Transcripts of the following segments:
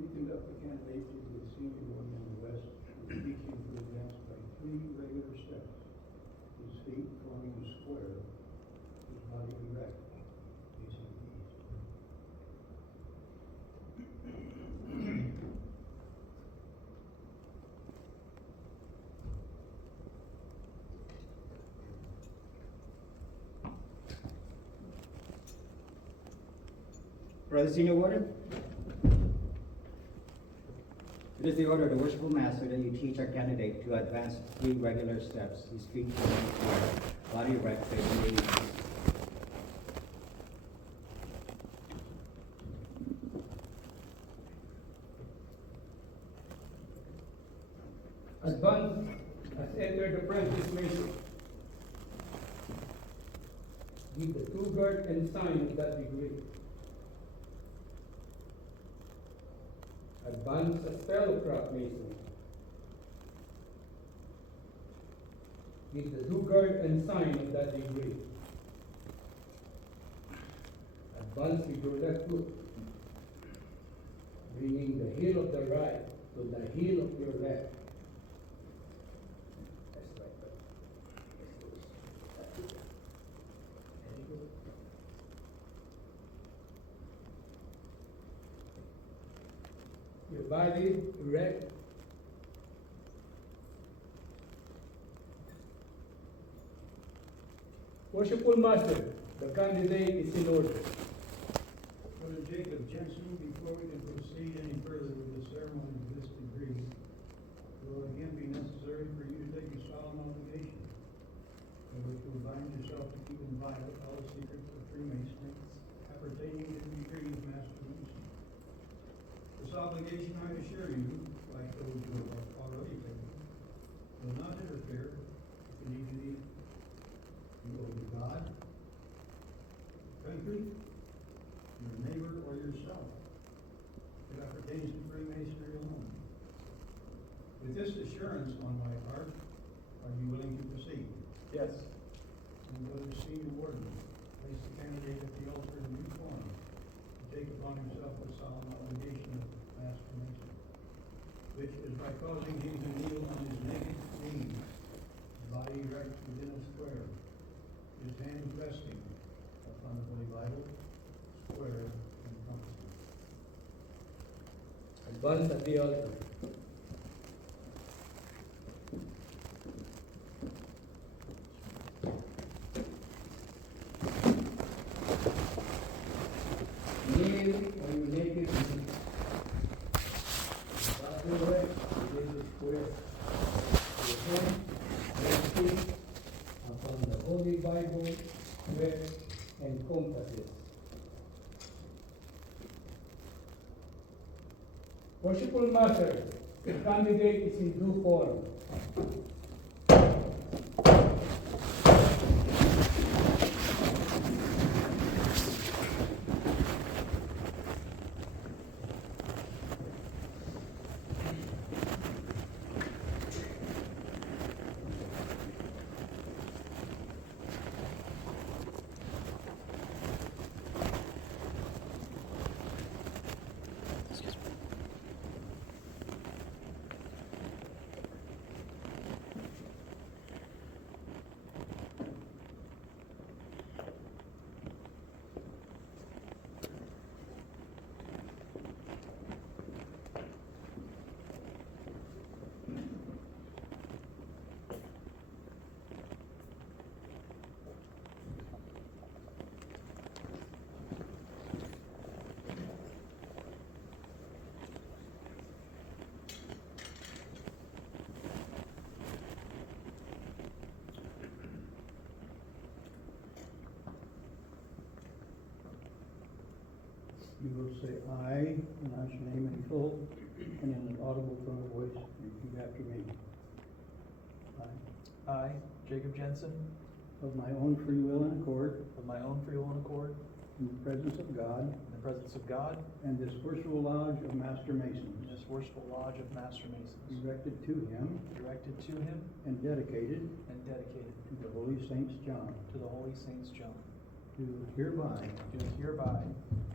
We conduct the candidate to the senior one in the West with teaching to advance by 3 regular steps. His feet forming a square, his body erect, facing east. Brothers, in your order? It is the order of the worshipful master that you teach our candidate to advance 3 regular steps. His feet forming square, body erect, facing east. Advance has entered the apprentice mason. Give the true guard and sign of that degree. Advance as fellow craft mason. Give the true guard and sign of that degree. Advance with your left foot, bringing the heel of the right to the heel of your left. Your body erect. Worshipful Master, the candidate is in order. Brother Jacob Jensen, before we can proceed any further with the ceremony of this degree, it will again be necessary for you to take a solemn obligation, in which you will bind yourself to keep inviolate all the secrets of Freemasonry appertaining to the degree of Master Mason. This obligation, I assure you, like those you have already taken, will not interfere with any duty you owe to God, country, your neighbor, or yourself. It appertains to Freemasonry alone. With this assurance on my part, are you willing to proceed? Yes. And Brother Senior Warden, place the candidate at the altar in due form to take upon himself the solemn obligation of Master Mason, which is by causing him to kneel on his naked knees, his body erect within a square, his hands resting upon the Holy Bible, square and compass. Advance at the altar. Kneel on your naked knees. Body erect within the square. Your hands resting upon the Holy Bible, square and compasses. Worshipful Master, the candidate is in due form. You will say "I," announce your name in full, and in an audible tone of voice, repeat after me. I, Jacob Jensen, Of my own free will and accord, of my own free will and accord, in the presence of God, in the presence of God, and this worshipful lodge of Master Masons, in this worshipful lodge of Master Masons, erected to him directed to him and dedicated and dedicated to the Holy Saints John, to the Holy Saints John, do hereby do hereby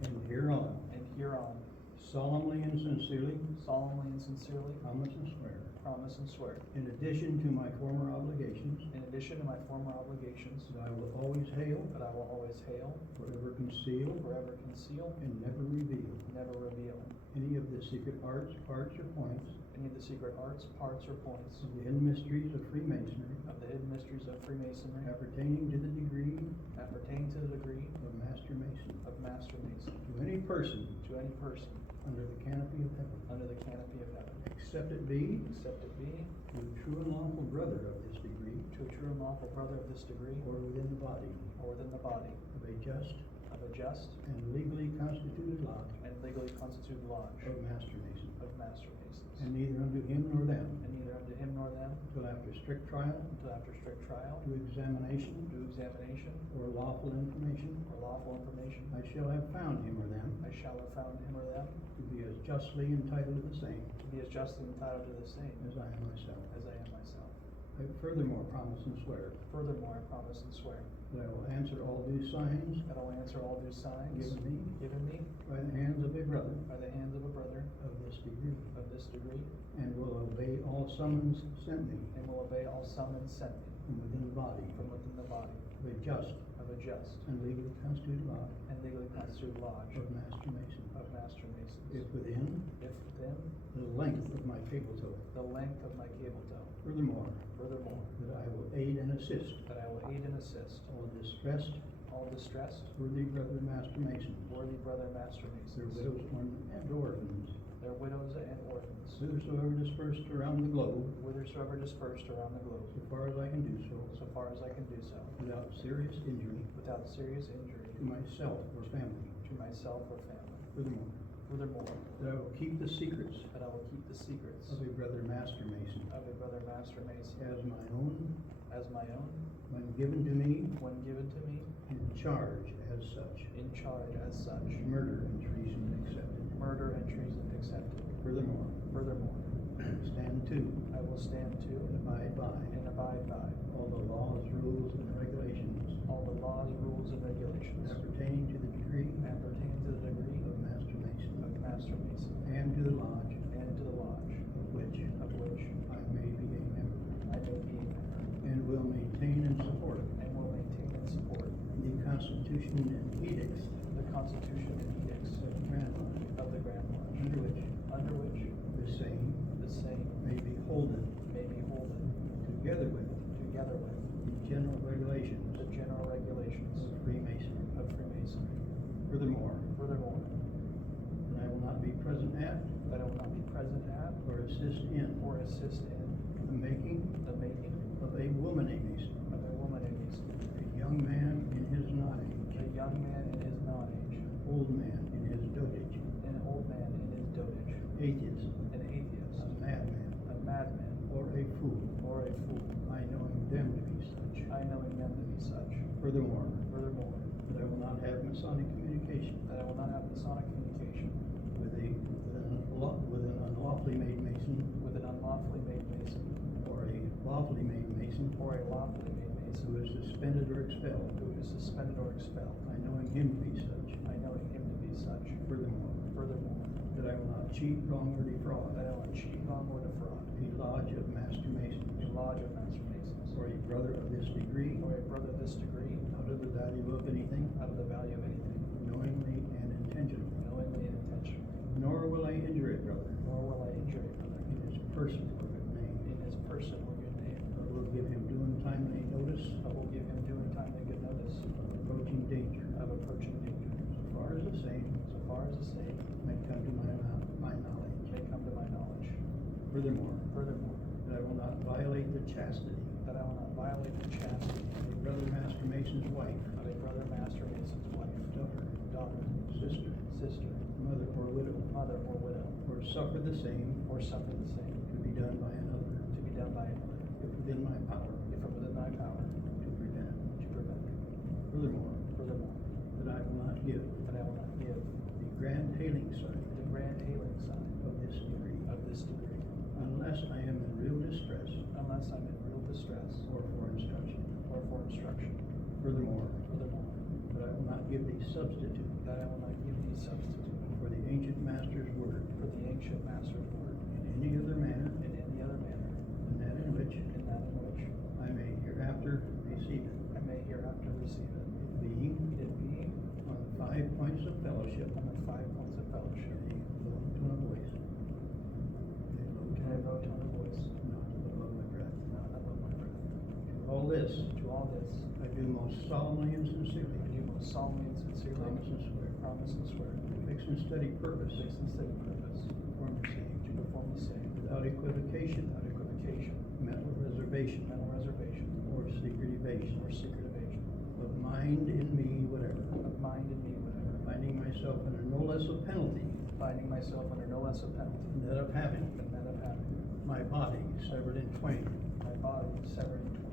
and hereon and hereon solemnly and sincerely solemnly and sincerely promise and swear, promise and swear, in addition to my former obligations, in addition to my former obligations, that I will always hail, that I will always hail, forever conceal, forever conceal, and never reveal never reveal any of the secret arts, parts, or points any of the secret arts, parts, or points of the hidden mysteries of Freemasonry of the hidden mysteries of Freemasonry appertaining to the degree appertaining to the degree of Master Mason of Master Mason to any person to any person under the canopy of heaven, under the canopy of heaven, except it be except it be to a true and lawful brother of this degree, to a true and lawful brother of this degree, or within the body or within the body of a just of a just and legally constituted lodge and legally constituted lodge of Master Mason, of Master Masons, and neither unto him nor them, and neither unto him nor them, till after strict trial, until after strict trial, to examination, due examination, or lawful information, or lawful information, I shall have found him or them I shall have found him or them to be as justly entitled to the same to be as justly entitled to the same as I am myself. as I am myself. I furthermore promise and swear Furthermore, I promise and swear that I will answer all due signs that I will answer all due signs given me by by the hands of a brother the hands of a brother of this degree, of this degree, and will obey all summons sent me and will obey all summons sent me from within the body from within the body of a just of a just and legally constituted lodge and legally constituted lodge of Master Mason, of Master Masons, if within if within the length of my cable toe. the length of my cable toe. Furthermore, Furthermore, that I will aid and assist that I will aid and assist all distressed, all distressed, worthy brother Master Masons, worthy brother Master their Masons, widows and orphans, their widows and orphans, whosoever dispersed around the globe, whithersoever dispersed around the globe, so far as I can do so, so far as I can do so, without serious injury without serious injury to myself or family. to myself or family. Furthermore, Furthermore, that I will keep the secrets that I will keep the secrets of a brother Master Mason of a brother Master Mason as my own, as my own, when given to me when given to me, in charge as such, in charge as such, murder and treason accepted. murder and treason accepted. Furthermore, Furthermore, stand to I will stand to and abide by and abide by all the laws, rules, and regulations all the laws, rules, and regulations appertaining to the degree appertaining to the degree of Master Mason of Master Mason and to the lodge and to the lodge of which of which I may be a member, I may be a member, and will maintain and support and will maintain and support the Constitution and edicts the Constitution and edicts of the Grand Lodge, of the Grand Lodge, under which the same may be holden may be holden together with together with the general regulations the general regulations of Freemasonry. of Freemasonry. Furthermore, Furthermore, that I will not be present at that I will not be present at or assist in or assist in the making the making of a woman a Mason, of a woman a Mason, a young man in his nonage, a young man in his non-age, an old man in his dotage, an old man in his dotage, atheist, an atheist, a madman, a madman, or a fool, or a fool, I knowing them to be such. I knowing them to be such. Furthermore, Furthermore, that I will not have Masonic communication that I will not have Masonic communication with an unlawfully made Mason with an unlawfully made Mason or a lawfully made Mason or a lawfully made Mason who is suspended or expelled, who is suspended or expelled, I knowing him to be such. I knowing him to be such. Furthermore, Furthermore, that I will not cheat, wrong, or defraud that I will not cheat, wrong, or defraud a lodge of Master Masons a lodge of Master Masons or a brother of this degree or a brother of this degree out of the value of anything, out of the value of anything, knowingly and intentionally. knowingly and intentionally, Nor will I injure a brother nor will I injure a brother in his person or good name, in his person or good name, but will give him due and timely notice but will give him due and timely good notice of approaching danger, of approaching danger, so far as the same so far as the same may come to my knowledge. may come to my knowledge. Furthermore, Furthermore, that I will not violate the chastity that I will not violate the chastity of a brother Master Mason's wife, of a brother Master Mason's wife, daughter, sister, sister, mother, or widow, mother, or widow, or suffer the same or suffer the same to be done by another, to be done by another, if within my power if it within my power to prevent. to prevent. Furthermore, Furthermore, that I will not give that I will not give the grand hailing sign the grand hailing sign of this degree, of this degree, unless I am in real distress unless I'm in real distress or for instruction. or for instruction. Furthermore, Furthermore, that I will not give the substitute that I will not give thee substitute for the ancient ancient master's word for the ancient master's word in any other manner in any other manner than that in which I may hereafter receive it. I may hereafter receive it. Being It being on the 5 points of fellowship, on the 5 points of fellowship, a low tone of voice, a low in a low tone tone of voice, not above my breath. not above my breath. To all this, To all this, I do most solemnly and sincerely I do most solemnly and sincerely promise and swear, promise and swear, with fixed and steady purpose, fixed and steady purpose, to perform the same, to perform the same, without equivocation, without equivocation, mental reservation, mental reservation, or secret evasion, or secret evasion, of mind in me, whatever, of mind in me, whatever, finding myself under no less a penalty finding myself under no less a penalty than that of having than that of having my body severed in twain, my body severed in twain.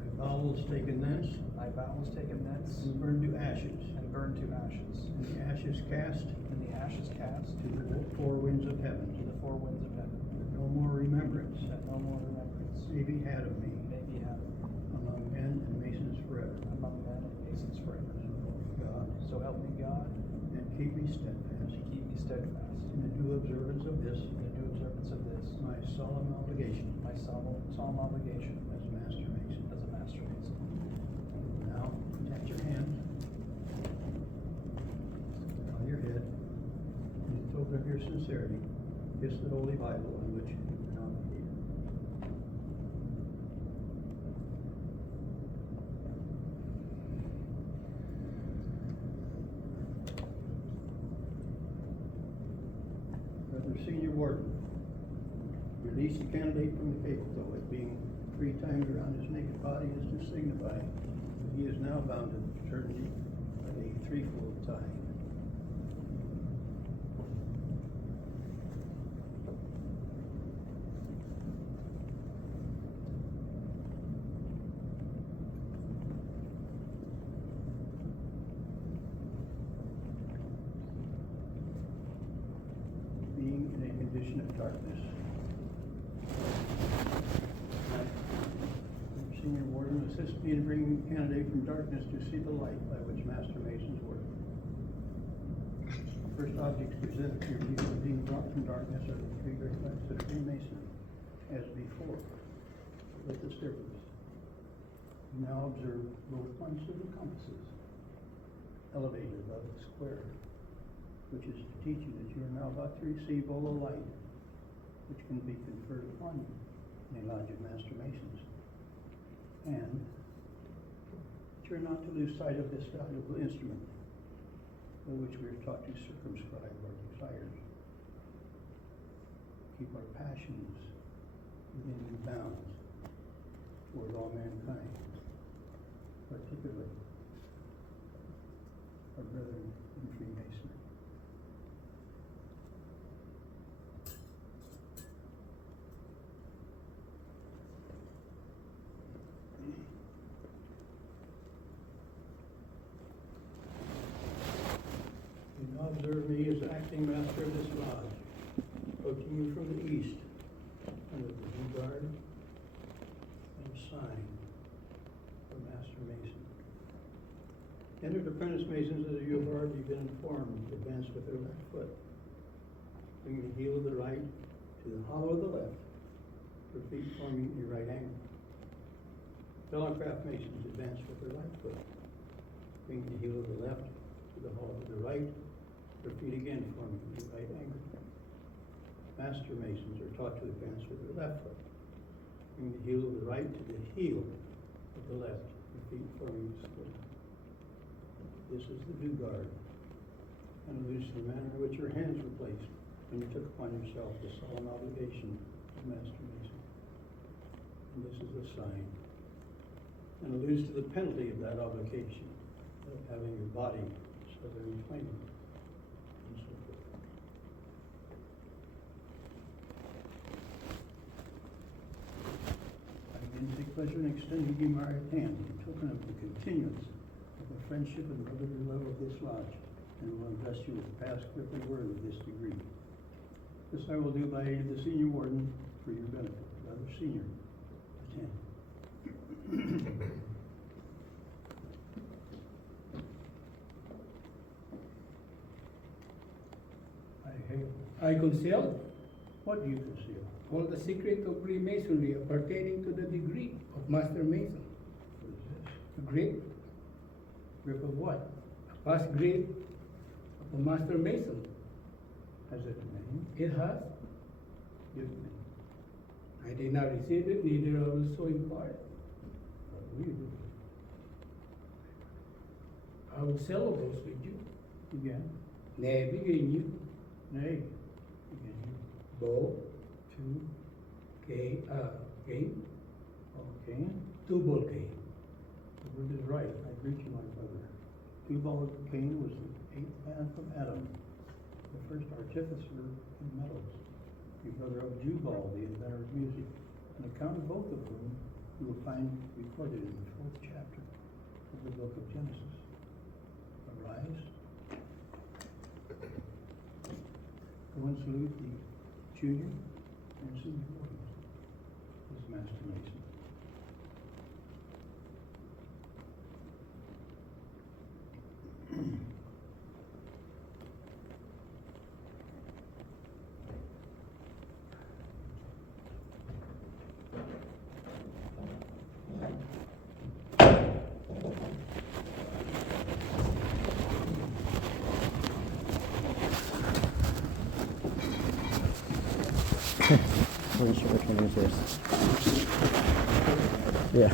my bowels taken thence, My bowels taken thence and burned to ashes, and burned to ashes, and the ashes cast and the ashes cast to the 4 winds of heaven, to the 4 winds of heaven, that no more remembrance that no more remembrance may be had of me may be had among men and masons forever. among men and masons forever. God, So help me God, and keep me steadfast and keep me steadfast in the due observance of this, in the due observance of this, my solemn obligation my solemn obligation as master mason. as a master mason. Now, at your hands, on your head, in token of your sincerity, kiss the Holy Bible on which you are now obligated. Brother Senior Warden, release the candidate from the cable, though it being 3 times around his naked body is to signify that he is now bound to fraternity by a 3-fold tie. Being in a condition of darkness. Senior Warden, assist me in bringing the candidate from darkness to see the light by which Master Masons work. The first objects presented to your view of being brought from darkness are the 3 great lights of Freemason, as before, with this difference. Now observe both points of the compasses, elevated above the square, which is to teach you that you are now about to receive all the light which can be conferred upon you in a lodge of Master Masons. And that you're not to lose sight of this valuable instrument, by which we are taught to circumscribe our desires, keep our passions within due bounds toward all mankind, particularly our brethren in Freemasonry. You now observe me as acting master of this lodge, approaching you from the east, under the due guard and sign for Master Mason. Entered apprentice masons, as you have already been informed, advance with their left foot. Bring the heel of the right to the hollow of the left, your feet forming a right angle. Fellowcraft masons advance with their right foot. Bring the heel of the left to the hollow of the right, your feet again forming a right angle. Master masons are taught to advance with their left foot. Bring the heel of the right to the heel of the left, your feet forming a square. This is the due guard, and alludes to the manner in which your hands were placed when you took upon yourself the solemn obligation of Master Mason. And this is the sign, and alludes to the penalty of that obligation, of having your body severed in twain, and so forth. I again take pleasure in extending you my right hand in token of the continuance of the friendship and brotherly love of this lodge, and will invest you with the past scripted word of this degree. This I will do by aid of the Senior Warden for your benefit. Brother Senior, attend. Okay. I conceal What do you conceal? all the secret of Freemasonry pertaining to the degree of Master Mason. What is this? A grip, Grip of what? a past grip of the Master Mason. Has it a name? It has. Give it me. I did not receive it, neither I will so impart. What will you do? I will celebrate with you. Again. Nay, begin you. Nay. Again. Bow, Two. K, K, Okay. double K. The word is right. I greet you, my brother. Tubal Cain was the eighth man from Adam, the first artificer in metals. Your brother of Jubal, the inventor of music. An account of both of whom you will find recorded in the 4th chapter of the book of Genesis. Arise. Go and salute the junior and senior warriors, his master mason. Pretty sure which one is yours. Yeah.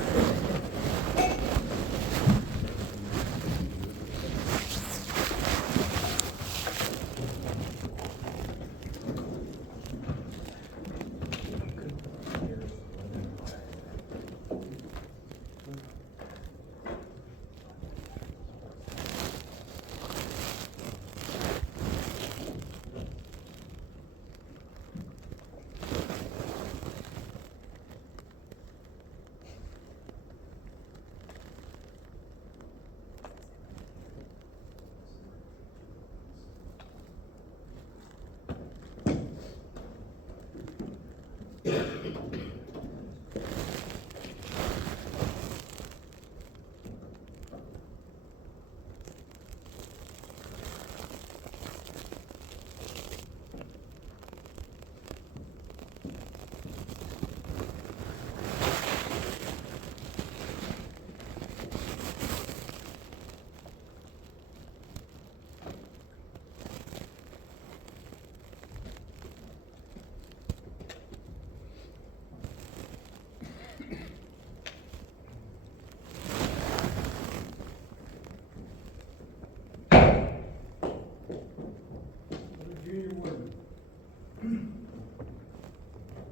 Junior word.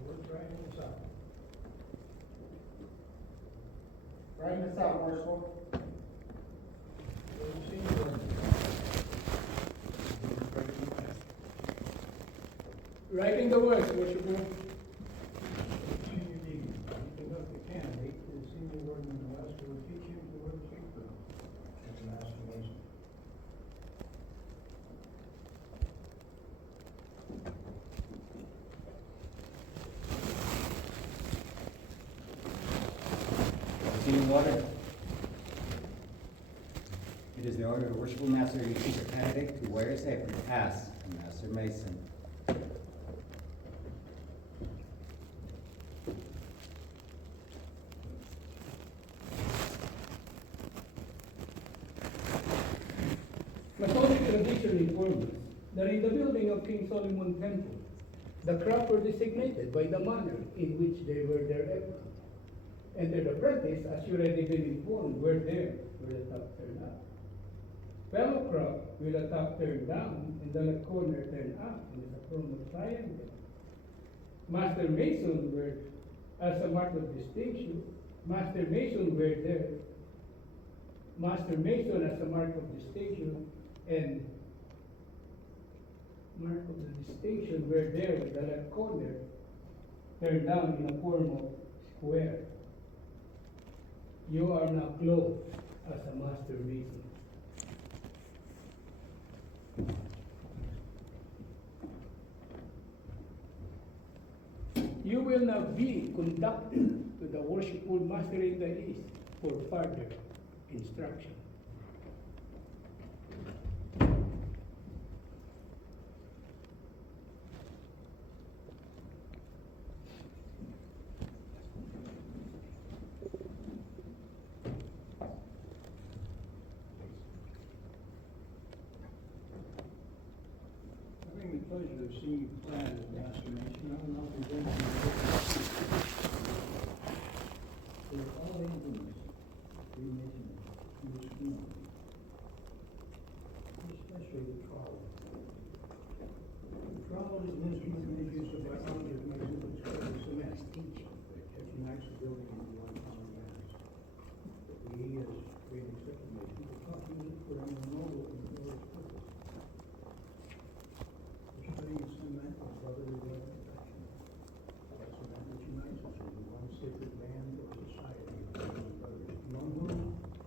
Word's right in the south. Right in the south, worshipful. Senior word. Writing the words, worshipful. Senior deacon. You conduct the candidate to the senior warden in the west who will teach you the word of truth as a master mason. Senior warden. It is the order of the worshipful master to teach a candidate to wear his apron as a master mason. Masonic tradition informs us that in the building of King Solomon Temple, the crafts were designated by the manner in which they were their apron. And their apprentice, as you already been informed, were there with the top turned up. Fellow craft with the top turned down and the corner turned up in the form of triangle. Master Mason were as a mark of distinction. Master Mason were there. Master Mason as a mark of distinction and mark of the distinction were there with the left corner turned down in a form of square. You are now clothed as a master mason. You will now be conducted to the worshipful master in the east for further instruction. pleasure of seeing you clad as master mason. I will now present you with all implements of Freemasonry to this community, especially the trowel. The trowel is an instrument made use of by founders of Masons to spread the cement, which unites the building into one common mass. We, as great accepted Masons, will talk use it for a noble and glorious purpose. The study of cement of brotherly love and affection. That cement which unites us into one sacred band or society of brothers, among whom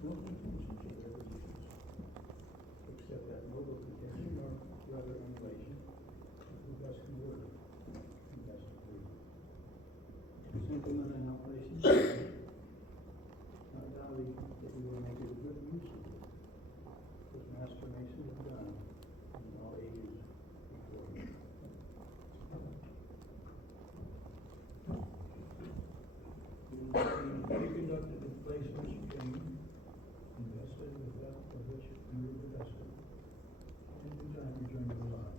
no contention should ever exist, except that noble contention, or rather emulation, of the best word and best breed. Gentlemen, I now place in your hands, not doubting that you will make a good use of it, as Master Mason has done in all ages before you. You will be conducted in place which you came, invested with that for which you were divested, and in time return to the lodge.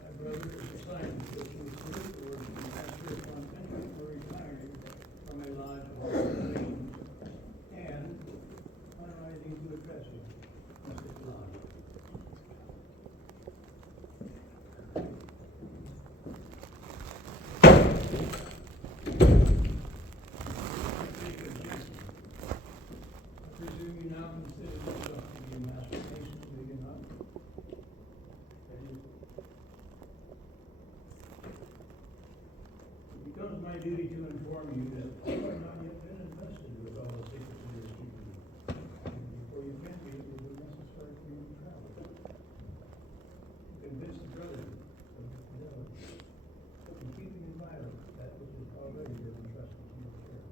My brother is assigned to which you serve or to be master upon pension or retiring from a lodge of organizations, and on rising to address you, Mr. Lodge. I presume you now consider yourself to be a master mason big enough. That is, it becomes my duty to inform you that you have not yet been invested with all the secrets of this keeping. And before you can be, it will be necessary for you to travel. To convince the brothers of the fidelity in keeping inviolate that which has already been entrusted to your care.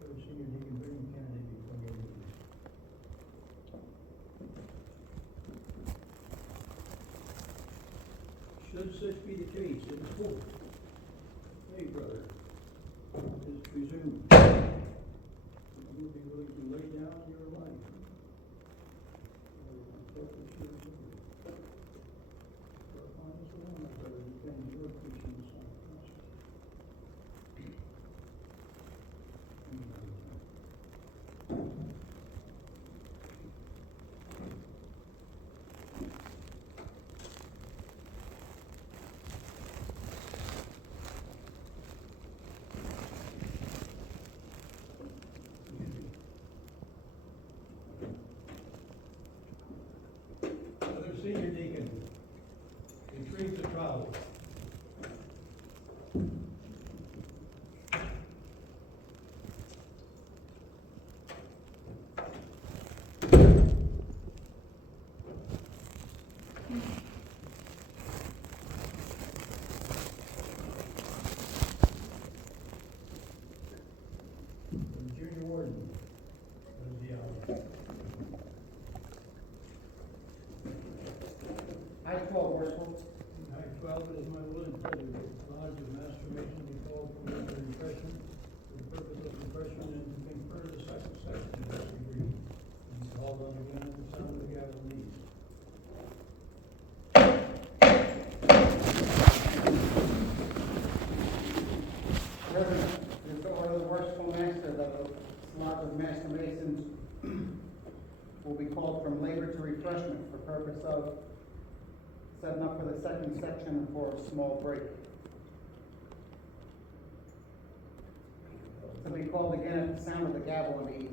Brother Senior Deacon, bring the candidate before your meeting. Should such be the case, it is hope. Hey, brother, it is presumed that you will be willing to lay down your life. For upon this alone, my brother, depends your preaching the Son of Christ. Brother Senior Deacon, retrieve the trowel. The Junior Warden, what is the hour? I, 12, worshipful, Act 12, it is my will and pleasure that the Lodge of Master Mason be called from under impression for the purpose of impression and to confer the second section of this degree. And called on again at the sound of the gavel knees. It's the order of the worshipful master that the Lodge of Master Masons will be called from labor to refreshment for purpose of setting up for the second section for a small break. To be called again at the sound of the gavel and ease.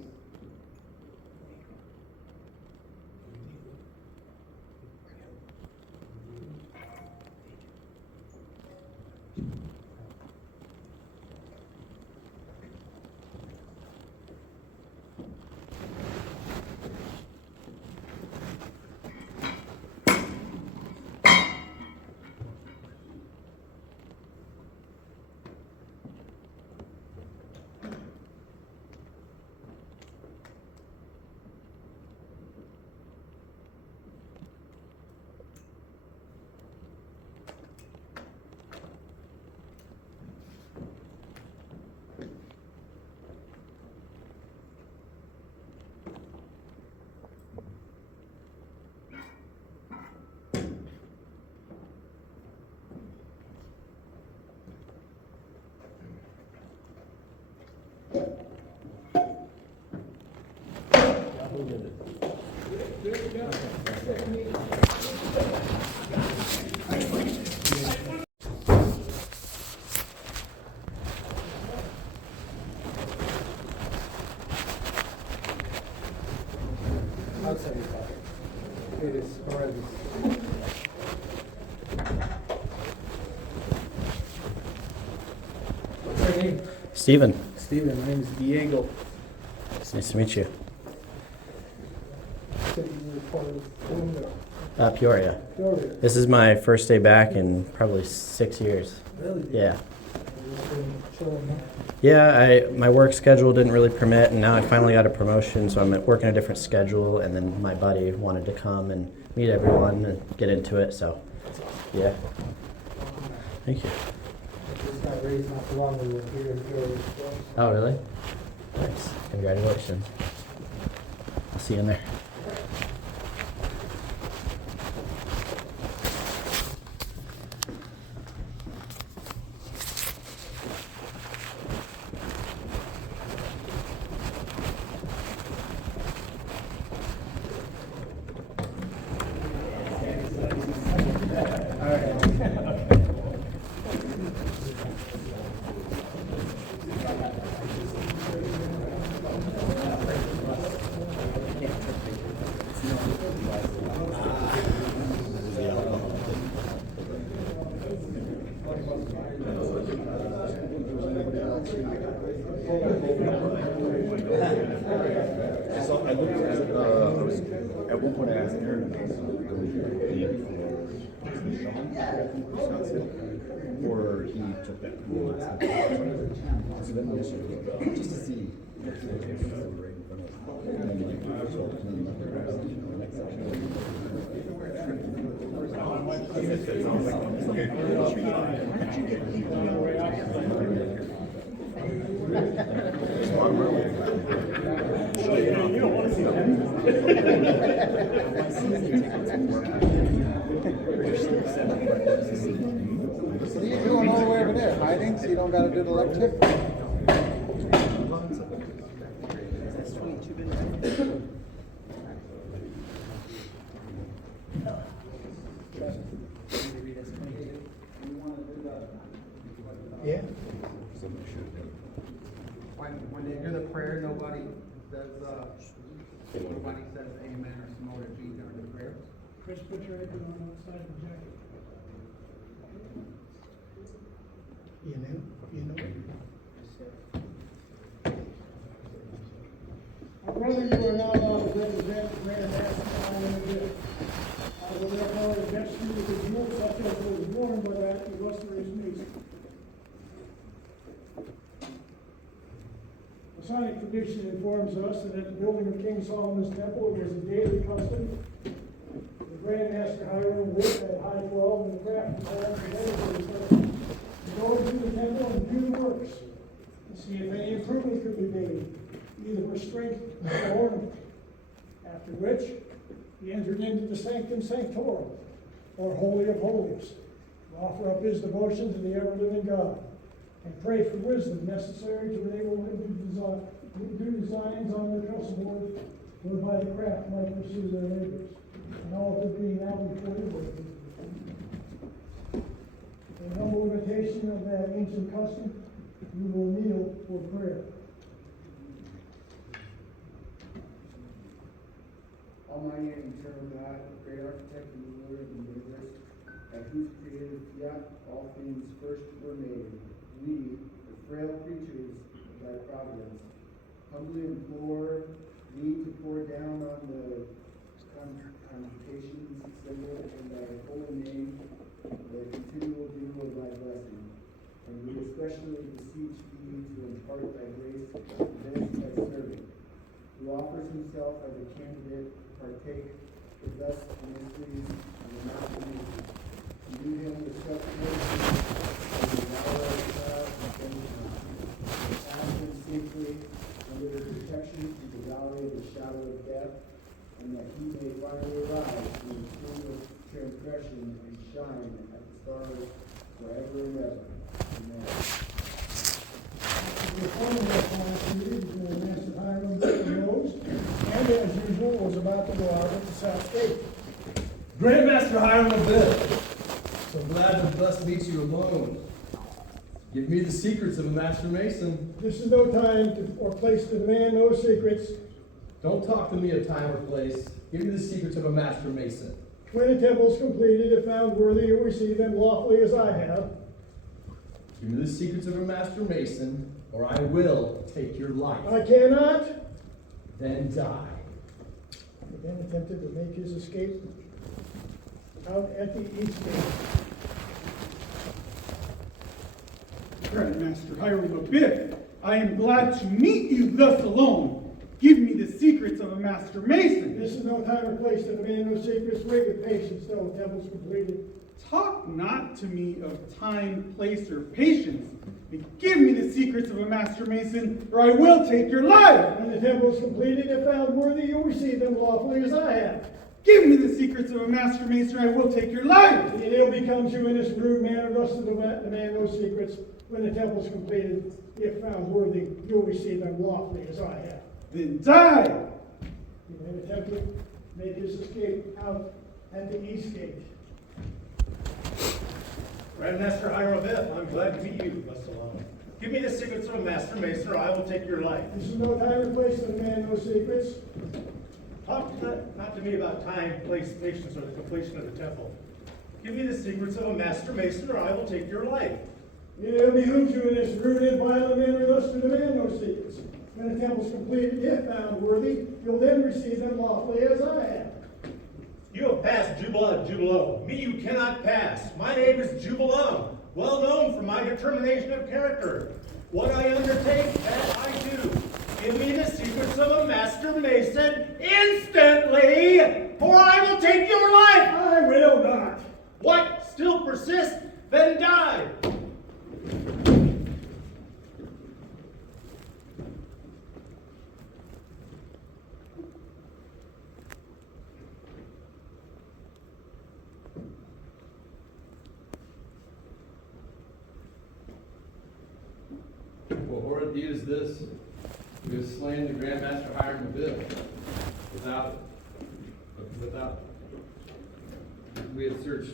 we did it. I'll tell you about it. It is horrendous. What's your name? Steven, Steven, my name is Diego. it's nice to meet you. Said you were part of Peoria. Peoria. This is my first day back in probably 6 years. Really? Yeah. You've been chilling, huh? Yeah, my work schedule didn't really permit, and now I finally got a promotion, so I'm working a different schedule, and then my buddy wanted to come and meet everyone and get into it, so, yeah. Thank you. I just got raised not too long ago here in Peoria. Oh, really? Nice. Congratulations. I'll see you in there. So I looked at one point I asked Aaron about or he took that rule. So then we just to see if the right in front of us. And then like, so clean up the next So you're doing all the way over there, hiding, so you don't gotta do the lecture? Yeah. When they do the prayer, nobody says amen or some other G during the prayer. Chris, put your apron on outside the jacket. You know. Brother, you are now allowed to represent the grand master time in the gift. I will therefore invest you with the jewel such as was worn by that illustrious mason. Masonic tradition informs us that at the building of King Solomon's temple, it was a daily custom. The Grand Master Hiram worked at high 12 and the craft department together for his purpose. To go into the temple and view the works, to see if any improvement could be made, either for strength or ornament. After which, he entered into the sanctum sanctorum, or holy of holies, to offer up his devotion to the ever-living God, and pray for wisdom necessary to enable him to do designs on the chessboard whereby the craft might pursue their labors. And all of it being now before you. In humble imitation of that ancient custom, you will kneel for prayer. Almighty and eternal God, great architect and ruler of the universe, by whose creative fiat all things first were made, we, the frail creatures of thy providence, humbly implore thee to pour down on the convocation's symbol in thy holy name the continual dew of thy blessing. And we especially beseech thee to impart thy grace to this thy servant, who offers himself as a candidate to partake with us the mysteries of the imagination. Endue him with such mercy as the hour of trial and punishment. Pass him safely under the protection through the valley of the shadow of death, and that he may finally rise from the tomb of transgression and shine at the stars forever and ever. Amen. The formal response to these, Master Hiram knows, and as usual, South State. Grandmaster Hiram Abyss. So glad to thus meet you alone. Give me the secrets of a master mason. This is no time or place to demand no secrets. Don't talk to me of time or place. Give me the secrets of a master mason. When a temple is completed, if found worthy, you'll receive them lawfully as I have. Give me the secrets of a master mason, or I will take your life. I cannot. Then die. He then attempted to make his escape out at the east gate. Grandmaster Hiram Abyss, I am glad to meet you thus alone. Give me the secrets of a master mason. This is no time or place to demand no secrets. Wait with patience till the temple's completed. Talk not to me of time, place, or patience, but give me the secrets of a master mason, or I will take your life. When the temple is completed, if found worthy, you'll receive them lawfully as I have. Give me the secrets of a master mason, or I will take your life. The ill becomes you in this rude manner, thus to demand no secrets. When the temple is completed, if found worthy, you'll receive them lawfully as I have. Then die. He then attempted to make his escape out at the east gate. Grandmaster Hiram Abyss, I'm glad to meet you thus alone. Give me the secrets of a master mason, or I will take your life. This is no time or place to demand no secrets. Talk not to me about time, place, patience, or the completion of the temple. Give me the secrets of a master mason, or I will take your life. It behooves you in this rude and violent manner thus to demand no secrets. When the temple is completed, if found worthy, you'll then receive them lawfully as I have. You have passed Jubala Jubalo. Me you cannot pass. My name is Jubalum, well known for my determination of character. What I undertake, that I do. Give me the secrets of a master mason instantly, or I will take your life. I will not. What? Still persist? Then die. What horrid deed is this? We have slain the Grandmaster Hiram Abyss. Without we have searched.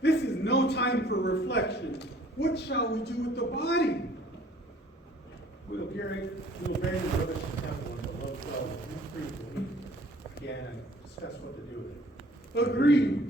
This is no time for reflection. What shall we do with the body? We will bury the rubbish in the temple in the low flow. We will meet again and discuss what to do with it. Agreed.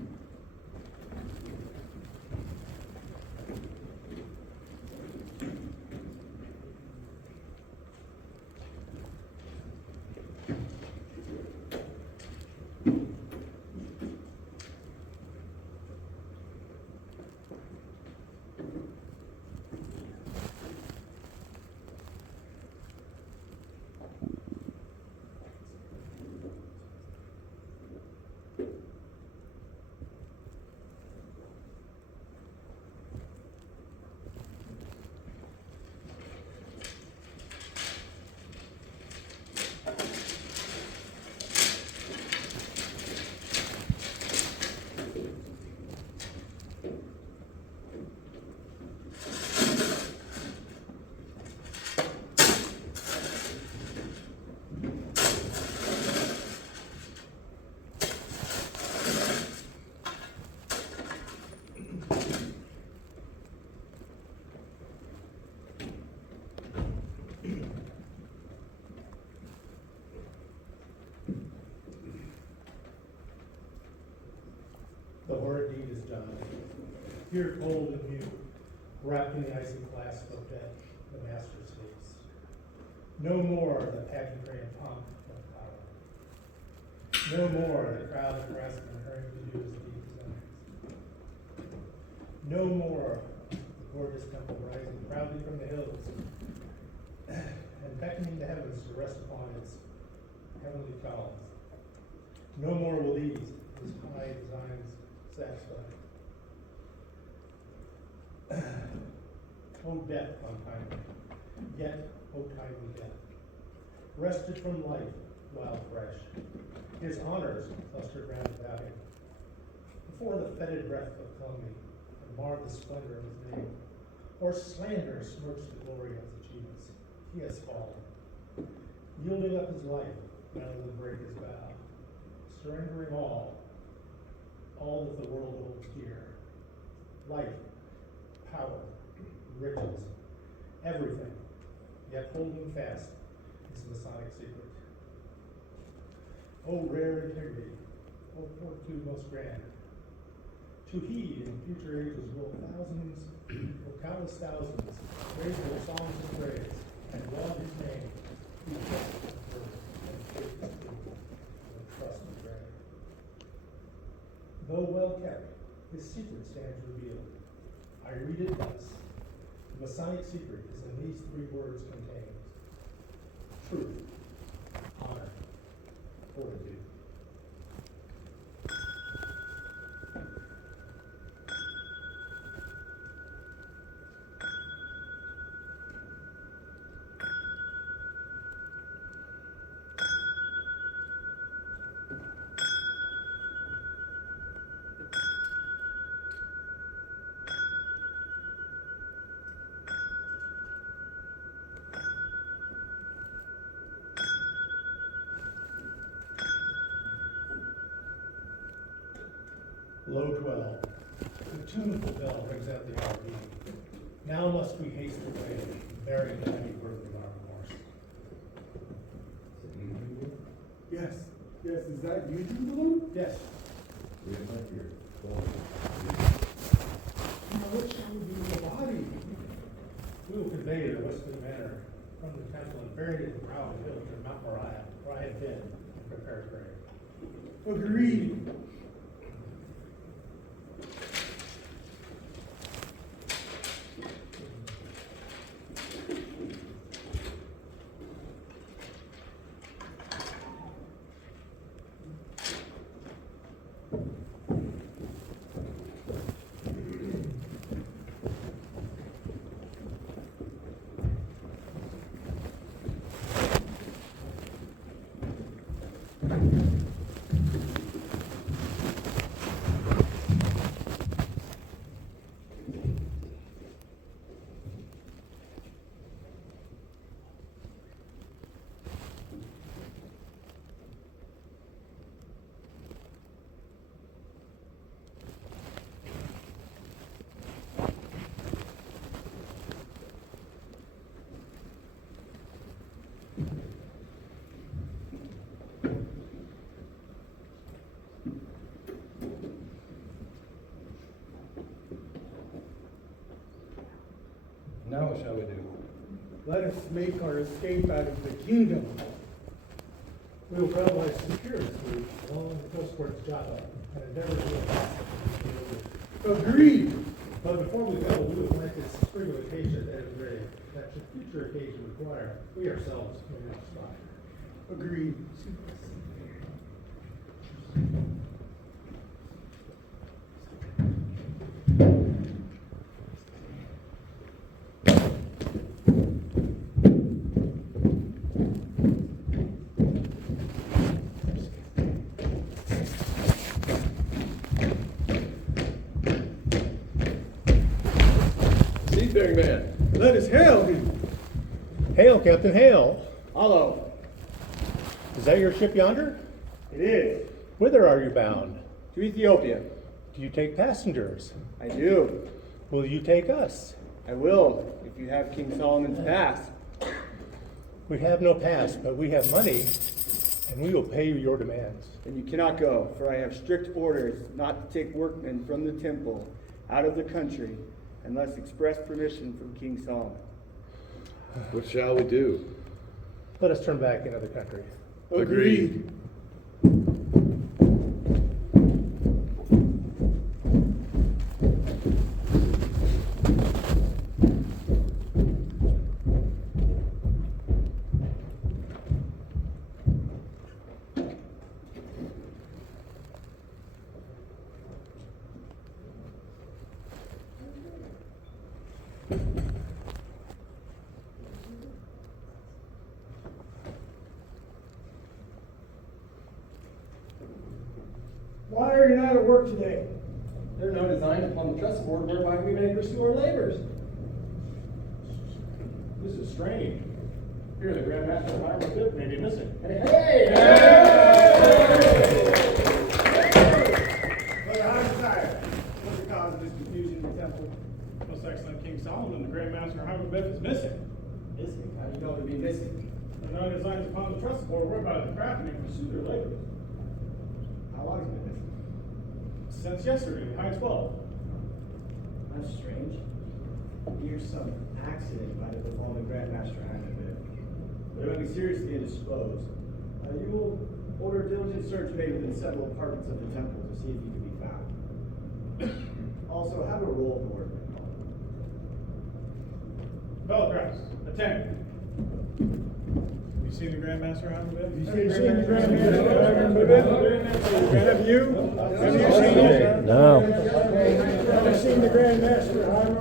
The horrid deed is done. Here, cold and mute, wrapped in the icy clasp of death, the master sleeps. No more the pageantry and pomp of power. No more the crowd of grasping and hurrying to do his deed designs. No more the gorgeous temple rising proudly from the hills and beckoning the heavens to rest upon its heavenly columns. No more will these, his high designs, satisfy. O death untimely, yet O timely death, wrested from life while fresh, his honors clustered round about him. Before the fetid breath of calumny and marred the splendor of his name, or slander smirched the glory of his achievements, he has fallen, yielding up his life rather than break his vow. surrendering all that the world holds dear. Life, power, riches, everything, yet holding fast is the Masonic secret. O rare integrity, O fortitude most grand, to heed in future ages will countless thousands raise their songs of praise and laud his name, who just and faith is true, and trust is rare. Though well kept, his secret stands revealed. I read it thus. The Masonic secret is in these 3 words contained: truth, honor, fortitude. Low dwell, the tuneful bell rings out the hour beat. Now must we haste away, bearing the heavy burden of our remorse. Yes, is that you, Drew? Yes, Now what shall we do with the body? we will convey it to Westwood Manor from the temple and bury it at the brow of the hill near Mount Moriah, where I have been and prepared grave. Agreed. Now what shall we do? Let us make our escape out of the kingdom. We will travel by security route along the coast towards Java and endeavor to do Agreed. But before we go, we will plant this spring of acacia at the grave, that should future occasion require, we ourselves may not spy. Agreed. Seafaring man. Let us hail him. Hail, Captain, hail! Hello. Is that your ship yonder? It is. Whither are you bound? To Ethiopia. Do you take passengers? I do. Will you take us? I will, if you have King Solomon's pass. We have no pass, but we have money, and we will pay you your demands. Then you cannot go, for I have strict orders not to take workmen from the temple out of the country unless express permission from King Solomon. What shall we do? Let us turn back into the country. Agreed. Why are you not at work today? There are no designs upon the trust board whereby we may pursue our labors. This is strange. Here, the Grand Master of Hiram may be missing. Hey! King Solomon, the Grand Master Hiram is missing. Missing? How do you know to be missing? The nine designs upon the trust board whereby the craftsmen pursue their labors. How long has he been missing? Since yesterday, high 12. That's strange. Here's some accident might have befallen the Grand Master Hiram. But it might be seriously indisposed. You will order a diligent search made within several apartments of the temple to see if he can be found. Also, have a roll of the workman. Fellow crafts, attend. You seen the Grand Master Hiram? You seen the Grand Master Hiram? Have you? Have you seen it? No. Have you seen the Grand Master Hiram?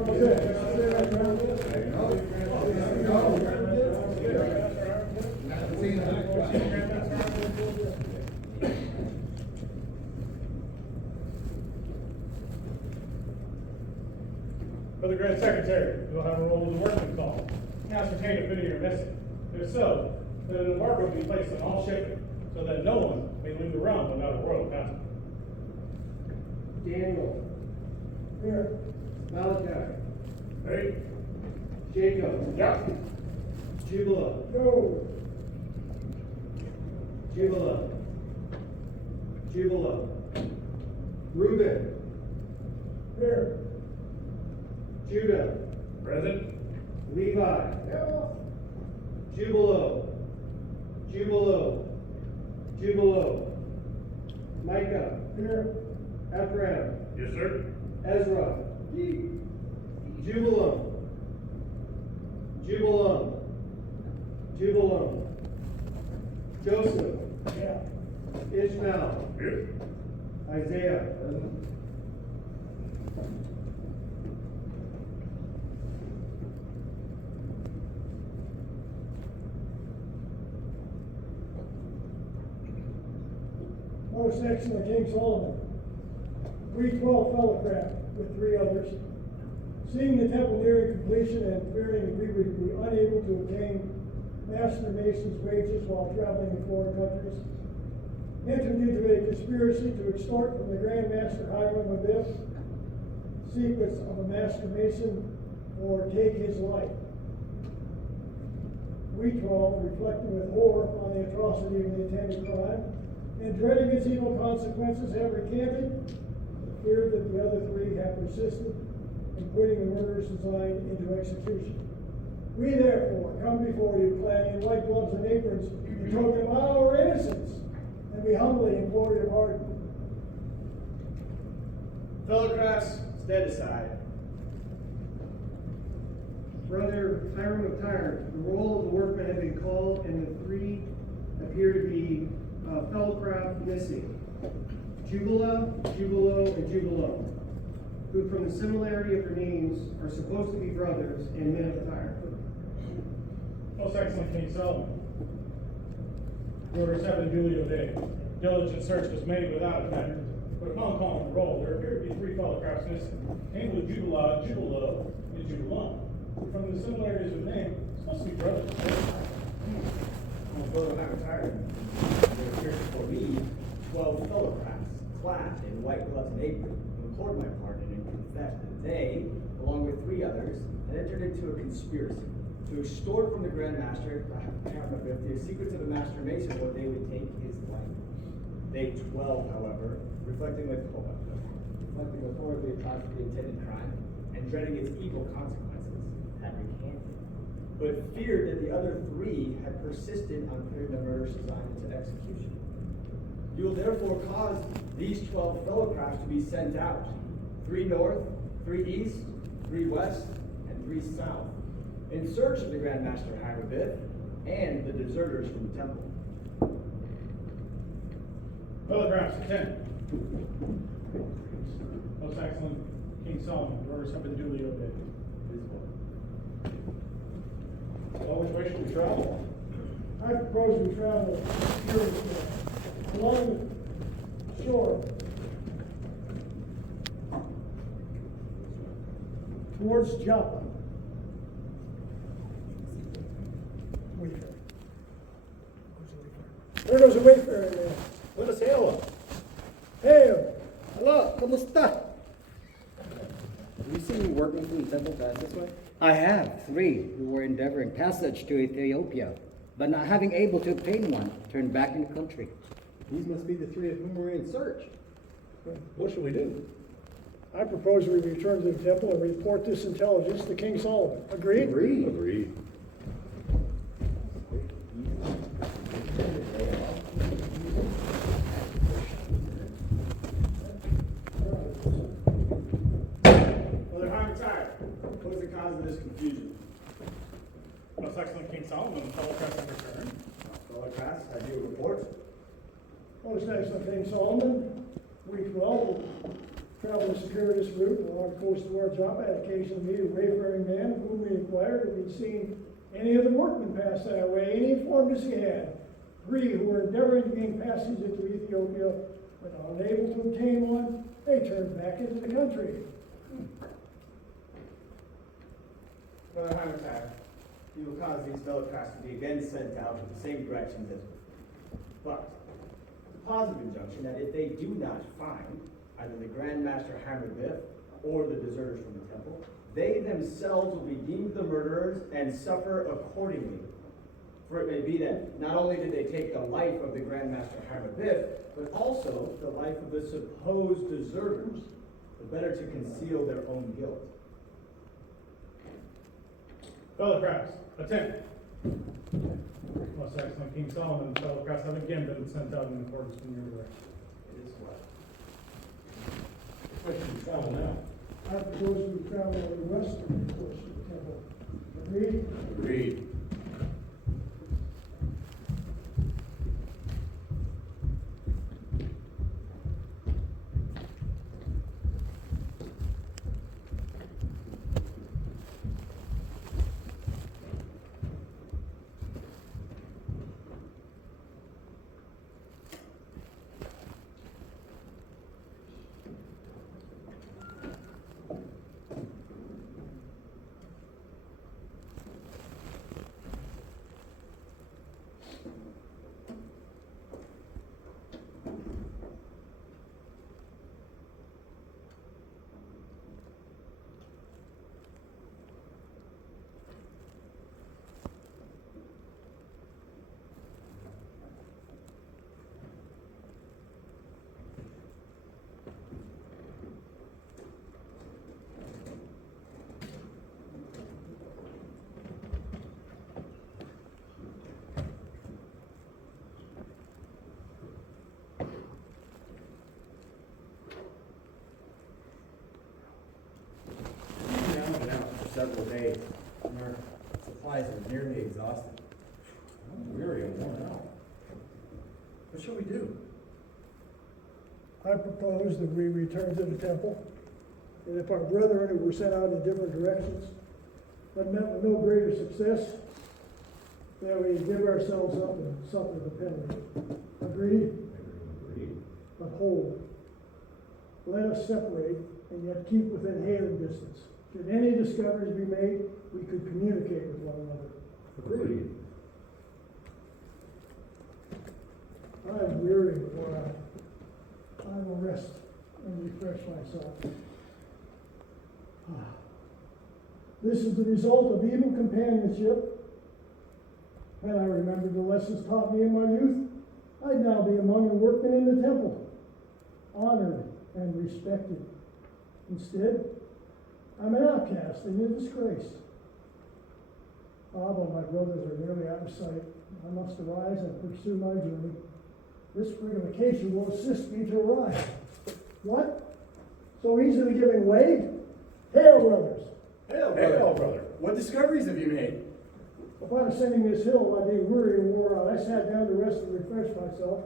For the Grand Secretary, you'll have a roll of the workman call. Ascertain if any are missing. If so, then an embargo will be placed on all shipping, so that no one may leave the realm without a royal passport. Daniel. Here. Malachi. Ready? Jacob. Yeah. Jubala. Go. Jubala. Jubala. Reuben. Here. Judah. Present. Levi. Jubalo. Jubalo. Jubalo. Micah. Here. Ephraim. Yes, sir. Ezra. Jubilam. Jubilam. Jubilam. Joseph. Yeah. Ishmael. Here. Isaiah. Most excellent King Solomon. We 12 fellowcraft with 3 others. Seeing the temple nearing completion and fearing we would be unable to obtain master mason's wages while traveling in foreign countries, entered into a conspiracy to extort from the Grand Master Hiram Abiff secrets of a master mason or take his life. We 12, reflecting with horror on the atrocity of the intended crime, and dreading its evil consequences, have recanted, feared that the other 3 have persisted in putting the murderous design into execution. We therefore come before you clad in white gloves and aprons in token of our innocence, and we humbly implore your pardon. Fellow crafts, stand aside. Brother Hiram of Tyre, the roll of the workmen have been called, and the 3 appear to be fellowcraft missing. Jubala, Jubalo, and Jubalo, who from the similarity of their names are supposed to be brothers and men of Tyre. Most excellent King Solomon. Order 7 Julio Day. Diligent search was made without effect. But upon calling the roll, there appear to be 3 fellow crafts missing. Named with Jubala, Jubalo, and Jubalam. From the similarities of name, supposed to be brothers. Although I'm tired, there appears before me 12 fellow crafts, clad in white gloves and aprons, who implored my pardon and confessed that they, along with 3 others, had entered into a conspiracy to extort from the Grand Master the secrets of a master mason, or they would take his life. They 12, however, reflecting with horror of the atrocity of the intended crime, and dreading its evil consequences, had recanted, but feared that the other 3 had persisted on putting the murderous design into execution. You will therefore cause these 12 fellow crafts to be sent out, 3 north, 3 east, 3 west, and 3 south, in search of the Grand Master Hiram and the deserters from the temple. Fellow crafts, attend. Most excellent King Solomon. Order 7 Julio Day. Well, which way should we travel? I propose we travel along the shore towards Joppa. Wayfarer. There goes a wayfarer there. Buenos Aires. Hey, hello, ¿cómo está? you seen working from the temple pass this way? I have 3 who were endeavoring passage to Ethiopia, but not having able to obtain one, turned back in the country. These must be the 3 of whom we're in search. What should we do? I propose we return to the temple and report this intelligence to King Solomon. Agreed? Agreed. Brother Hyman's What is the cause of this confusion? Most excellent King Solomon and fellow press have returned. Fellow class, have you a report? Most excellent King Solomon, we 12 travel the circuitous route along the coast of our job. I occasionally meet a wayfaring man of whom we inquired if he'd seen any of the workmen pass that way. And he informed us he had. 3 who were endeavoring to gain passage into Ethiopia, but unable to obtain one, they turned back into the country. Brother Hyman's you will cause these fellow class to be again sent out in the same directions as before. But the positive injunction that if they do not find either the Grand Master Hammerbiff or the deserters from the temple, they themselves will be deemed the murderers and suffer accordingly. For it may be that not only did they take the life of the Grand Master Hammerbiff, but also the life of the supposed deserters, the better to conceal their own guilt. Fellow press, attend. Most excellent King Solomon and fellow press have again been sent out in accordance with your direction. It is what? Where should we travel now? I propose we travel on the western course of the temple. Agreed? Agreed. Several days, and our supplies are nearly exhausted. I'm weary and worn out. What shall we do? I propose that we return to the temple, and if our brethren who were sent out in different directions, but met with no greater success, that we give ourselves up and suffer the penalty. Agreed? Agreed. But hold, let us separate and yet keep within hailing distance. Should any discoveries be made, we could communicate with one another. Agreed. I am weary and worn out. I will rest and refresh myself. This is the result of evil companionship. Had I remembered the lessons taught me in my youth, I'd now be among the workmen in the temple, honored and respected. Instead, I'm an outcast and in disgrace. But my brothers are nearly out of sight. I must arise and pursue my journey. This frigatification will assist me to arrive. What? So easily giving way? Hail, brothers! Hail, brother. Hail, brother. What discoveries have you made? Upon ascending this hill, while being weary and wore out, I sat down to rest and refresh myself.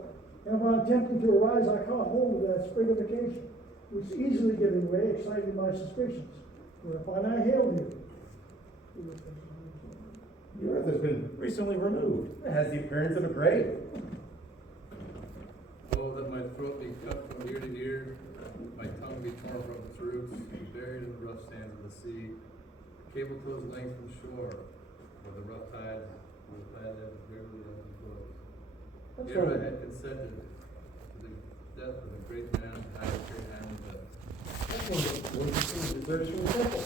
And upon attempting to arise, I caught hold of that frigatification, which easily giving way, excited my suspicions. Whereupon I hailed you. The earth has been recently removed. It has the appearance of a grave. Oh, that my throat be cut from ear to ear, my tongue be torn from its roots, buried in the rough sands of the sea, cable toes length from shore, where the rough tides will pad them gravely up and close. Here I had consented to the death of a great man, I had great hand of death. Deserts from the temple.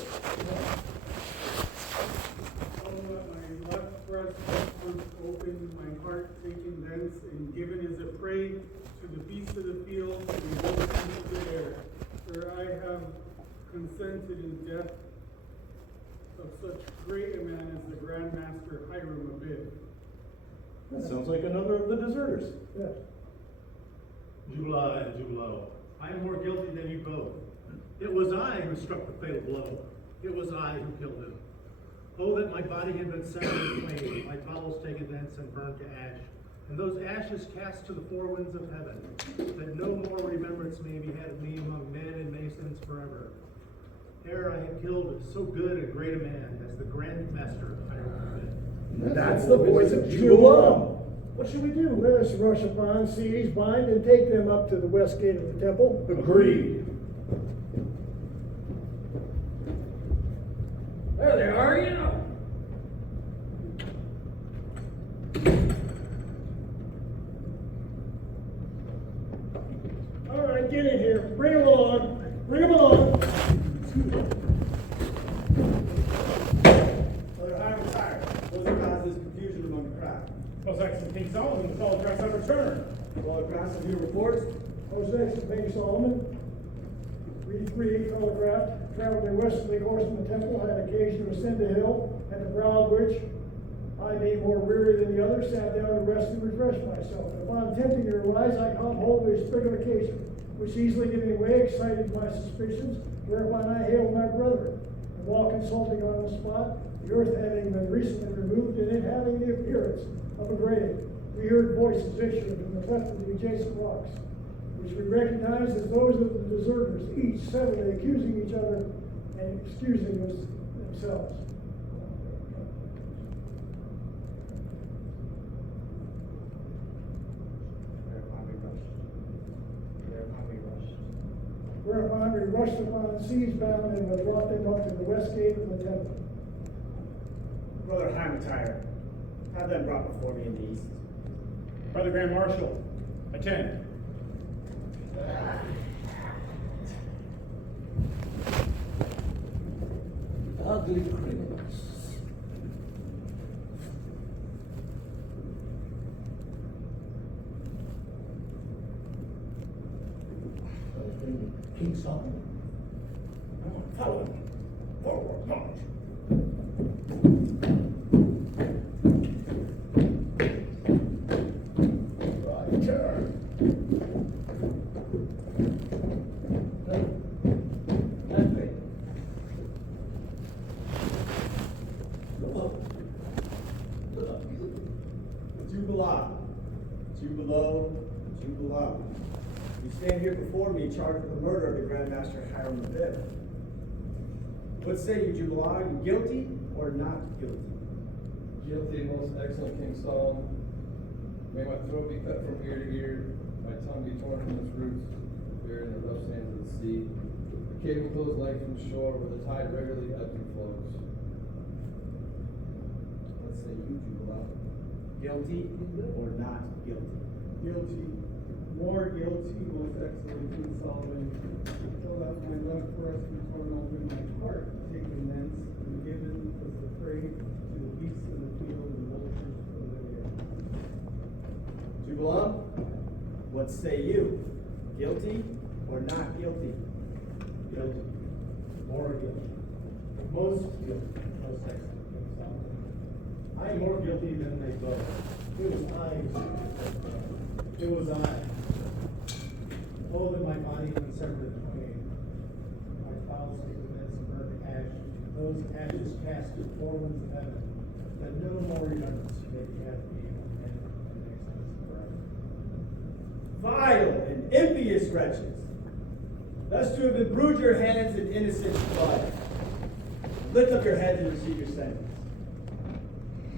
My left breast once opened, my heart taken thence, and given as a prey to the beasts of the field and the wolves of the air. For I have consented in death of such great a man as the Grand Master Hiram Abib. That sounds like another of the deserters. Yeah. July and Julo, I am more guilty than you both. It was I who struck the fatal blow. It was I who killed him. Oh, that my body had been set in flame, my bowels taken thence and burned to ash, and those ashes cast to the four winds of heaven, that no more remembrance may be had of me among men and masons forever. Ere I had killed so good and great a man as the Grand Master Hiram. That's the voice of Julo. What should we do? Let us rush upon, seize, bind, and take them up to the west gate of the temple. Agreed. There they are, you know. All right, get in here. Bring them along. Bring them along. Brother Hiram tired. What caused this confusion among the crowd? Most excellent King Solomon, the photographs have returned. All the crowds of your reports? Most excellent King Solomon. We three telegraphed, traveled a westerly course from the temple, had occasion to ascend a hill, at the brow of which I, being more weary than the others, sat down to rest and refresh myself. And upon attempting to rise, I caught hold of a sprig of acacia, which easily giving way excited my suspicions, whereupon I hailed my brother. And while consulting on the spot, the earth having been recently removed and it having the appearance of a grave, we heard voices issuing from the cleft of the adjacent rocks, which we recognized as those of the deserters, each severally accusing each other and excusing themselves. Whereupon we rushed upon, seized, bound, and brought them up to the west gate of the temple. Brother Hiram tired. Have them brought before me in the east. Brother Grand Marshal, attend. Ugly criminals. King Solomon. Follow them. Forward, march. Right turn. That way. Jubilah. Jubiloh. Jubilah. You stand here before me charged with the murder of the Grand Master Hiram Abib. What say you, Jubilah? Are you guilty or not guilty? Guilty, most excellent King Solomon. May my throat be cut from ear to ear, my tongue be torn from its roots, buried in the rough sands of the sea. The cable goes length from shore, where the tide regularly ebbs and flows. What say you, Jubilah? Guilty or not guilty? Guilty, more guilty, most excellent King Solomon, till that my left breast be torn open, my heart taken thence, and given as a prey to the beasts of the field and vultures of the air. Jubilah, what say you? Guilty or not guilty? Guilty. More guilty. Most guilty. Most excellent King Solomon. I am more guilty than they both. It was I who did it. It was I. Oh, that my body had been severed in twain. My bowels taken thence and burned to ash. Those ashes cast to four winds of heaven. That no more remembrance may be had of me among men and nations forever. Vile and impious wretches, thus to have imbrued your hands in innocent blood. Lift up your heads and receive your sentence.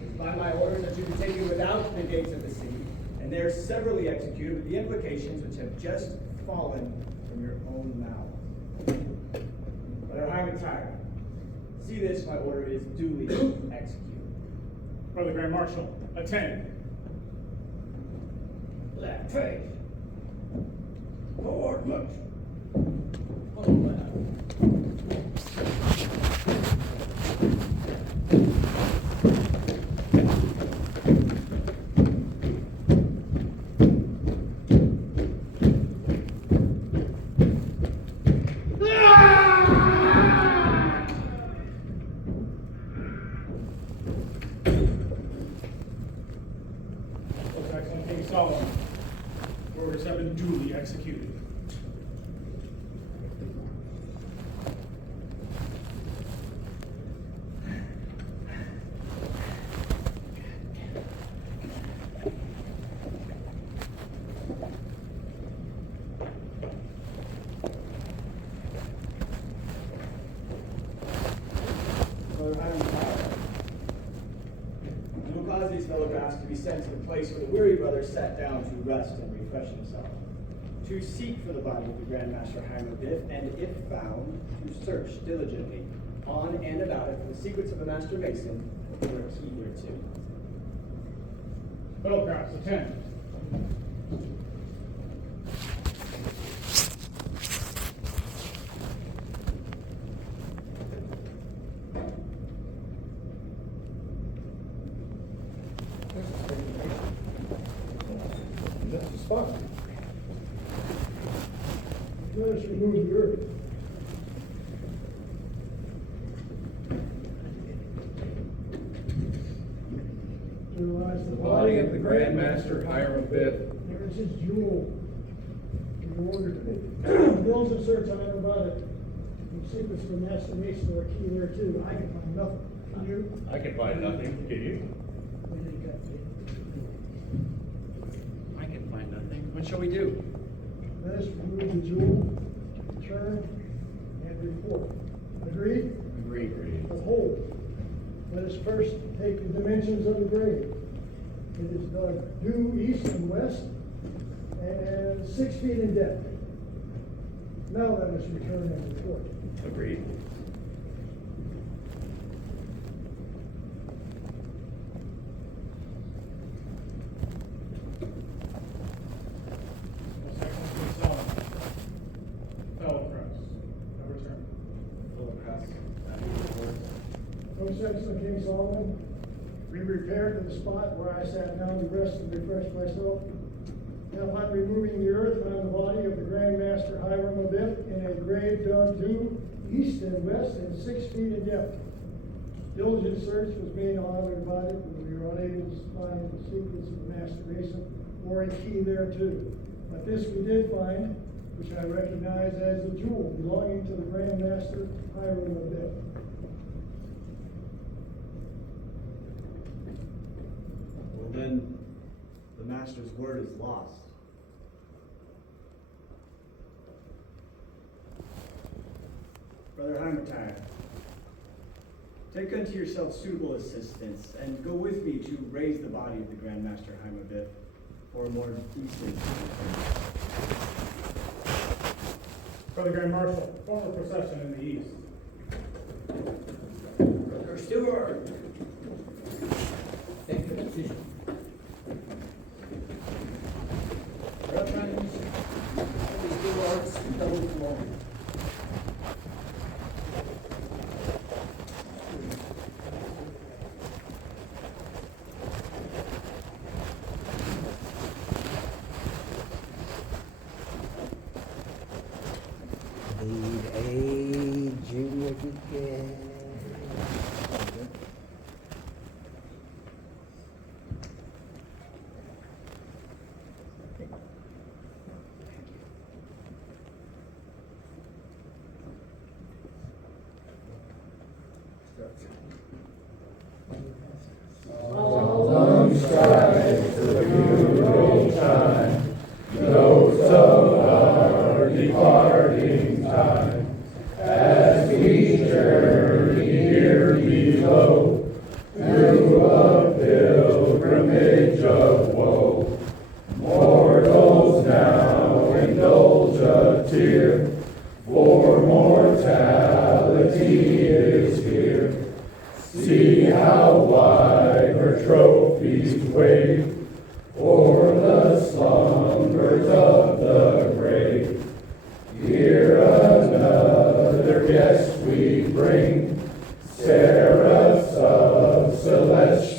It is by my orders that you be taken without the gates of the city, and there severally executed with the implications which have just fallen from your own mouths. Brother Hiram tired. See this, my order is duly executed. Brother Grand Marshal, attend. Left face. Forward march. Most Excellent King Solomon, your orders have been duly executed. Brother Hiram Tyler, you will cause these photographs to be sent to the place where the weary brother sat down to rest and refresh himself, to seek for the body of the Grand Master Hiram Abiff, and if found, to search diligently on and about it for the secrets of the Master Mason, or a key thereto. Photographs, attend. That's the spot. Let us remove the earth. To realize The body of the Grand Master Hiram Abiff. There is his jewel. In order to build a search on everybody. The secrets of the Master Mason are key there too. I can find nothing. Can you? I can find nothing, can you? I can find nothing. What shall we do? Let us remove the jewel, turn, and report. Agreed? Agreed. Behold, let us first take the dimensions of the grave. It is dug due east and west, and 6 feet in depth. Now let us return and report. Agreed. Most Excellent King Solomon, photographs, I return. Photographs. Most Excellent King Solomon, we repaired to the spot where I sat down to rest and refresh myself. And upon removing the earth, found the body of the Grand Master Hiram Abiff in a grave dug due east and west and 6 feet in depth. Diligent search was made on other body, but we were unable to find the secrets of the Master Mason or a key thereto. But this we did find, which I recognize as a jewel belonging to the Grand Master Hiram Abiff. Well then, the Master's word is lost. Brother Heimertire, take unto yourself suitable assistance, and go with me to raise the body of the Grand Master Hiram Abiff for a more decent. Brother Grand Marshal, form a procession in the east. Brother Stewart. Take your position. Reverends, Brother Stewart's double floor. Need a junior deacon. Solemn strife to the funeral time, notes of our departing time, as we journey here below, through a pilgrimage of woe. Mortals now indulge a tear, for mortality is here. See how wide her trophies wave o'er the slumbers of the grave. Here another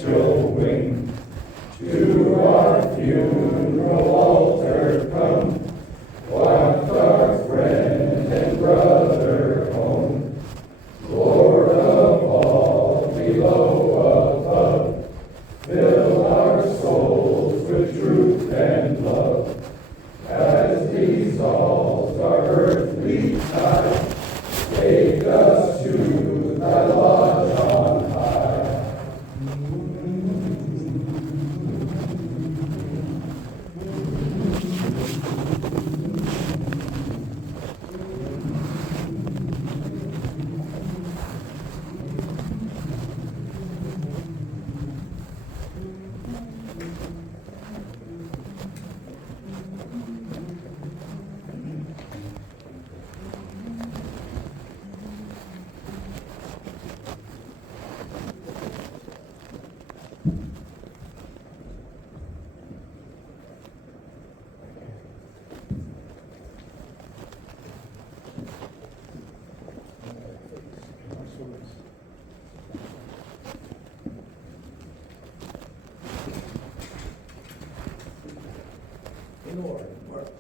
celestial wing, to our funeral altar come, what our friend and brother home, Lord of all, below, above, fill our souls with truth and love, as dissolves our earthly tie, take us to thy lodge on high. In order, Marcus.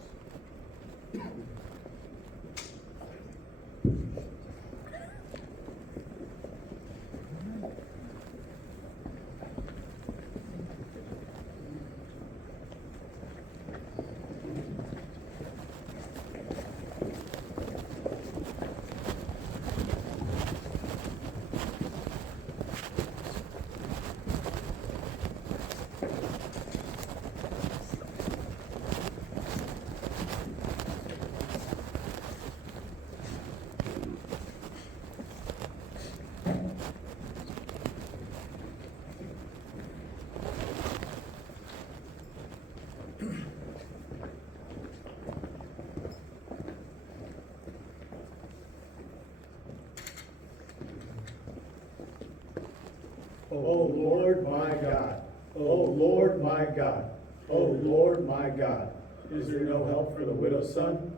O Lord my God, O Lord my God, O Lord my God, is there no help for the widow's son?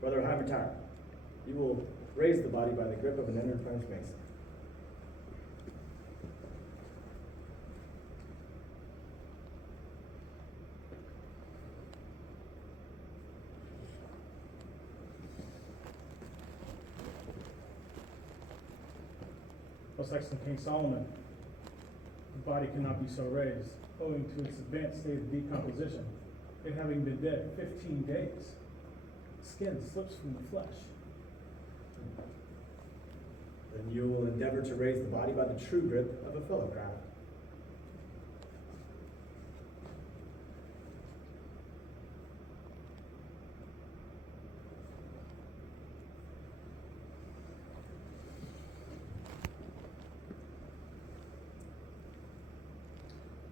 Brother Hypertire, you will raise the body by the grip of an inner French mason. Most excellent King Solomon, the body cannot be so raised, owing to its advanced state of decomposition. It having been dead 15 days, skin slips from the flesh. Then you will endeavor to raise the body by the true grip of a fellow craft.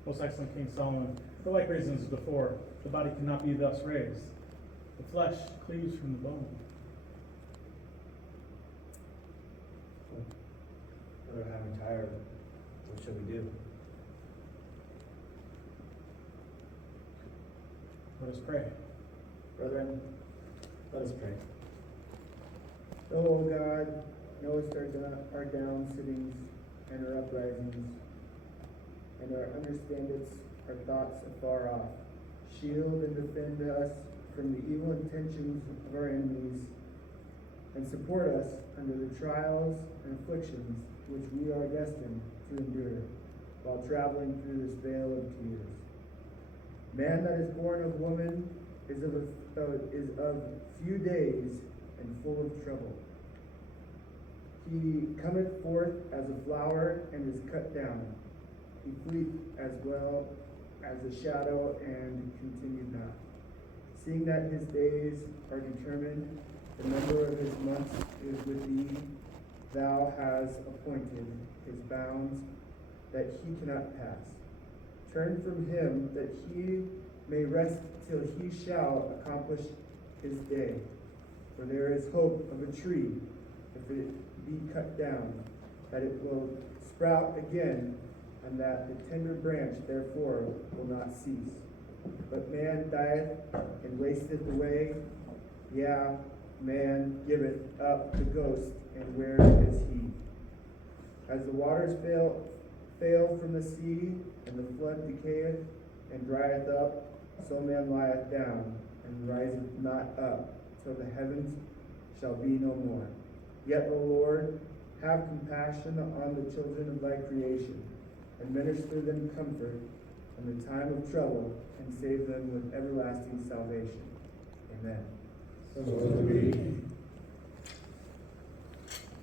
Most excellent King Solomon, for like reasons as before, the body cannot be thus raised. The flesh cleaves from the bone. Brother Hypertire, what shall we do? Let us pray. Brethren, let us pray. O God, knowest our down sittings and our uprisings, and understandest our thoughts afar off. Shield and defend us from the evil intentions of our enemies, and support us under the trials and afflictions which we are destined to endure while traveling through this vale of tears. Man that is born of woman is of few days and full of trouble. He cometh forth as a flower and is cut down. He fleeth as well as a shadow and continued not. Seeing that his days are determined, the number of his months is with thee. Thou hast appointed his bounds that he cannot pass. Turn from him that he may rest till he shall accomplish his day. For there is hope of a tree, if it be cut down, that it will sprout again, and that the tender branch therefore will not cease. But man dieth and wasteth away, yea, man giveth up the ghost, and where is he? As the waters fail from the sea, and the flood decayeth and drieth up, so man lieth down, and riseth not up, till the heavens shall be no more. Yet, O Lord, have compassion on the children of thy creation, and minister them comfort in the time of trouble, and save them with everlasting salvation. Amen.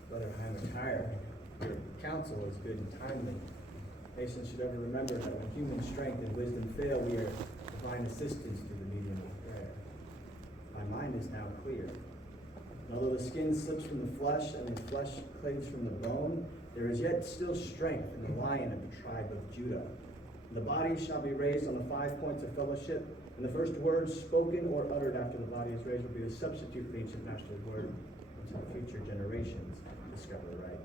Brother Hyman, your counsel is good and timely. Nations should ever remember that when human strength and wisdom fail, we are divine assistance through the medium of prayer. My mind is now clear. And although the skin slips from the flesh and the flesh clings from the bone, there is yet still strength in the lion of the tribe of Judah. And the body shall be raised on the 5 points of fellowship, and the first words spoken or uttered after the body is raised will be the substitute for the ancient master's word until the future generations discover right.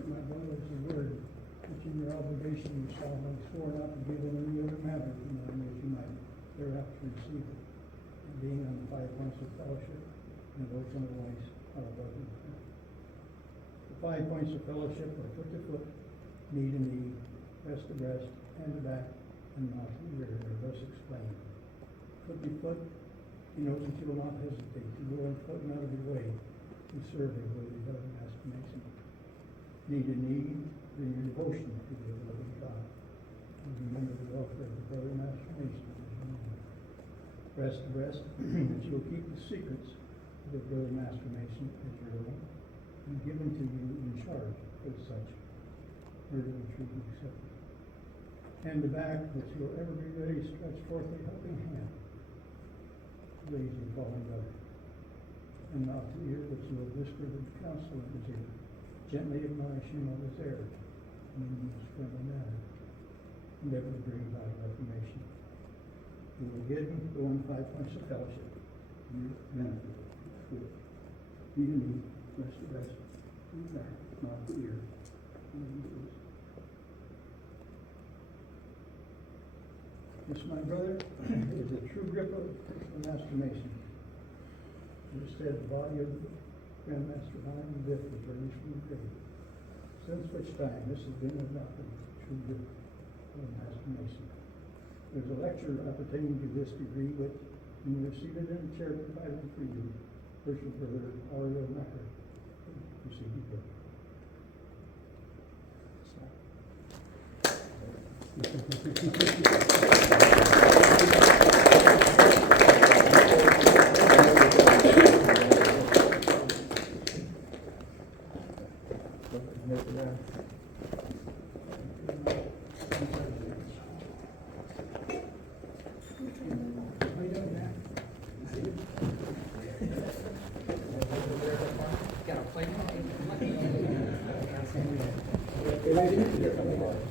My brothers, the word, which in your obligation you solemnly swore not to give in any other manner than that in which you might thereafter receive it, and being on the 5 points of fellowship, and those on the voice are above you. The 5 points of fellowship are foot to foot, knee to knee, breast to breast, hand to back, and mouth to ear, are thus explained. Foot to foot, he knows that you will not hesitate to go in foot and out of your way to serve him with your brother Master Mason. Knee to knee, bring your devotion to the living God. And remember the welfare of the brother Master Mason. Breast to breast, that you will keep the secrets of the brother Master Mason as your own, and given to you in charge for such murder and truth accepted. Hand to back, that you will ever be ready to stretch forth a helping hand, raise your fallen brother. And mouth to ear, that you will whisper the counsel in his ear, gently admonish him of his error, and in his friendly manner, endeavor to bring about reformation. You will again go on 5 points of fellowship, you benefit, good. Knee to knee, breast to breast, hand to back, mouth to ear, and this, my brother, is a true grip of the Master Mason. Instead, the body of Grandmaster Hyman Biff was raised from the grave. Since which time this has been adopted true grip of the Master Mason. There's a lecture appertaining to this degree which, when you receive it in a chair provided for you, Worship Brother Ariel Mecker, receive the gift.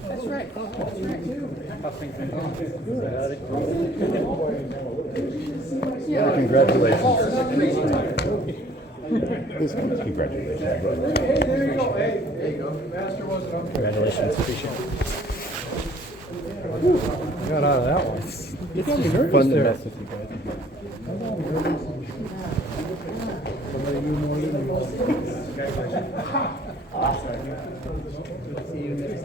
That's right. That's right too. Yeah. Congratulations. Congratulations. Hey, there you go. Hey, there you go. Master wasn't up here. Congratulations, appreciate it. Got out of that one. You got me nervous Fun to there. mess with you guys. See you next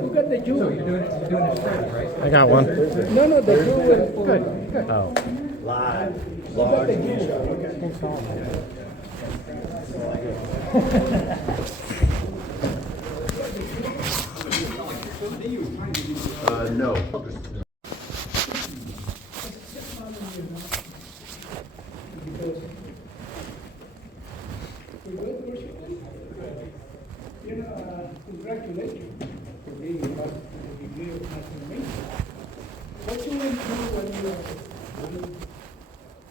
Who got the jewel? So you're doing it straight, right? I got one. No, the jewel. Good. Oh. Live. Who got the jewel? No. Because we both worship you know, congratulations for being about the degree of transformation. What you went through when you were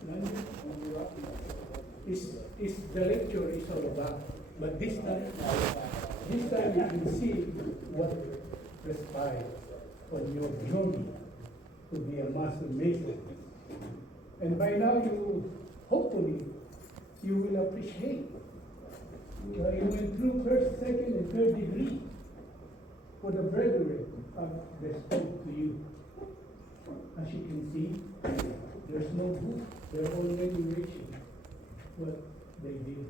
London, is the lecture is all about. But this time you can see what transpired on your journey to be a master mason. And by now hopefully, you will appreciate. You went through first, second, and third degree for the brethren of respect to you. As you can see, there's no book. They're already reaching what they did.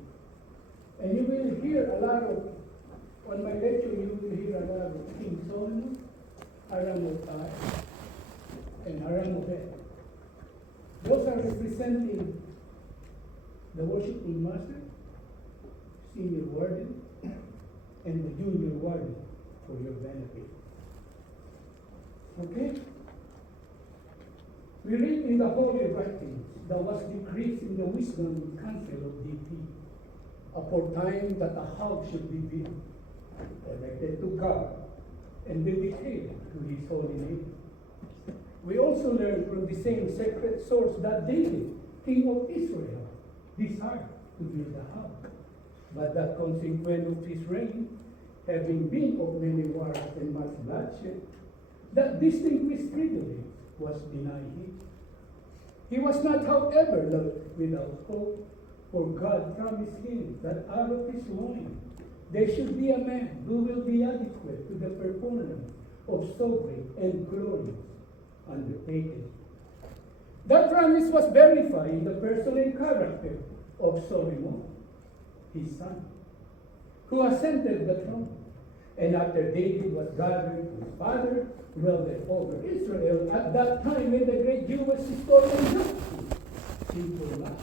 And you will hear a lot of, on my lecture, you will hear a lot of King Solomon, Hiram of Tyre, and Hiram of Beth. Those are representing the worshiping master, senior warden, and the junior warden for your benefit. Okay? We read in the Holy Writings that was decreased in the wisdom and counsel of DP, aforetime that a house should be built, erected to God, and dedicated to his holy name. We also learn from the same sacred source that David, king of Israel, desired to build a house. But that consequence of his reign, having been of many wars and much bloodshed, that distinguished privilege was denied him. He was not, however, left without hope, for God promised him that out of his loins there should be a man who will be adequate to the performance of sovereign and glorious undertaking. That promise was verified in the person and character of Solomon, his son, who ascended the throne. And after David was gathered to his father, ruled over Israel at that time when the great Jewish historian Justice, simple life,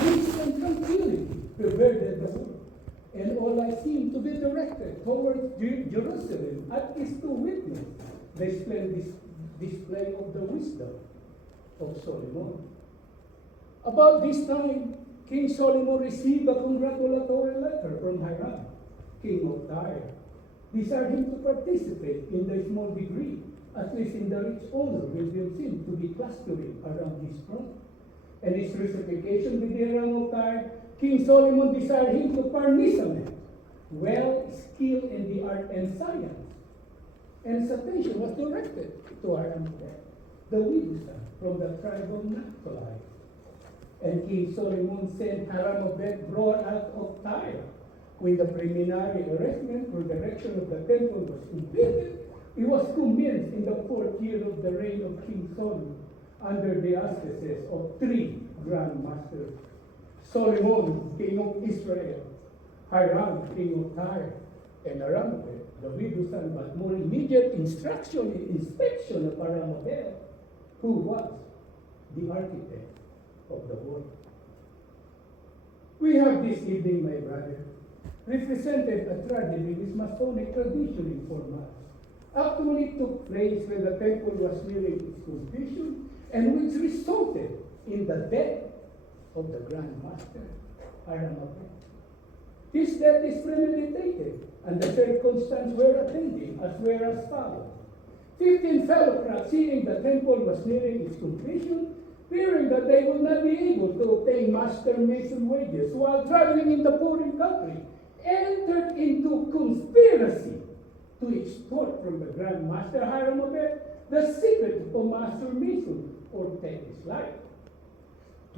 peace and tranquility pervaded the world, and all eyes seemed to be directed towards Jerusalem, at least to witness the splendid display of the wisdom of Solomon. About this time, King Solomon received a congratulatory letter from Hiram, king of Tyre, desired him to participate in the small degree, at least in the rich honor which will seem to be clustering around his throne. And his reciprocation with the Hiram of Tyre, King Solomon desired him to furnish a man well skilled in the art and science. And his attention was directed to Hiram of Tyre, the widow son from the tribe of Naphtali. And King Solomon sent Hiram of Beth brought out of Tyre. When the preliminary arrangement for the erection of the temple was completed, he was commenced in the 4th year of the reign of King Solomon, under the auspices of 3 grand masters: Solomon, king of Israel, Hiram, king of Tyre, and Aramabeth, the widow son, but more immediate inspection of Aramabeth, who was the architect of the world. We have this evening, my brother, represented a tragedy which Masonic tradition informs us actually took place when the temple was nearing its completion, and which resulted in the death of the Grand Master, Aramabeth. His death is premeditated, and the circumstances were attending as were as follows. 15 fellow crafts, seeing the temple was nearing its completion, fearing that they would not be able to obtain master mason wages while traveling in the foreign country, entered into conspiracy to extort from the Grand Master Aramabeth the secret of master mason, or take his life.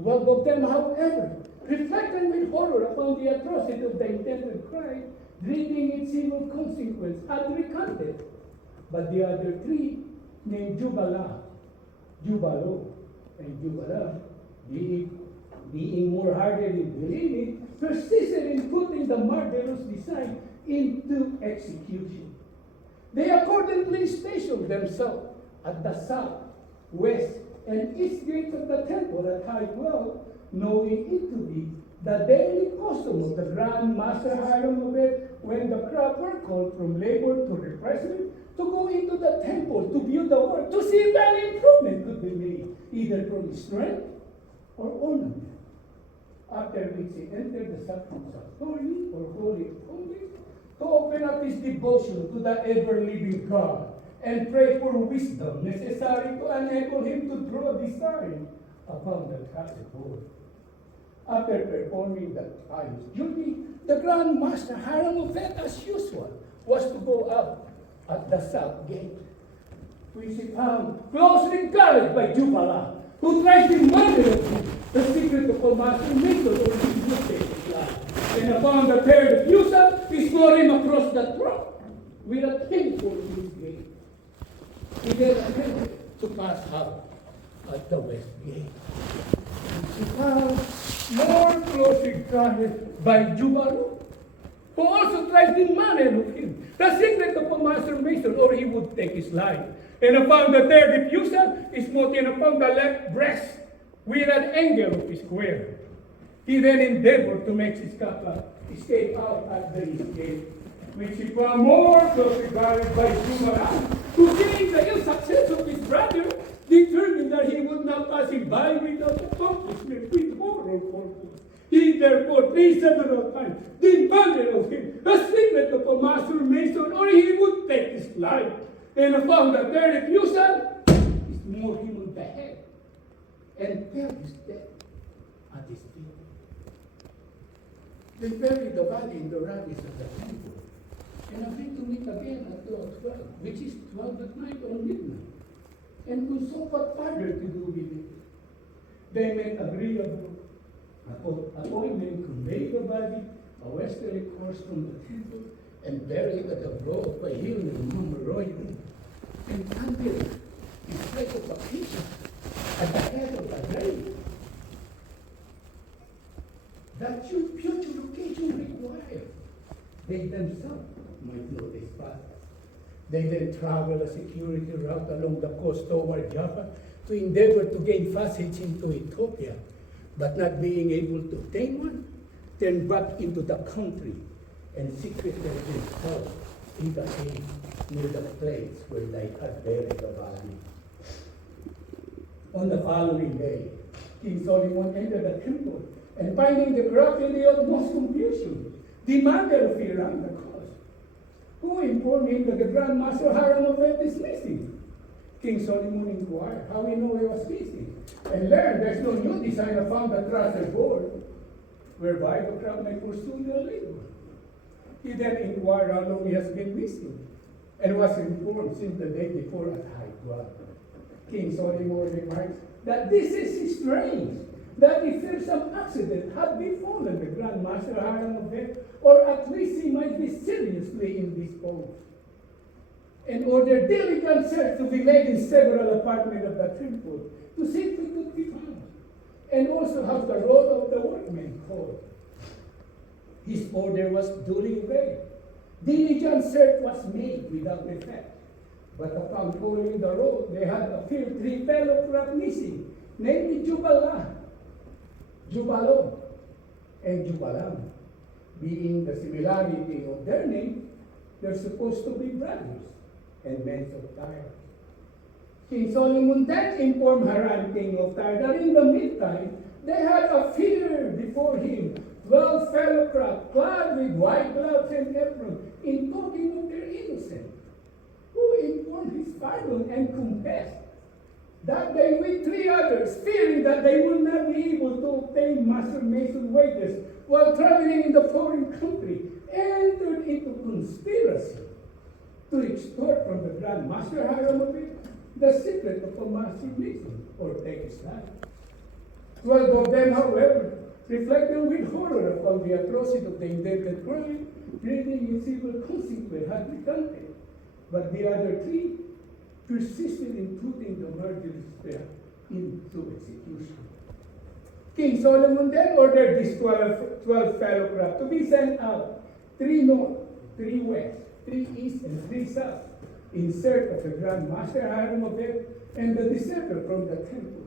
12 of them, however, reflecting with horror upon the atrocity of the intended crime, dreading its evil consequence, had recanted. But the other 3, named Jubalo, and Jubala, being more hardened in believing, persisted in putting the murderous design into execution. They accordingly stationed themselves at the south, west, and east gates of the temple at high wall, knowing it to be the daily custom of the Grand Master Hiram of it, when the crowd were called from labor to refreshment, to go into the temple to view the work, to see if any improvement could be made, either from strength or ornament. After which he entered the sanctuary or holy holy to open up his devotion to the ever-living God and pray for wisdom necessary to enable him to draw design upon the classic board. After performing the pious duty, the Grand Master Hiram of it, as usual, was to go out at the south gate, which he found closely guarded by Jubala, who tried to murder him, the secret of a master Mitchell or his mistake life. And upon the third refusal, he swore him across the throat with a painful his gate. He then attempted to pass out at the west gate, which he found more closely guarded by Jubala, who also tried to manage of him the secret of a master mason, or he would take his life. And upon the third refusal, he smote him upon the left breast with an angle of his square. He then endeavored to make his escape out at the east gate, which he found more closely guarded by Jubala, who, seeing the ill success of his brother, determined that he would not pass him by without accomplishment with moral purpose. He therefore 3 several times demanded of him the secret of a master mason, or he would take his life. And upon the third refusal, he smote him on the head and fell his death at his feet. They buried the body in the rabbits of the temple and agreed to meet again at 12, which is 12 at night or midnight, and consult what further to do with it. They made agreeable appointment to convey the body a westerly course from the temple and bury it at the brow of a hill in Mamaroy, and until in place of a picture at the head of the grave. That future occasion required, they themselves might know this path. They then travel a security route along the coast toward Java to endeavor to gain passage into Ethiopia, but not being able to obtain one, turn back into the country and secreted themselves in the cave near the place where they had buried the body. On the following day, King Solomon entered the temple and, finding the crowd in the utmost confusion, demanded of Hiram the cause, who informed him that the Grand Master Hiram of it is missing. King Solomon inquired how he knew he was missing, and learned there's no new design upon the trusted board, whereby the crowd may pursue their labor. He then inquired how long he has been missing, and was informed since the day before at high tide. King Solomon remarks that this is strange, that if there's some accident had befallen the Grand Master Hiram of it, or at least he might be seriously indisposed, and ordered diligent search to be made in several apartments of the temple to see if he could be found, and also have the roll of the workmen called. His order was duly obeyed. Diligent search was made without effect, but upon following the road, they had appeared 3 fellow craft missing, namely Jubalo, and Jubalam. Being the similarity of their name, they're supposed to be brothers and men of Tyre. King Solomon then informed Hiram, king of Tyre, that in the meantime they had appeared before him 12 fellow craft, clad with white gloves and apron, in token of their innocence, who informed his pardon and confessed that they with 3 others, fearing that they would not be able to obtain master mason wages while traveling in the foreign country, entered into conspiracy to extort from the Grand Master Hiram of it the secret of a master mason, or take his life. 12 of them, however, reflected with horror upon the atrocity of the intended crime, dreading its evil consequence had become it. But the other 3 persisted in putting the murderous pair into execution. King Solomon then ordered these 12 fellow craft to be sent out, 3 north, 3 west, 3 east, and 3 south, in search of the Grand Master Hiram of it and the deserter from the temple.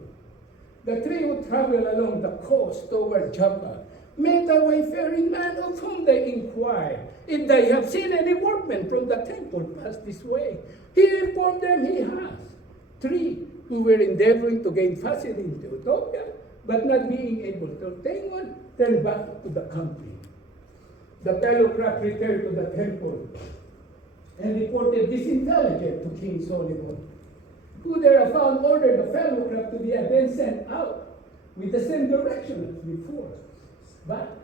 The 3 would travel along the coast toward Joppa met a wayfaring man of whom they inquired if they have seen any workmen from the temple pass this way. He informed them he has. 3 who were endeavoring to gain passage into Ethiopia, but not being able to obtain one, turned back to the country. The fellow craft returned to the temple and reported this intelligence to King Solomon, who thereupon ordered the fellow craft to be again sent out with the same direction as before, but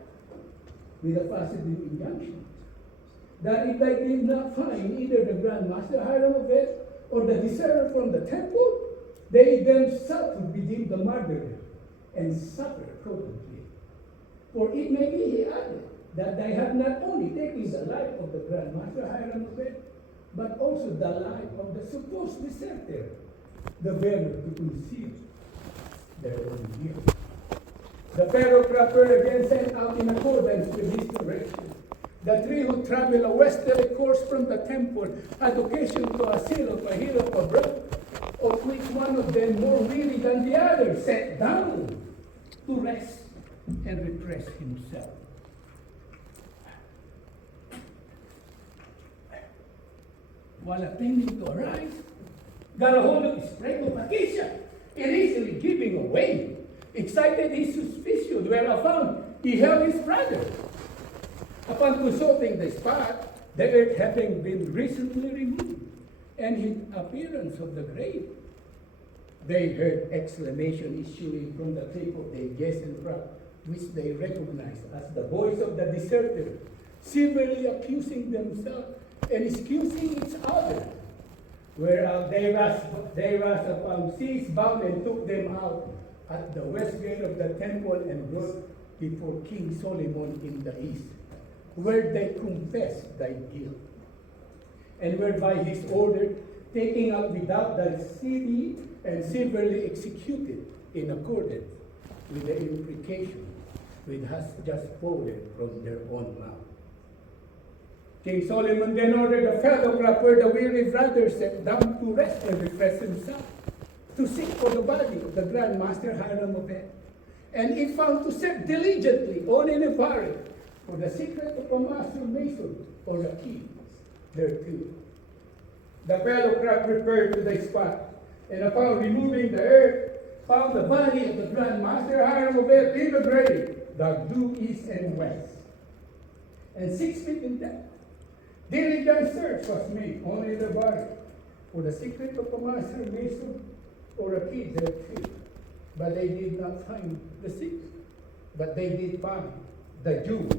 with a positive injunction that if they did not find either the Grand Master Hiram of it or the deserter from the temple, they themselves would be deemed the murderer and suffer accordingly. For it may be, he added, that they have not only taken the life of the Grand Master Hiram of it, but also the life of the supposed deserter, the better to conceal their own guilt. The fellow crafter again sent out in accordance with this direction. The 3 who traveled a westerly course from the temple had occasion to assail of a hill of a brook, of which one of them, more weary than the other, sat down to rest and refresh himself. While attempting to arise, got a hold of his spray of acacia, and easily giving away, excited his suspicion, whereupon he held his brother. Upon consulting the spot, the earth having been recently removed, and his appearance of the grave, they heard exclamation issuing from the tip of their guest craft, which they recognized as the voice of the deserter, severely accusing themselves and excusing each other. Whereas they was upon seas bound and took them out at the west gate of the temple and brought before King Solomon in the east, where they confessed their guilt, and were by his order taken out without the city and severely executed in accordance with the imprecation which has just fallen from their own mouth. King Solomon then ordered the fellow craft where the weary brother sat down to rest and refresh himself, to seek for the body of the Grand Master Hiram of it. And he found to search diligently on in a barrack for the secret of a master mason or a key thereto. The fellow craft repaired to the spot, and upon removing the earth, found the body of the Grand Master Hiram of it in the grave, dug due east and west, and 6 feet in depth. Diligent search was made only in the barrack for the secret of a master mason or a key thereto, but they did not find the secret. But they did find the jewel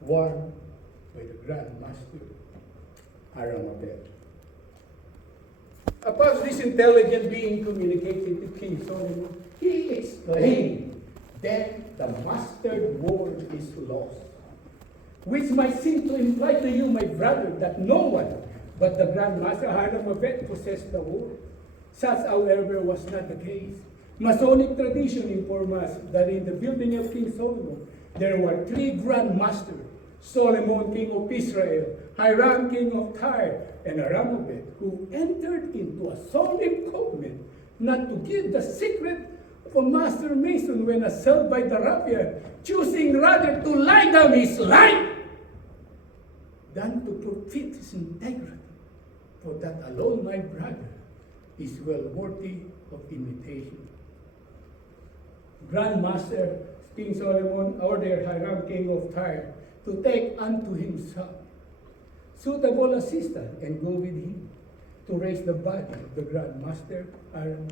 worn by the Grand Master Hiram of it. Upon this intelligence being communicated to King Solomon, he exclaimed, "Then the mastered word is lost," which might seem to imply to you, my brother, that no one but the Grand Master Hiram of it possessed the word. Such, however, was not the case. Masonic tradition informs us that in the building of King Solomon, there were 3 Grand Masters: Solomon, king of Israel, Hiram, king of Tyre, and Aram of it, who entered into a solemn covenant not to give the secret of a master mason when assailed by the ruffian, choosing rather to lie down his life than to forfeit his integrity. For that alone, my brother, is well worthy of imitation. Grand Master King Solomon ordered Hiram, king of Tyre, to take unto himself suitable assistant and go with him to raise the body of the Grand Master Hiram.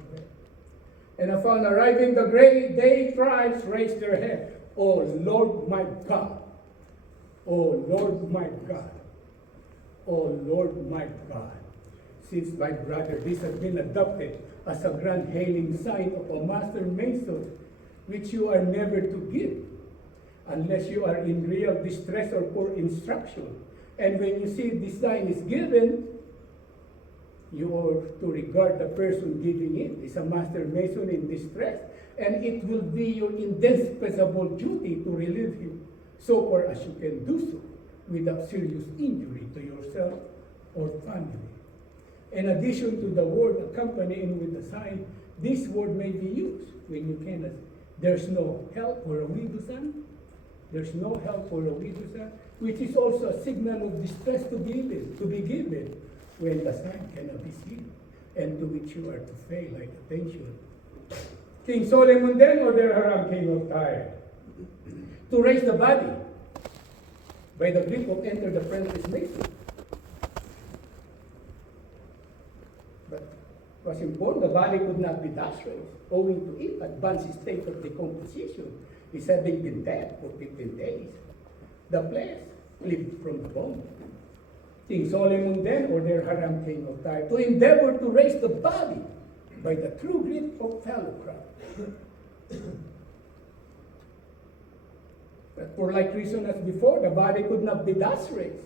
And upon arriving the grave, they thrice raised their head, "O Lord my God, O Lord my God, O Lord my God." Since, my brother, this has been adopted as a grand hailing sign of a master mason, which you are never to give, unless you are in real distress or for instruction. And when you see this sign is given, you are to regard the person giving it as a master mason in distress, and it will be your indispensable duty to relieve him, so far as you can do so, without serious injury to yourself or family. In addition to the word accompanying with the sign, this word may be used when you cannot There's no help for a widow's son. There's no help for a widow's son, which is also a signal of distress to be given when the son cannot be seen, and to which you are to pay like attention. King Solomon then ordered Hiram, king of Tyre, to raise the body by the grip of enter the apprentice mason. But it was informed the body could not be thus raised, owing to its advanced state of decomposition, is having been dead for 15 days. The flesh flipped from the bone. King Solomon then ordered Hiram, king of Tyre, to endeavor to raise the body by the true grip of fellowcraft. But for like reason as before, the body could not be thus raised.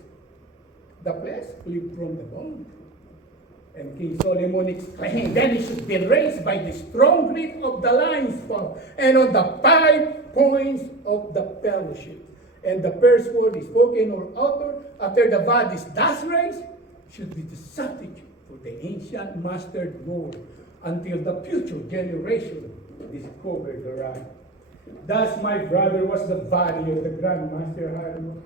The flesh flipped from the bone. And King Solomon exclaimed, then it should be raised by the strong grip of the lion's paw and on the 5 points of the fellowship. And the first word is spoken or uttered after the body is thus raised should be the substitute for the ancient mastered word until the future generation discovered the right. Thus, my brother, was the body of the Grand Master Hiram,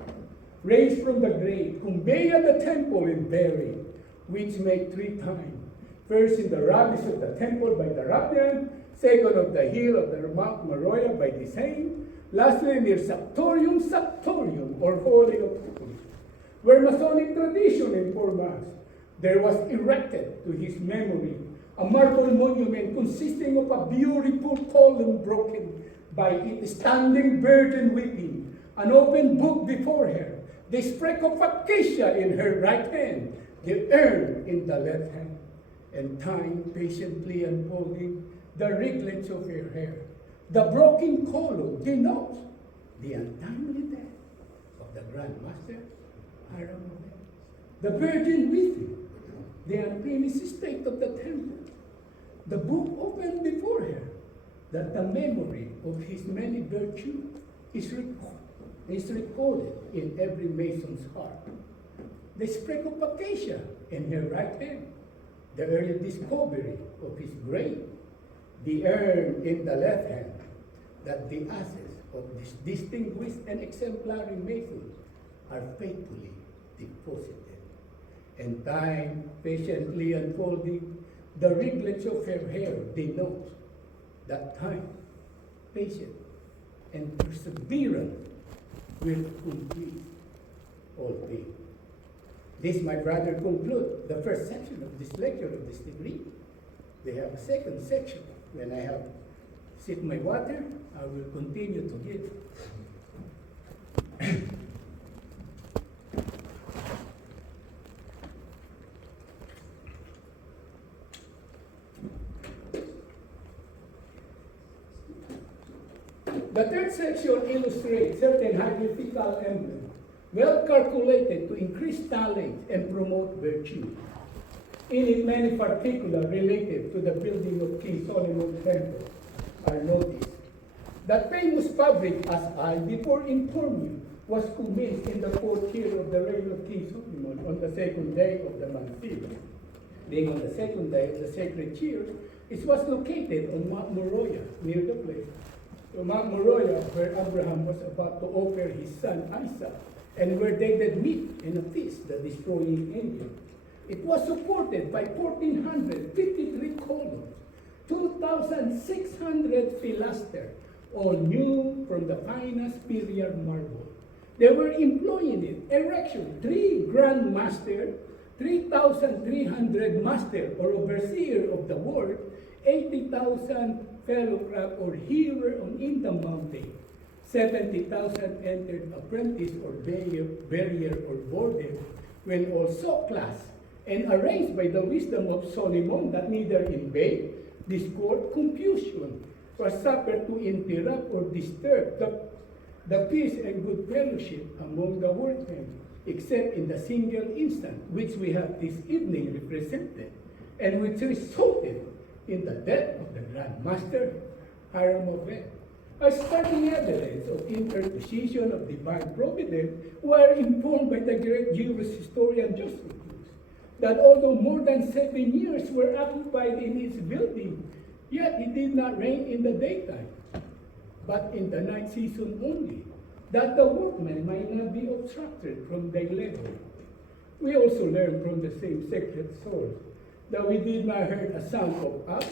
raised from the grave, conveyed at the temple and buried, which made 3 times. First in the rabbis of the temple by the Rabban, second on the hill of the Mount Moriah by the same, lastly near Saptorium, or Holy of Holies, where Masonic tradition informs us there was erected to his memory a marble monument consisting of a beautiful column broken by its standing virgin weeping, an open book before her, the sprig of acacia in her right hand, the urn in the left hand, and time patiently unfolding the ringlets of her hair. The broken column denotes the untimely death of the Grand Master Hiram. The virgin weeping, the unfinished state of the temple. The book opened before her, that the memory of his many virtues is recorded in every mason's heart. The sprig of acacia in her right hand, the early discovery of his grave, the urn in the left hand, that the ashes of this distinguished and exemplary mason are faithfully deposited. And time patiently unfolding the ringlets of her hair denotes that time, patience, and perseverance will complete all things. This, my brother, concludes the first section of this lecture of this degree. We have a second section. When I have sipped my water, I will continue to give. The third section illustrates certain hierarchical emblems, well calculated to increase talent and promote virtue. In it, many particulars related to the building of King Solomon's temple are noticed. That famous fabric, as I before informed you, was commenced in the 4th year of the reign of King Solomon on the 2nd day of the month. Being on the 2nd day of the sacred year, it was located on Mount Moriah, near the place. So Mount Moriah, where Abraham was about to offer his son Isaac, and where they did meet in a feast, the destroying angel. It was supported by 1,453 columns, 2,600 pilasters, all new from the finest period marble. They were employing it, erection, 3 grand masters, 3,300 master or overseer of the work, 80,000 fellowcraft or hearer on in the mountain, 70,000 entered apprentice or barrier or boarder, when also class, and arranged by the wisdom of Solomon that neither invade, discord, confusion, was suffered to interrupt or disturb the peace and good fellowship among the workmen, except in the single instant which we have this evening represented, and which resulted in the death of the Grand Master Hiram of Red. A startling evidence of interposition of divine providence, we are informed by the great Jewish historian Josephus that although more than 7 years were occupied in its building, yet it did not rain in the daytime. but in the night season only, that the workmen might not be obstructed from their labor. We also learn from the same sacred source that we did not hear a sound of axe,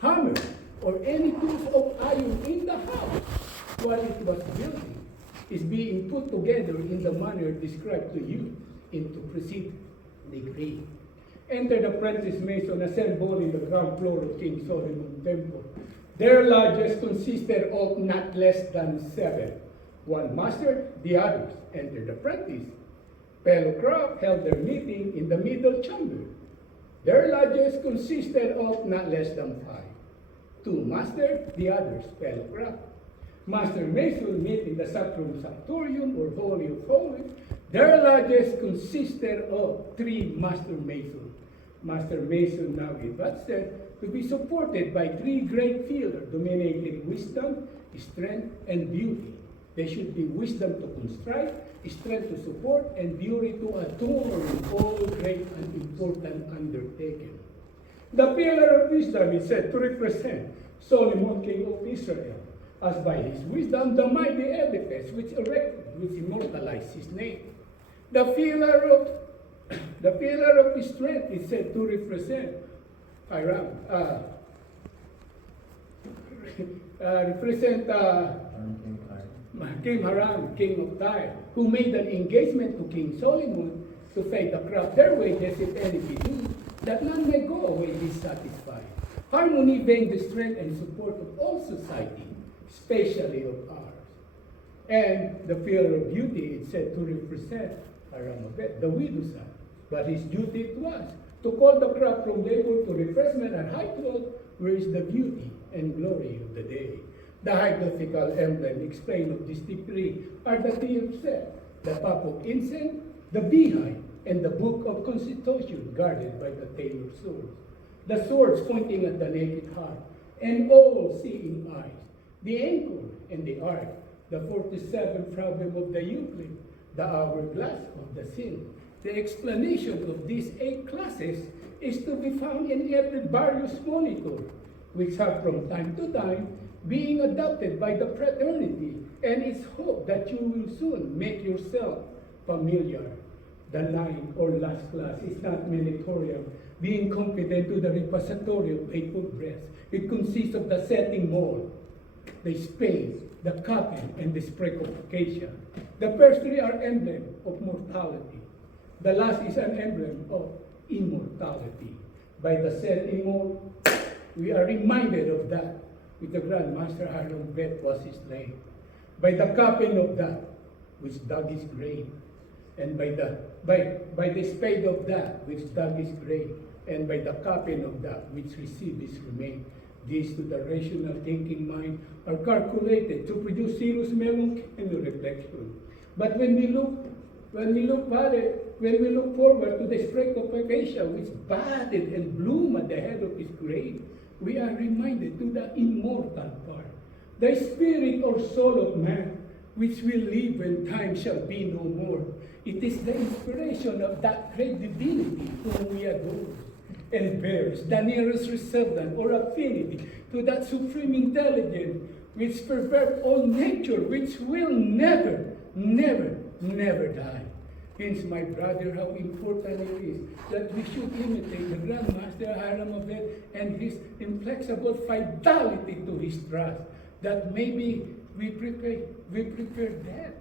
hammer, or any tools of iron in the house while it was building is being put together in the manner described to you into preceding degree. Enter the apprentice mason assembled in the ground floor of King Solomon's temple. Their lodges consisted of not less than 7. One master, the others entered the apprentice. Fellow craft held their meeting in the middle chamber. Their lodges consisted of not less than 5. 2 master, the others fellow craft. Master mason meet in the sacrum sanctorium or holy of holies. Their lodges consisted of 3 master masons. Master mason now invested to be supported by 3 great pillars dominating wisdom, strength, and beauty. They should be wisdom to construct, strength to support, and beauty to adorn all great and important undertaking. The pillar of wisdom is said to represent Solomon, king of Israel, as by his wisdom the mighty edifice which erected, which immortalized his name. The pillar of strength is said to represent King Hiram, king of Tyre, who made an engagement to King Solomon to pay the crop their wages if any be due, that none may go away dissatisfied. Harmony being the strength and support of all society, especially of ours. And the pillar of beauty is said to represent Hiram, the widow's son. But his duty it was to call the crop from labor to refreshment and high clothes, where is the beauty and glory of the day. The hieroglyphical emblem explained of this decree are the tea of set, the cup of incense, the beehive, and the book of constitution guarded by the tailor's swords. The swords pointing at the naked heart, and all seeing eyes, the anchor and the ark, the 47th problem of the Euclid, the hourglass of the sin. The explanation of these 8 classes is to be found in every various monitor, which have from time to time being adopted by the fraternity, and it's hoped that you will soon make yourself familiar. The 9th or last class is not meritorious, being competent to the repository of faithful breaths. It consists of the setting mold, the spade, the coffin, and the sprig of acacia. The first 3 are emblem of mortality. The last is an emblem of immortality. By the said immortal, we are reminded of that, with the Grand Master Hiram Bet was his name. By the coffin of that, which dug his grave, and by the spade of that, which dug his grave, and by the coffin of that, which received his remains. These to the rational thinking mind are calculated to produce serious melancholy and reflection. But when we look forward to the sprig of acacia which budded and bloomed at the head of his grave, we are reminded to the immortal part, the spirit or soul of man, which will live when time shall be no more. It is the inspiration of that great divinity whom we adore, and bears the nearest resemblance or affinity to that supreme intelligence which pervades all nature, which will never, never, never die. Hence, my brother, how important it is that we should imitate the Grand Master Hiram and his inflexible fidelity to his trust, that maybe we prepare death,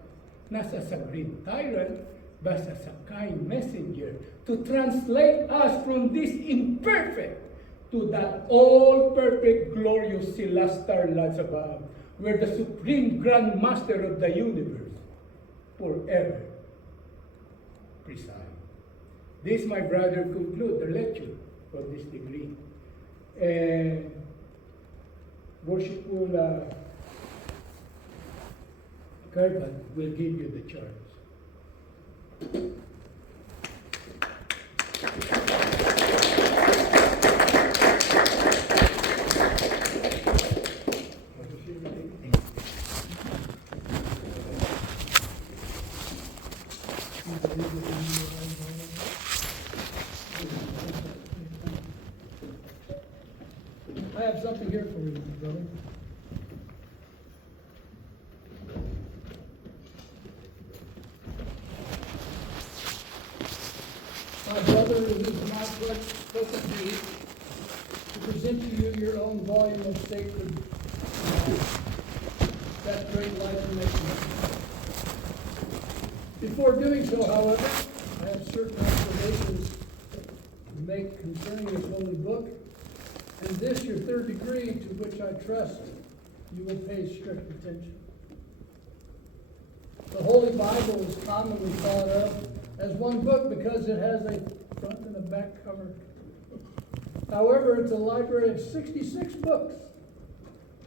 not as a great tyrant, but as a kind messenger to translate us from this imperfect to that all-perfect, glorious celestial lands above, where the supreme Grand Master of the universe forever preside. This, my brother, conclude the lecture of this degree. And worshipful Kerban will give you the charge. I have something here for you, brother. brother, it is my pleasant duty to present to you your own volume of sacred that great life in making. Before doing so, however, I have certain observations to make concerning this holy book, and this your third degree, to which I trust you will pay strict attention. The Holy Bible is commonly thought of as one book because it has a front and a back cover. However, it's a library of 66 books,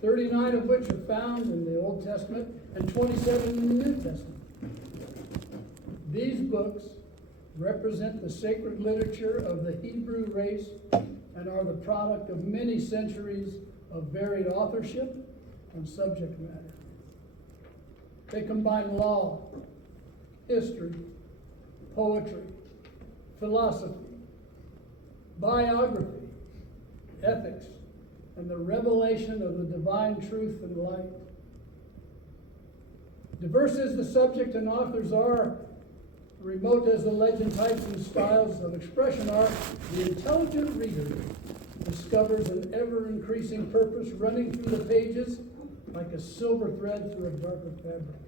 39 of which are found in the Old Testament and 27 in the New Testament. These books represent the sacred literature of the Hebrew race and are the product of many centuries of varied authorship and subject matter. They combine law, history, poetry, philosophy, biography, ethics, and the revelation of the divine truth and light. Diverse as the subject and authors are, remote as the legend types and styles of expression are, the intelligent reader discovers an ever-increasing purpose running through the pages like a silver thread through a darker fabric.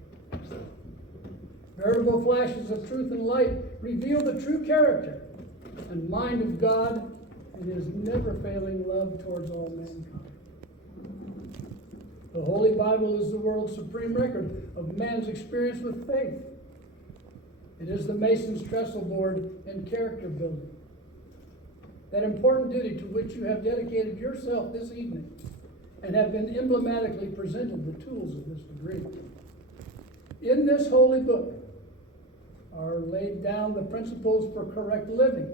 Veritable flashes of truth and light reveal the true character and mind of God and his never-failing love towards all mankind. The Holy Bible is the world's supreme record of man's experience with faith. It is the Mason's trestle board in character building. That important duty to which you have dedicated yourself this evening and have been emblematically presented the tools of this degree. In this holy book are laid down the principles for correct living.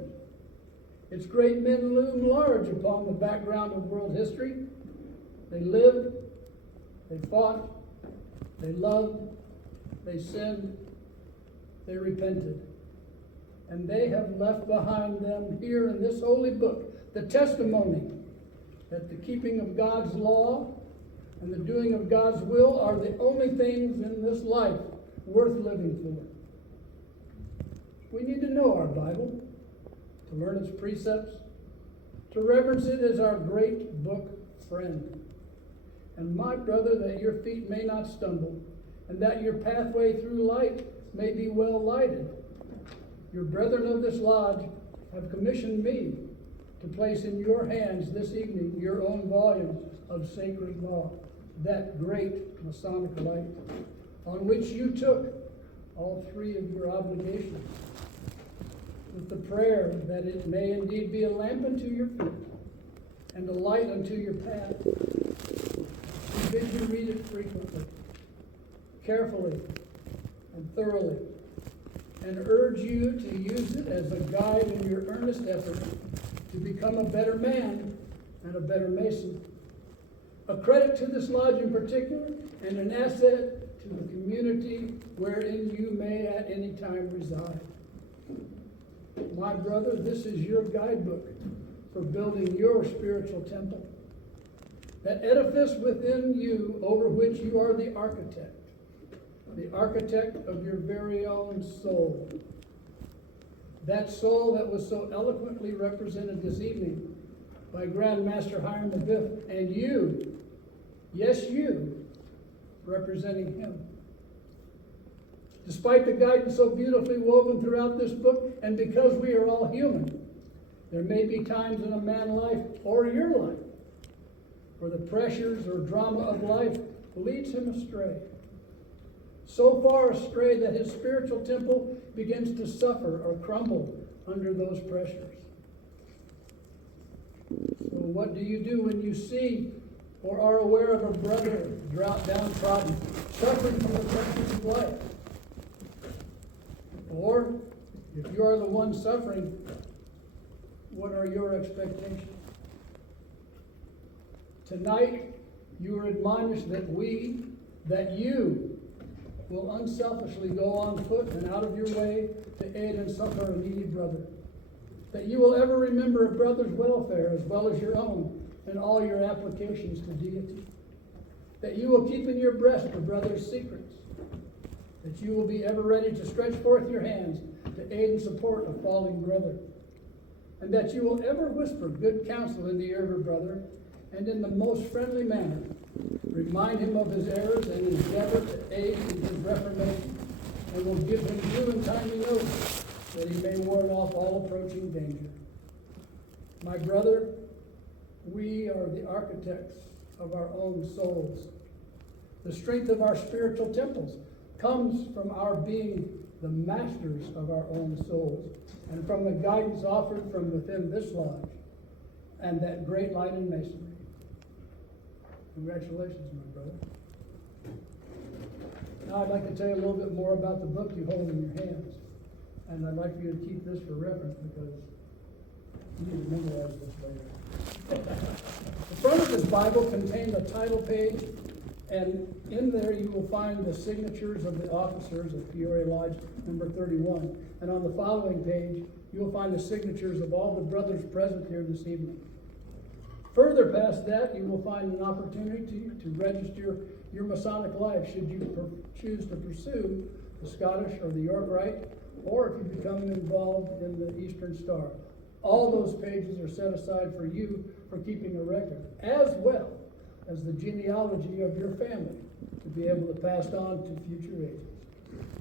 Its great men loom large upon the background of world history. They lived, they fought, they loved, they sinned, they repented. And they have left behind them here in this holy book the testimony that the keeping of God's law and the doing of God's will are the only things in this life worth living for. We need to know our Bible, to learn its precepts, to reverence it as our great book friend. And my brother, that your feet may not stumble, and that your pathway through light may be well lighted. Your brethren of this lodge have commissioned me to place in your hands this evening your own volume of sacred law, that great Masonic light, on which you took all three of your obligations, with the prayer that it may indeed be a lamp unto your feet and a light unto your path. We bid you read it frequently, carefully, and thoroughly, and urge you to use it as a guide in your earnest effort to become a better man and a better Mason. A credit to this lodge in particular, and an asset to the community wherein you may at any time reside. My brother, this is your guidebook for building your spiritual temple. That edifice within you over which you are the architect of your very own soul. That soul that was so eloquently represented this evening by Grand Master Hiram V, and you, yes you, representing him. Despite the guidance so beautifully woven throughout this book, and because we are all human, there may be times in a man's life, or your life, where the pressures or drama of life leads him astray. So far astray that his spiritual temple begins to suffer or crumble under those pressures. So what do you do when you see or are aware of a brother downtrodden, suffering from the pressures of life? Or, if you are the one suffering, what are your expectations? Tonight, you are admonished that you will unselfishly go on foot and out of your way to aid and succor a needy brother. That you will ever remember a brother's welfare as well as your own in all your applications to deity. That you will keep in your breast a brother's secrets. That you will be ever ready to stretch forth your hands to aid and support a falling brother. and that you will ever whisper good counsel in the ear of your brother, and in the most friendly manner remind him of his errors and endeavor to aid in his reformation, and will give him due and timely notice, that he may ward off all approaching danger. My brother, we are the architects of our own souls. The strength of our spiritual temples comes from our being the masters of our own souls, and from the guidance offered from within this lodge and that great light in masonry. Congratulations, my brother. Now I'd like to tell you a little bit more about the book you hold in your hands. And I'd like for you to keep this for reference because you need to memorize this later. The front of this Bible contains a title page, and in there you will find the signatures of the officers of Peoria Lodge number 31. And on the following page, you will find the signatures of all the brothers present here this evening. Further past that, you will find an opportunity to register your Masonic life should you choose to pursue the Scottish or the York Rite, or if you become involved in the Eastern Star. All those pages are set aside for you for keeping a record, as well as the genealogy of your family to be able to pass on to future ages.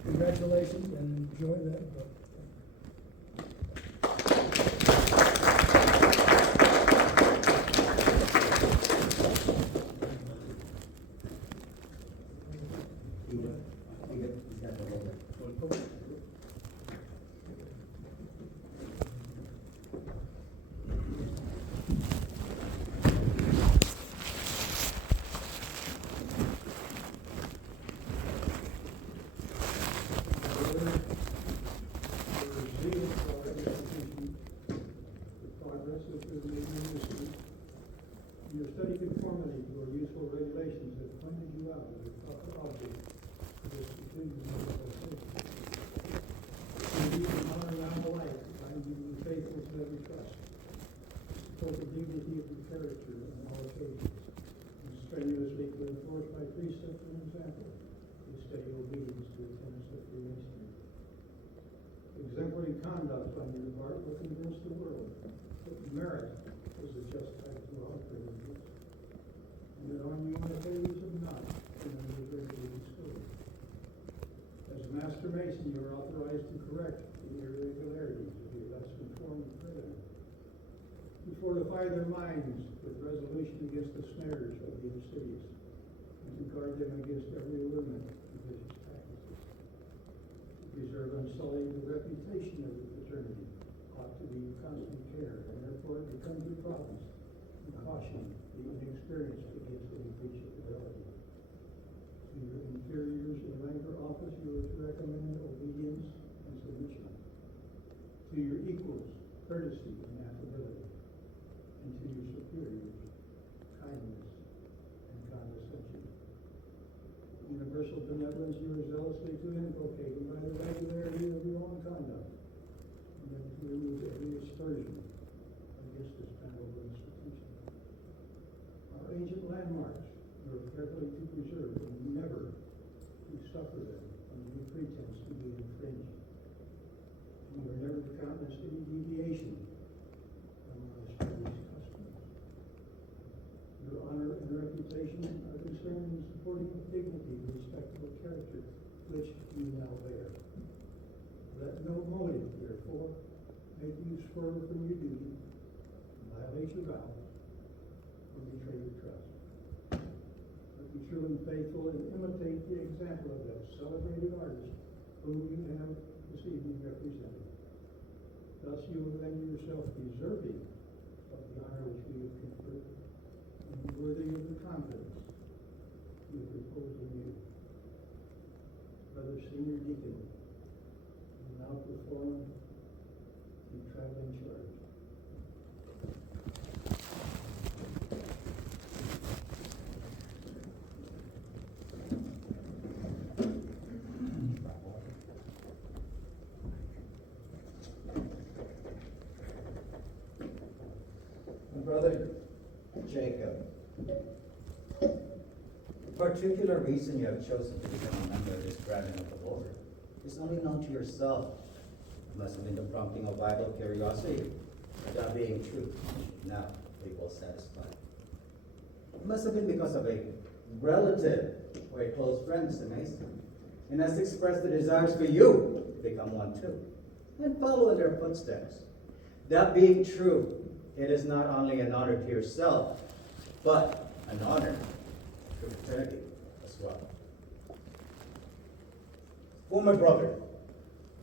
Congratulations and enjoy that book. Your study conformity to our useful regulations that pointed you out as a proper object for this conclusion of the conversation. Indeed, in honor now the life, find you to be faithful to every trust. Support the dignity of your character on all occasions, and strenuously to enforce by precept and example the steady obedience to the tenets of Freemasonry. Exemplary conduct on your part will convince the world that merit is a just type to all privileges, and that on you occasions of not, and under greatly discouraged. As a Master Mason, you are authorized to correct the irregularities of your less conformed brethren, to fortify their minds with resolution against the snares of the insidious, and to guard them against every allurement of vicious practices. To preserve unsullied the reputation of the fraternity ought to be your constant care, and therefore it becomes your province to caution the inexperienced against any breach of fidelity. To your inferiors in rank or office, you are to recommend obedience and submission. To your equals, courtesy and affability. And to your superiors, kindness and condescension. Universal benevolence you are zealously to inculcate, and by the regularity of your own conduct, and then to remove every aspersion against this venerable institution. Our ancient landmarks you are carefully to preserve, and never to suffer them under any pretense to be infringed. And you are never to countenance any deviation from our established customs. Your honor and reputation are concerned in supporting the dignity and respectable character which you now bear. Let no motive, therefore, make you swerve from your duty, violate your vows, or betray your trust. But be true and faithful and imitate the example of that celebrated artist whom you have this evening represented. Thus you will render yourself deserving of the honor which we have conferred, and worthy of the confidence we have reposed in you. Brother Senior Deacon, will now perform the traveling charge. Brother Jacob, the particular reason you have chosen to become a member of this Brethren of the Lord is only known to yourself. It must have been the prompting of vital curiosity That being true, now we both satisfied. It must have been because of a relative or a close friend, Mr. Mason, and has expressed the desires for you to become one too, and follow in their footsteps. That being true, it is not only an honor to yourself, but an honor to fraternity as well. For my brother,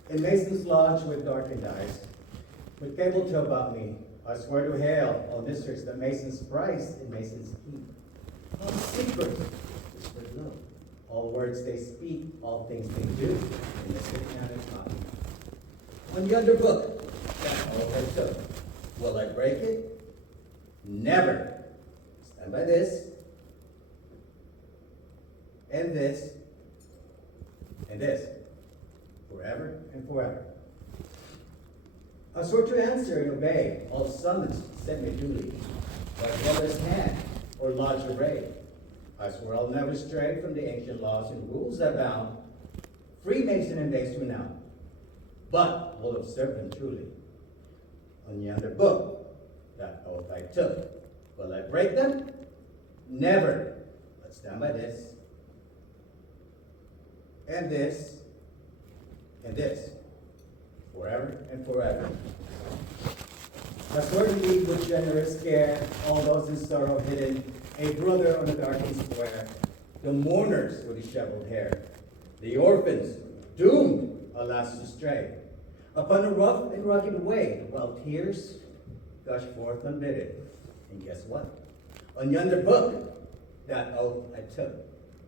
in Mason's lodge with darkened eyes, with cable to about me, I swear to hail all districts that Masons prize and Masons keep. All secrets whispered low, all words they speak, all things they do, in the city and copy. On yonder book, that oath I took, will I break it? Never. Stand by this, and this, and this, forever and forever. I swore to answer and obey all summons sent me duly, by brother's hand or lodge array. I swore I'll never stray from the ancient laws and rules that bound Freemason and base renown, but will observe them truly. On yonder book, that oath I took, will I break them? Never. But stand by this, and this, and this, forever and forever. I swear to lead with generous care all those in sorrow hidden, a brother on a darkened square, the mourners with disheveled hair, the orphans doomed, alas, to stray, upon a rough and rugged way, while tears gush forth unbidden. And guess what? On yonder book, that oath I took,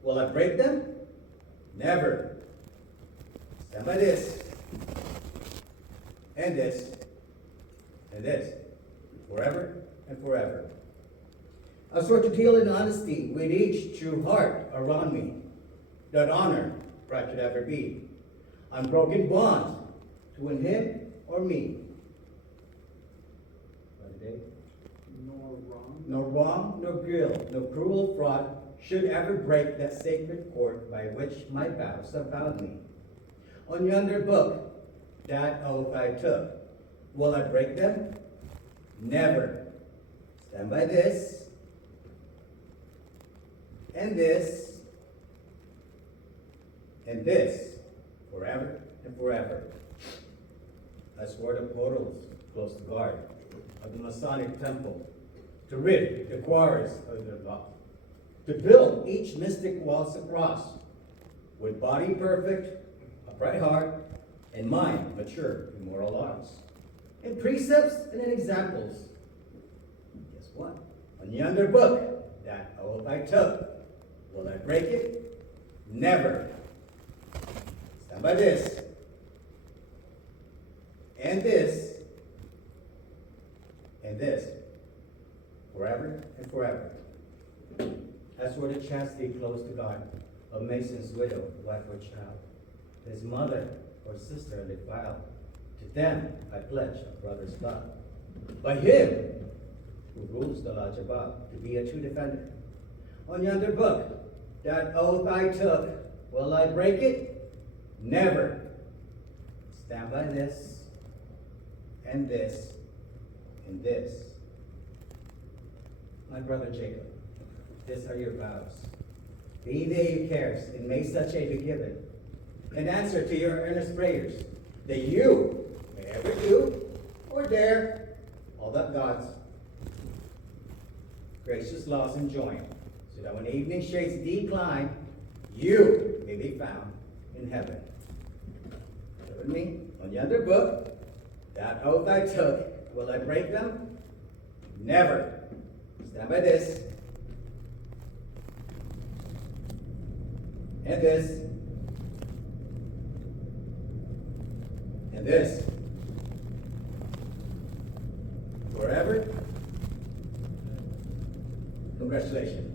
will I break them? Never. Stand by this, and this, and this, forever and forever. I swear to deal in honesty with each true heart around me, that honor pride should ever be. Unbroken bond to win him or me. Nor wrong, nor guilt, no cruel fraud should ever break that sacred cord by which my vows have bound me. On yonder book, that oath I took, will I break them? Never. Stand by this, and this, and this, forever and forever. I swore the portals close to guard of the Masonic temple, to rid the quarries of their law, to build each mystic walls across, with body perfect, upright heart, and mind mature in moral arts, in precepts and in examples. Guess what? On yonder book, that oath I took, will I break it? Never. Stand by this, and this, and this, forever and forever. As for the chastity close to God of Mason's widow, wife or child, his mother or sister undefiled, to them I pledge a brother's love. By him who rules the lodge above, to be a true defender. On yonder book, that oath I took, will I break it? Never. Stand by this, and this, and this. My brother Jacob, these are your vows. Be they your cares, and may such aid be given, in answer to your earnest prayers, that you may ever do or dare all that God's gracious laws enjoin, so that when evening shades decline, you may be found in heaven. Say with me, on yonder book, that oath I took, will I break them? Never. Stand by this, and this, and this, forever. Congratulations.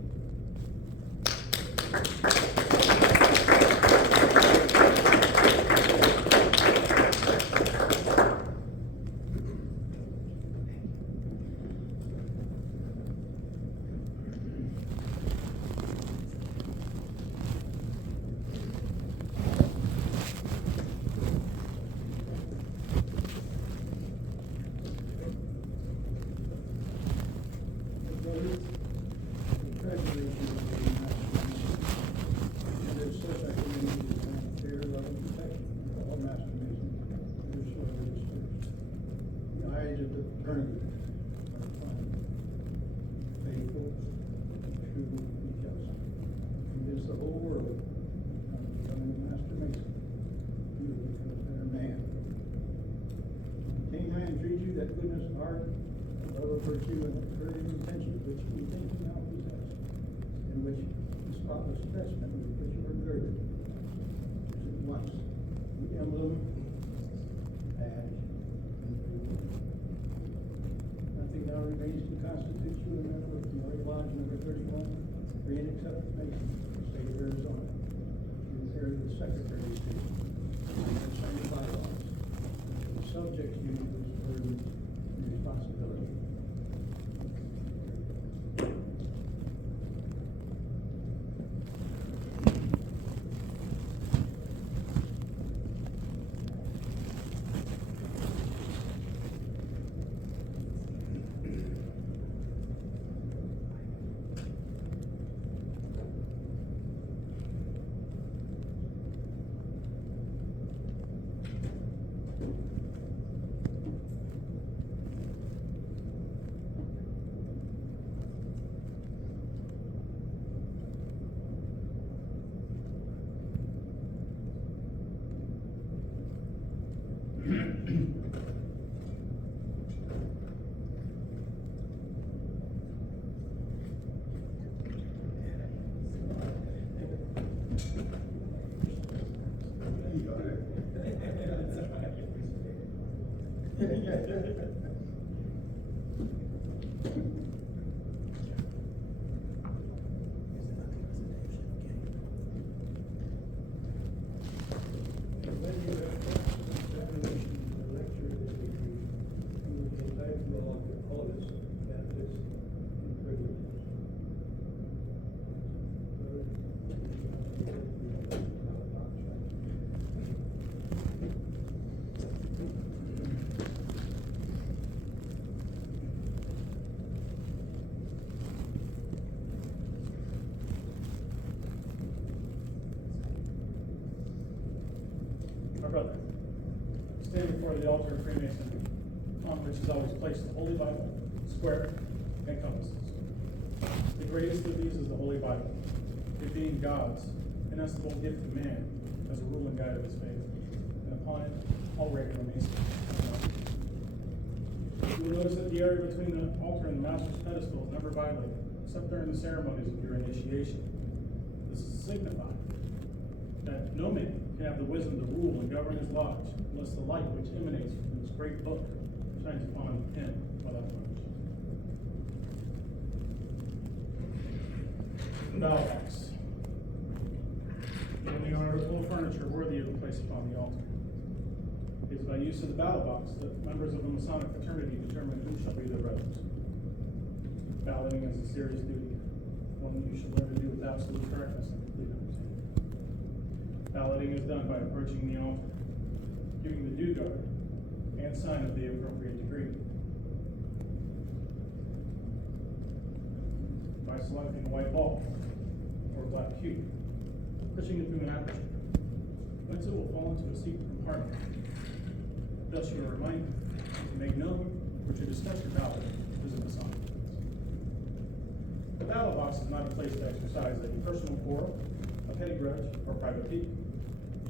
that goodness of heart, love of virtue, and courage and intention which we think you now possess, and which the spotless testament with which you were girded is at once the emblem, badge, and reward. Nothing now remains to constitute you a member of Moray Lodge number 31, free and accepted Mason, state of Arizona. You carry the secretary station, and sign the bylaws. The subject to you is burden and responsibility. My brother, stand before the altar of Freemasonry, on which is always placed the Holy Bible, square, and compasses. The greatest of these is the Holy Bible, it being God's inestimable gift to man as a rule and guide of his faith, and upon it all regular Masons. You will notice that the area between the altar and the master's pedestal is never violated, except during the ceremonies of your initiation. This is signified that no man can have the wisdom to rule and govern his lodge unless the light which emanates from this great book shines upon him without blemish. Bell box. The only article of furniture worthy of a place upon the altar. It is by use of the battle box that members of the Masonic fraternity determine who shall be their brothers. Balloting is a serious duty, one that you should learn to do with absolute correctness and complete understanding. Balloting is done by approaching the altar, giving the due guard, and sign of the appropriate degree. By selecting a white ball or a black cube, pushing it through an aperture, whence it will fall into a secret compartment. Thus you are reminded to make known or to discuss your ballot is a Masonic offense. The ballot box is not a place to exercise a personal quarrel, a petty grudge, or private pique.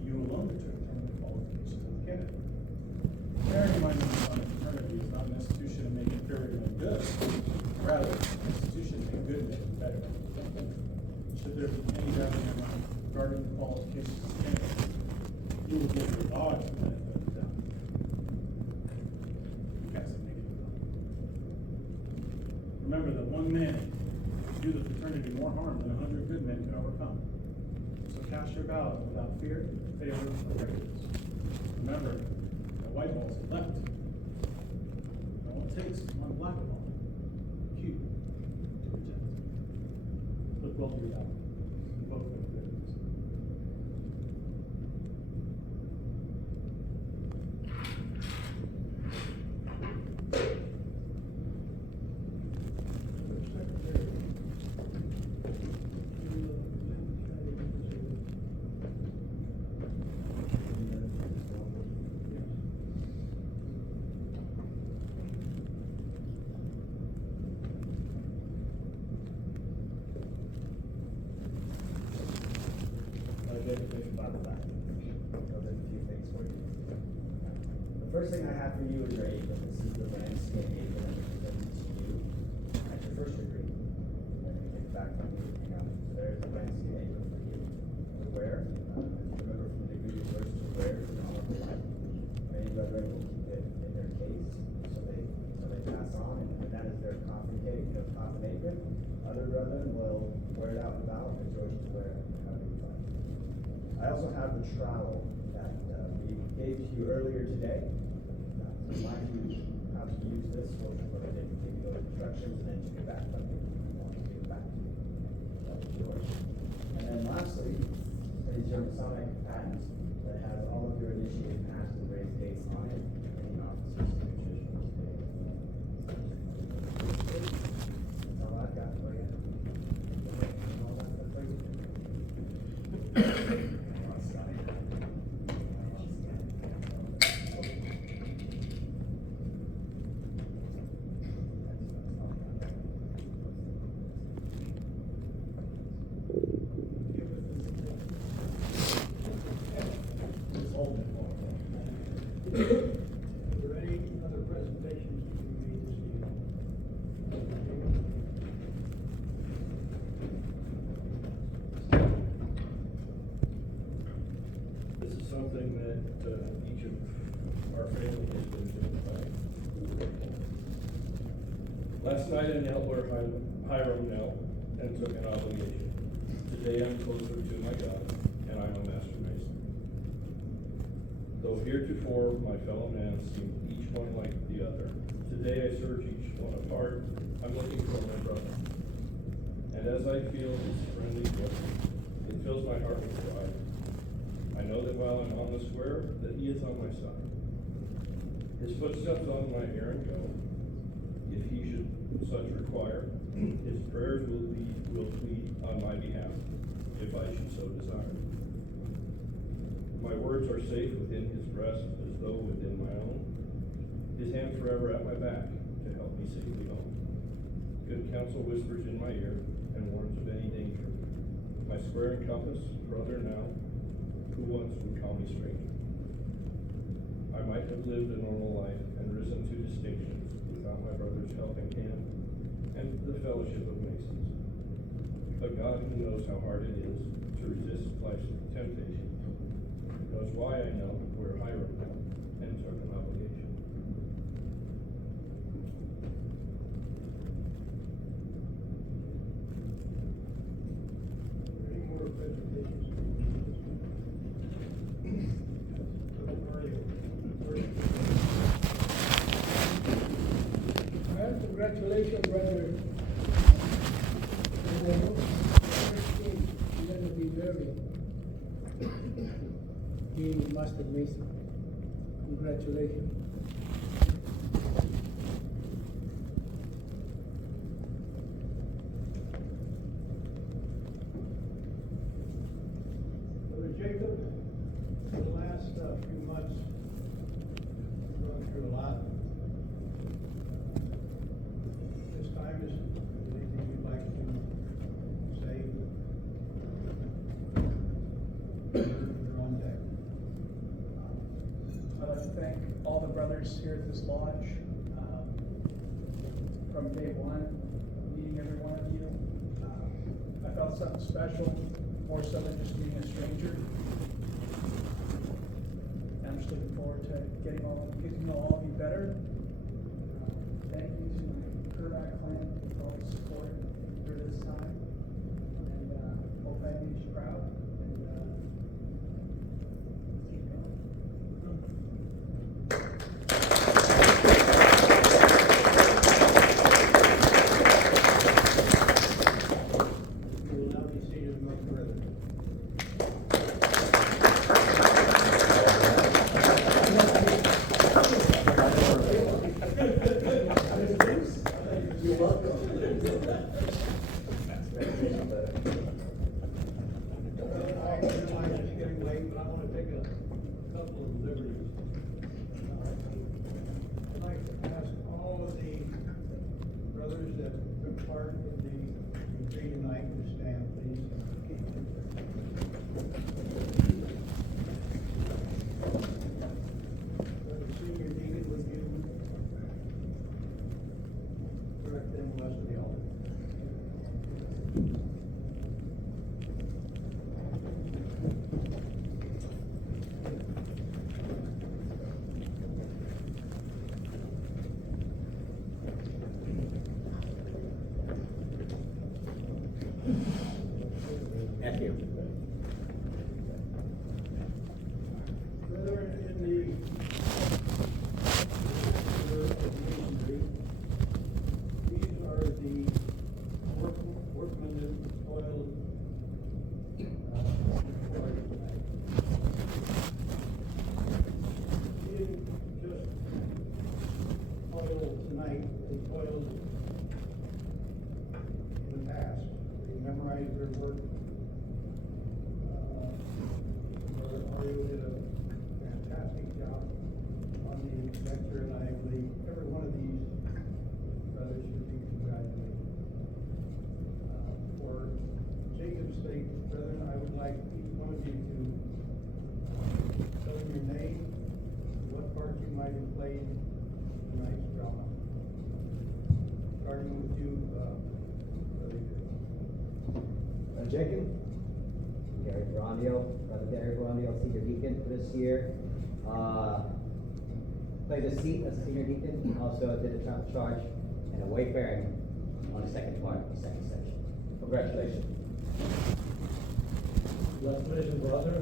You alone determine the qualifications of the candidate. Bearing in mind that the Masonic fraternity is not an institution to make inferior men good, rather, an institution to make good men better. Should there be any doubt in your mind regarding the qualifications of the candidate, you will give your lodge the benefit of the doubt. You cast a negative vote. Remember that one man can do the fraternity more harm than 100 good men can overcome. So cast your ballot without fear, favor, or prejudice. Remember that white balls are left. And all it takes is one black ball, Q, to reject. Look well to your ballot. Vote for the goodness. first thing I have for you is your apron. This is the landscape apron that was presented to you at your first degree. And then you get back from you. So there's the landscape apron for you to wear. Remember from the degree you're first to wear for your honorable life. Many brethren will keep it in their case so they pass on, and that is their coffin cake, coffin apron. Other brethren will wear it out and about, and George to wear it however you like. I also have the trowel that we gave to you earlier today. Remind you how to use this, so I didn't give you those instructions, and then took it back from you. Give it back to you. That was yours. And then lastly, is your Masonic patent that has all of your initiated past and raised dates on it, and the officer's signatures from today. That's all I've got for you. All I've got for you. Are there any other presentations to be made this evening? This is something that each of our family has been doing by. Last night I knelt where Hiram knelt and took an obligation. Today I'm closer to my God, and I'm a master mason. Though heretofore my fellow man seemed each one like the other, today I search each one apart. I'm looking for my brother. And as I feel his friendly grip, it fills my heart with pride. I know that while I'm on the square, that he is on my side. His footsteps on my errand go. If he should such require, his prayers will plead on my behalf, if I should so desire. My words are safe within his breast, as though within my own. His hand forever at my back, to help me safely home. Good counsel whispers in my ear, and warns of any danger. My square and compass, brother now, who once would call me stranger. I might have lived a normal life, and risen to distinctions, without my brother's helping hand, and the fellowship of Masons. But God, who knows how hard it is to resist life's temptations, knows why I know where Hiram knelt and took an obligation. Any more presentations? Well, congratulations, brother. And I hope you're going to be very being a master mason. Congratulations. Brother Jacob, for the last few months, we've gone through a lot. This time, is there anything you'd like to say? You're on deck. I'd like to thank all the brothers here at this lodge. From day one, meeting every one of you, I felt something special, more so than just being a stranger. I'm just looking forward to getting to know all of you better. Thank you to my Kermack clan for all the support through this time, and hope I made you proud. And keep going. You will now be seated among the brethren. You're welcome. the toils in the past. They memorized their work. Brother Mario did a fantastic job on the lecture, and I believe every one of these brothers should be congratulated. For Jacob's sake, brethren, I would like each one of you to tell him your name, what part you might have played in tonight's drama. Starting with you, Brother Jacob? Gary Brother Gary Brother, senior deacon for this year. Played the seat as a senior deacon, also did a charge and a wayfaring on the second part, the second section. Congratulations. Congratulations, brother.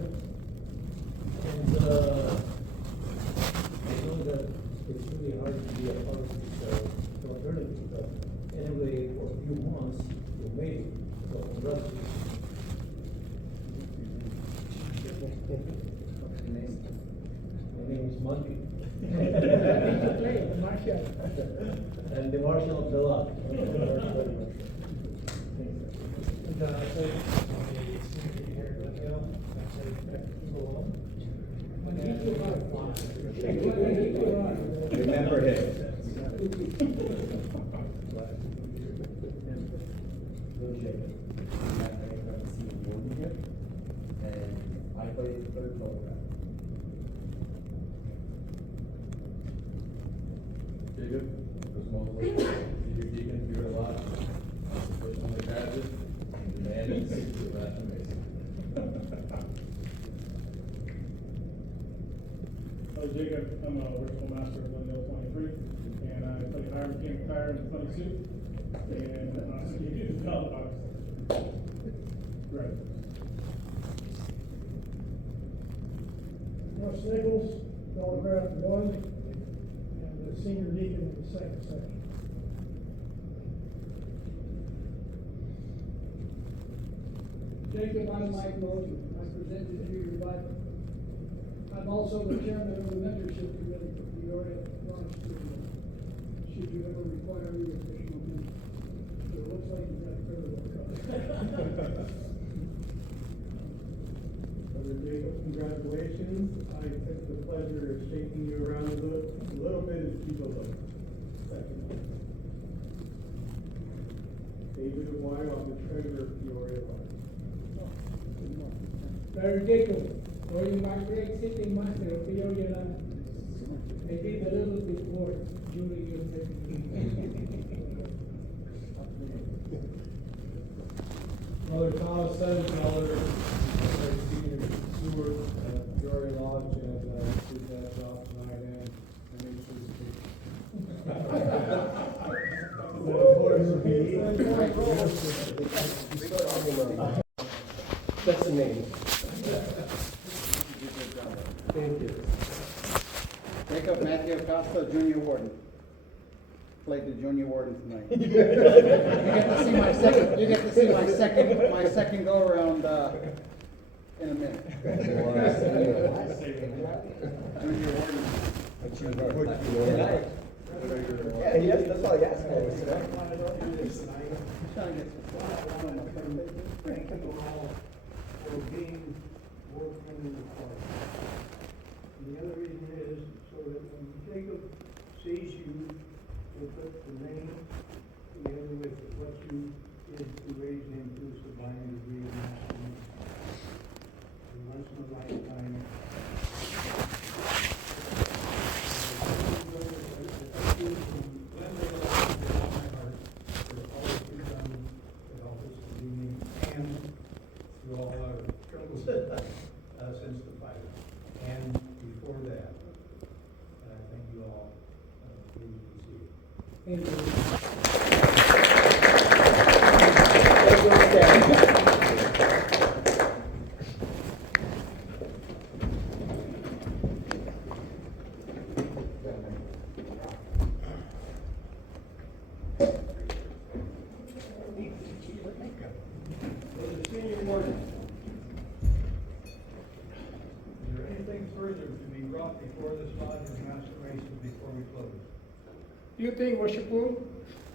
And I know that it's really hard to be a part of this fraternity, but anyway, for a few months, you made it. So congratulations. My name is Monty. And the Marshal of the Lot. Remember him. And I played the third photograph. Jacob, was mostly senior deacon here a lot. First on the graduate, and the man in 60 of that amazing. Jacob, I'm a worshipful master of Glendale 23, and I play higher mechanic tire in the funny suit, and you do the belt box. Right. Russ Nichols, photograph 1, and the senior deacon in the second section. Jacob, I'm Mike Mosley. I presented you your Bible. I'm also the chairman of the mentorship committee for Peoria Launch Studio. Should you ever require any additional mentorship? So it looks like you've got a fair bit of cover. Brother Jacob, congratulations. I took the pleasure of shaking you around a little bit as people look. David White, I'm the treasurer of Peoria Launch. Brother Jacob, or you might great sitting master of Peoria Land. I did a little bit more during your Brother Thomas Senecaler, senior steward at Peoria Lodge, and did that job tonight, and I made sure That's the name. Thank you. Jacob Matthew Acosta, junior warden. Played the junior warden tonight. You get to see my second. You get to see my second go around in a minute. Junior warden. Yeah, yes, that's all he asked for was today. Thank you all for being working in the party. And the other reason is so that when Jacob sees you, he'll put the name together with what you did to raise him to a sublime degree of mastery. And once in a lifetime. Through all our troubles since the fire, and before that. And I thank you all. Please be seated. Before this lodge of master mason before we close. Few things, worshipful.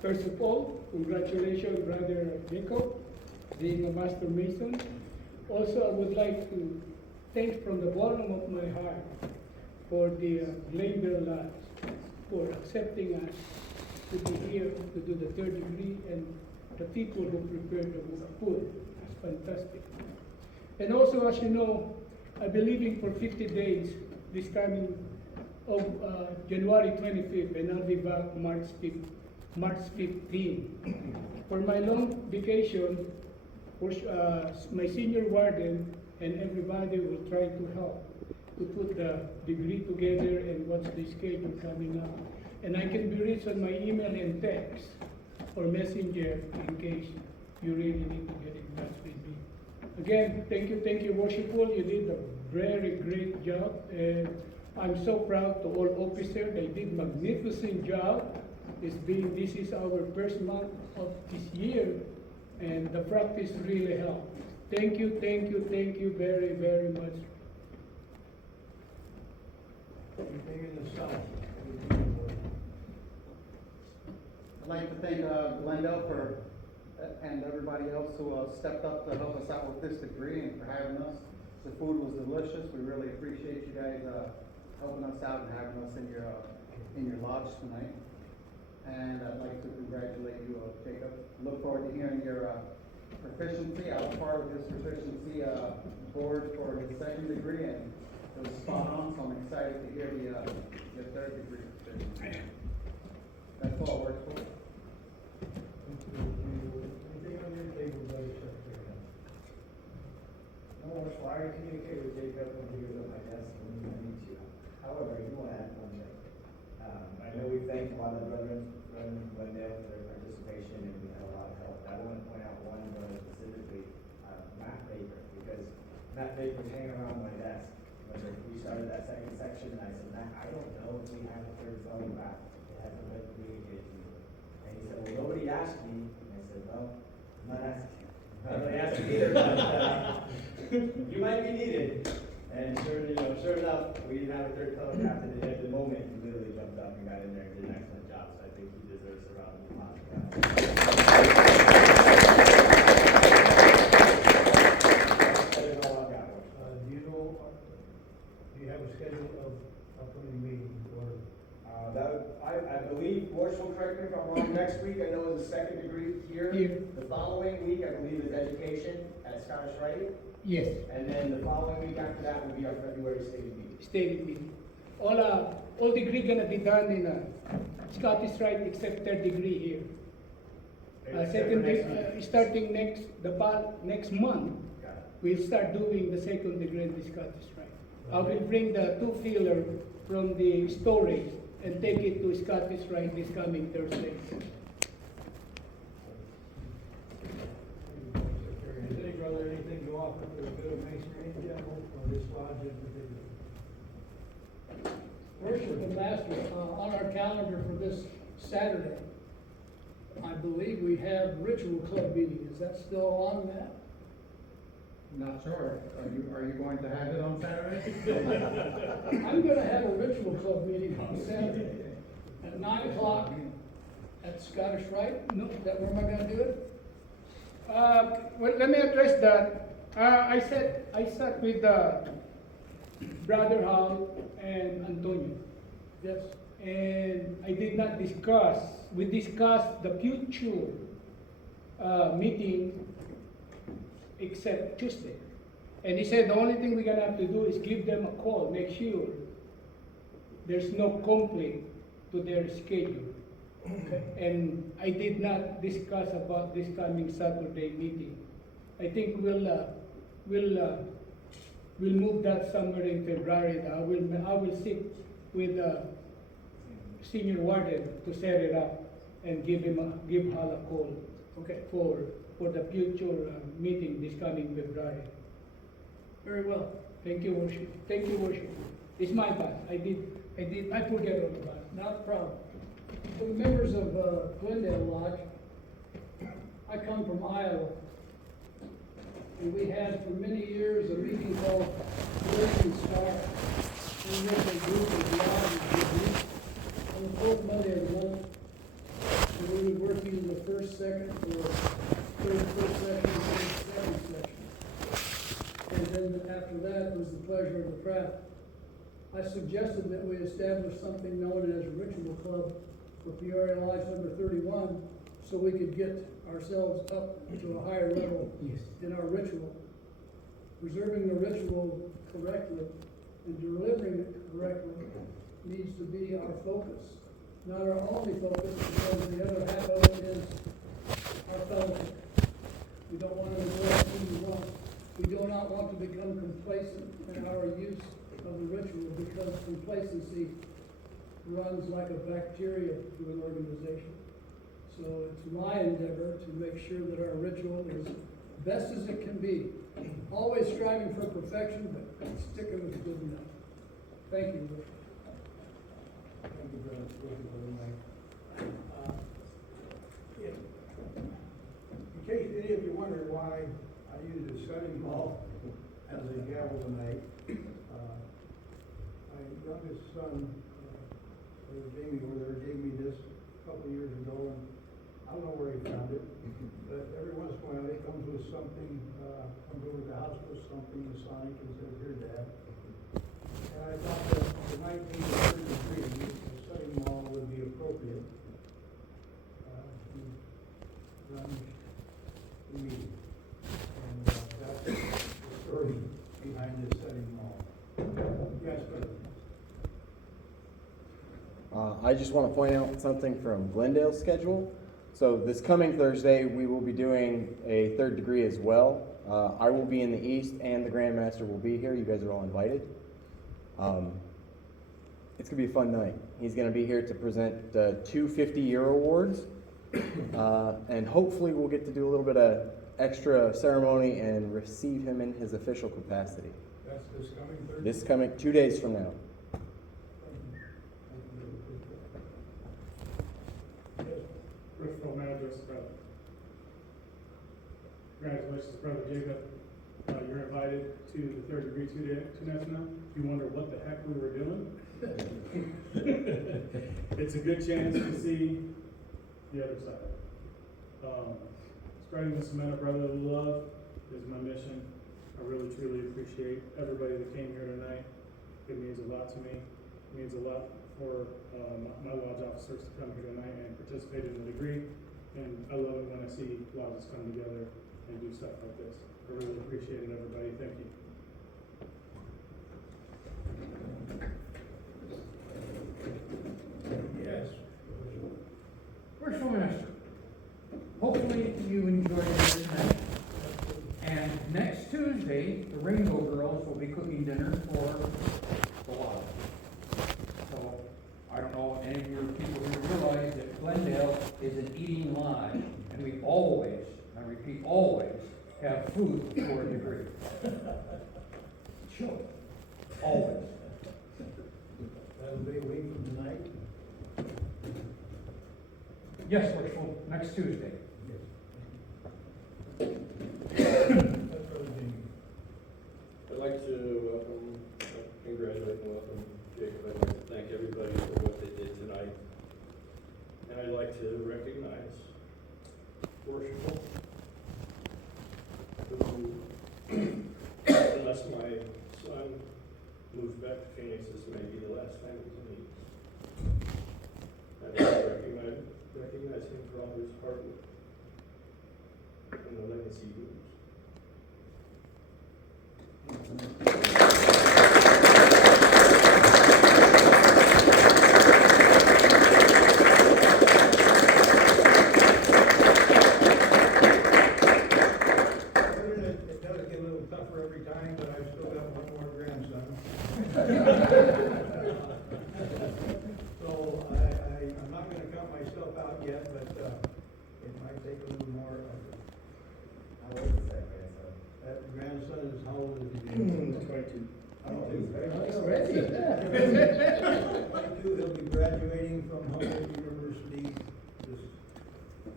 First of all, congratulations, Brother Jacob, being a master mason. Also, I would like to thank from the bottom of my heart for the Glendale Lodge for accepting us to be here to do the third degree, and the people who prepared the food. It's fantastic. And also, as you know, I'll be leaving for 50 days this coming of January 25th, and I'll be back March 15th. For my long vacation, my senior warden and everybody will try to help to put the degree together and what's the schedule coming up. And I can be reached on my email and text or messenger in case you really need to get in touch with me. Again, thank you, worshipful. You did a very great job, and I'm so proud to all officers. They did magnificent job. This is our first month of this year, and the practice really helped. Thank you very, very much. Anything in the south? I'd like to thank Glendale and everybody else who stepped up to help us out with this degree and for having us. The food was delicious. We really appreciate you guys helping us out and having us in your lodge tonight. And I'd like to congratulate you, Jacob. Look forward to hearing your proficiency. I was part of his proficiency board for his second degree, and it was spot on. So I'm excited to hear the third degree proficiency. That's all works for. Anything on your table, buddy, Secretary? No, so I communicate with Jacob when he was at my desk when I meet you. However, I do want to add one thing. I know we thanked a lot of the brethren from Glendale for their participation, and we had a lot of help. I want to point out one brother specifically, Matt Baker, because Matt Baker was hanging around my desk when we started that second section, and I said, Matt, I don't know if we have a third phone back. It hasn't been communicated to you. And he said, well, nobody asked me. And I said, well, I'm not asking you. I'm not really asking either, but you might be needed. And sure enough, we didn't have a third telegraph, and at the moment, he literally jumped up and got in there and did an excellent job. So I think he deserves a round of applause for that. That is all I've got. Do you have a schedule of upcoming meetings or? I believe, Morse will correct me if I'm wrong, next week I know is the second degree here. The following week I believe is education at Scottish Rite. Yes. And then the following week after that will be our February stated meeting. Stated meeting. All degree gonna be done in Scottish Rite except third degree here. Starting next month, we'll start doing the second degree in the Scottish Rite. I will bring the two filler from the storage and take it to Scottish Rite this coming Thursday. Is any brother anything to offer for the good of masonry in general, or this lodge in particular? Worship and Master, on our calendar for this Saturday, I believe we have ritual club meeting. Is that still on that? Not sure. Are you going to have it on Saturday? I'm gonna have a ritual club meeting on Saturday at 9 o'clock at Scottish Rite. No, where am I gonna do it? Well, let me address that. I sat with Brother Hal and Antonio. Yes. And I did not discuss. We discussed the future meeting except Tuesday. And he said the only thing we're gonna have to do is give them a call, make sure there's no conflict to their schedule. Okay. And I did not discuss about this coming Saturday meeting. I think we'll move that somewhere in February. I will sit with senior warden to set it up and give Hal a call. Okay. For the future meeting this coming February. Very well. Thank you, worship. Thank you, worship. It's my bad. I forget all about it. Not a problem. For the members of Glendale Lodge, I come from Iowa. And we had for many years a meeting called American Star, in which a group of lodges would meet on the fourth Monday of the month second for third, first section, third, second section. And then after that was the pleasure of the craft. I suggested that we establish something known as Ritual Club for Peoria Lodge number 31, so we could get ourselves up to a higher level in our ritual. Preserving the ritual correctly and delivering it correctly needs to be our focus. Not our only focus, because the other half of it is our fellowship. We don't want to neglect who we want. We do not want to become complacent in our use of the ritual, because complacency runs like a bacteria through an organization. So it's my endeavor to make sure that our ritual is best as it can be. Always striving for perfection, but sticking with good enough. Thank you. Thank you, Brother. Brother Mike. In case any of you wonder why I use a setting ball as a gavel tonight, my youngest son, Jamie over there, gave me this a couple of years ago, and I don't know where he found it, but every once in a while it comes with something, comes over to the house with something Masonic and says, "Here, Dad." And I thought that it might be the third degree, a setting ball would be appropriate. He runs the meeting. And that's the story behind this setting ball. Yes, brother. I just want to point out something from Glendale's schedule. So this coming Thursday, we will be doing a third degree as well. I will be in the East, and the Grandmaster will be here. You guys are all invited. It's going to be a fun night. He's going to be here to present 2 50-year awards, and hopefully we'll get to do a little bit of extra ceremony and receive him in his official capacity. That's this coming Thursday? This coming 2 days from now. Bristol Manager's brother. Congratulations, Brother Jacob. You're invited to the third degree two-nights now. If you wonder what the heck we were doing, it's a good chance to see the other side. Spreading the cement of brotherly love is my mission. I really, truly appreciate everybody that came here tonight. It means a lot to me. It means a lot for my lodge officers to come here tonight and participate in the degree. And I love it when I see lodges come together and do stuff like this. I really appreciate it, everybody. Thank you. Yes. Worshipful Master, hopefully you enjoyed it tonight. And next Tuesday, the Rainbow Girls will be cooking dinner for the lodge. So, I don't know if any of your people here realize that Glendale is an eating lodge, and we always, I repeat, always have food for a degree. Sure. Always. That'll be a week from tonight? Yes, Worshipful, next Tuesday. I'd like to welcome, congratulate and welcome Jacob. I'd like to thank everybody for what they did tonight. And I'd like to recognize Worshipful, who, unless my son moves back to Phoenix, this may be the last time we can meet. I'd like to recognize him for all his hard work and the legacy he leaves. It does get a little tougher every time, but I've still got one more grandson. So I'm not going to count myself out yet, but it might take a little more. How old is that grandson? That grandson is how old is he? 22. Oh, Already? 22, he'll be graduating from Humboldt University this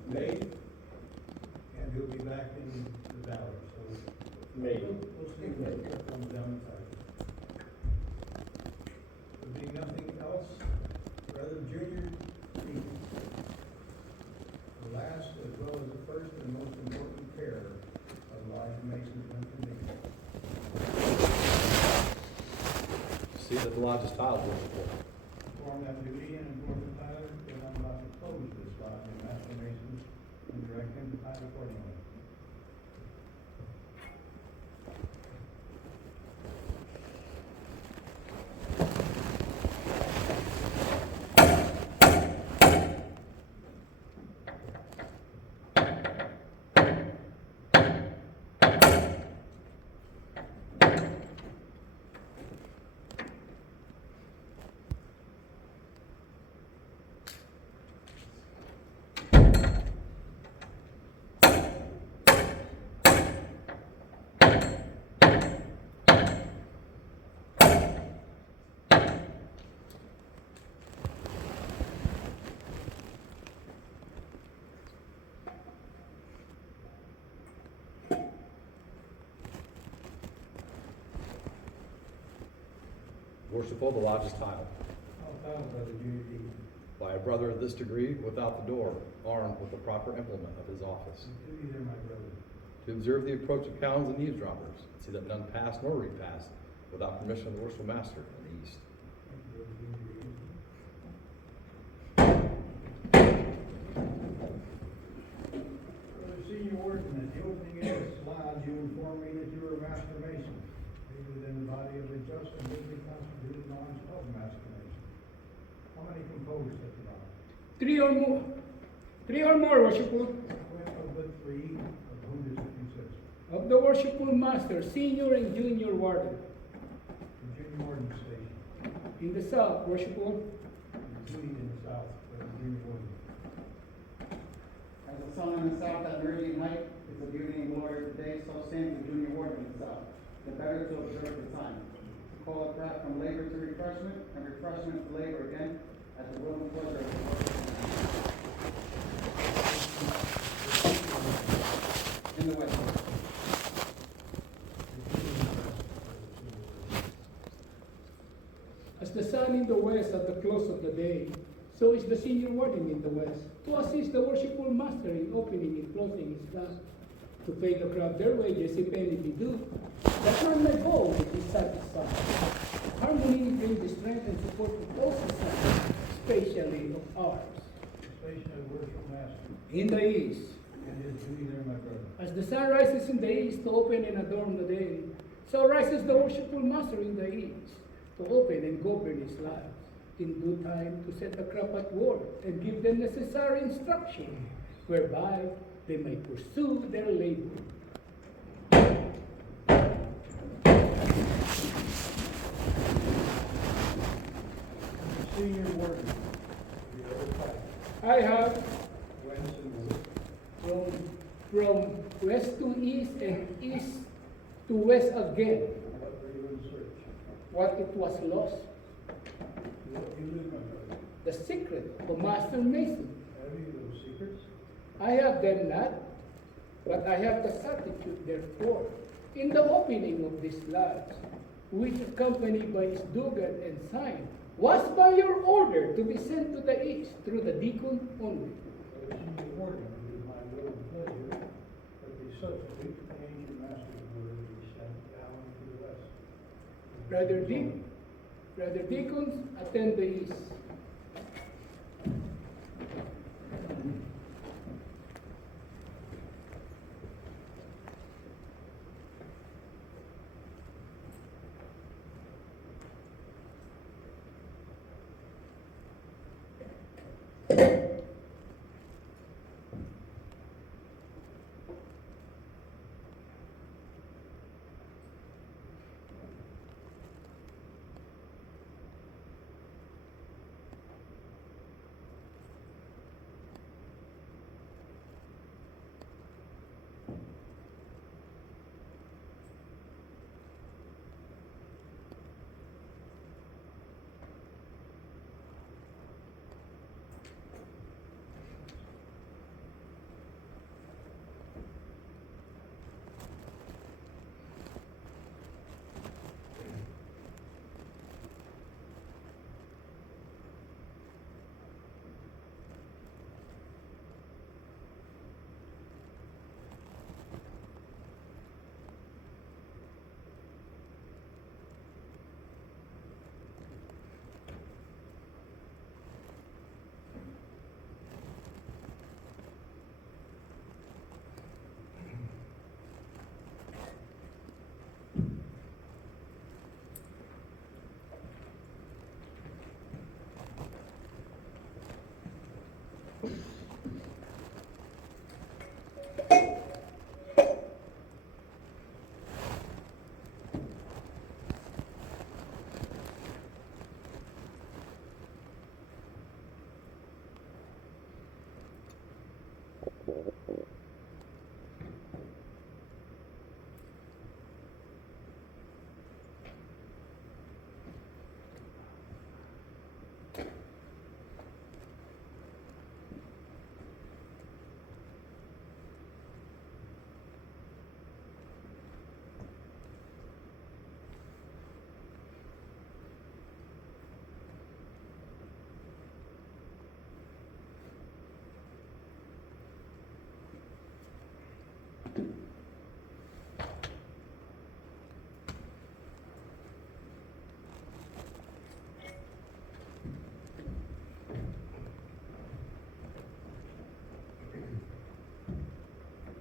May, and he'll be back in the valley. So May. We'll see when it comes down the pipe. There being nothing else, Brother Junior, the last as well as the lodge's tile, worshipful. Perform that duty and enforce the tithe, and I'm about to close this lodge in Master Masons and direct him to tithe accordingly. Worshipful, the lodge's tile. All titles by the duty By a brother of this degree, without the door, armed with the proper implement of his office. duty there, my brother. To observe the approach of cows and eavesdroppers, and see that none pass nor repass without permission of the worshipful master in the east. Brother Senior Warden, at the opening of this lodge, you informed me that you were a Master Mason, made within the body of the just and legally constituted lodge of Master Mason. How many composed at the lodge? 3 or more. 3 or more, worshipful. Of the 3, of whom does it consist? Of the worshipful master, senior and junior warden. The junior warden station. In the south, worshipful. Duty in the south, but the junior warden. As the sun in the south at meridian height is the beauty and glory of the day, so stands the junior warden in the south, the better to observe the time. To call it back from labor to refreshment, and refreshment to labor again, at the will and pleasure of the Lord. In the west. As the sun in the west at the close of the day, so is the senior warden in the west, to assist the worshipful master in opening and closing his lodge, to pay the crowd their wages if any be due, that none may go with his satisfied. Harmony brings the strength and support of all society, especially of ours. Station of the worshipful master. In the east, And his duty there, my brother. as the sun rises in the east to open and adorn the day, so rises the worshipful master in the east to open and govern his life. In due time to set the crop at work and give them necessary instruction, whereby they may pursue their labor. Senior warden. The other type. I have Whence and where? from west to east and east to west again, What were you in search? what it was lost, What you live, my brother? the secret of Master Mason. Have you those secrets? I have them not, but I have the certitude, therefore, in the opening of this lodge, which accompanied by its dugan and sign, was by your order to be sent to the east through the deacon only. The senior warden, it is my will and pleasure that the substitute for the ancient master's word be sent down to the west. Brother deacons, attend the east.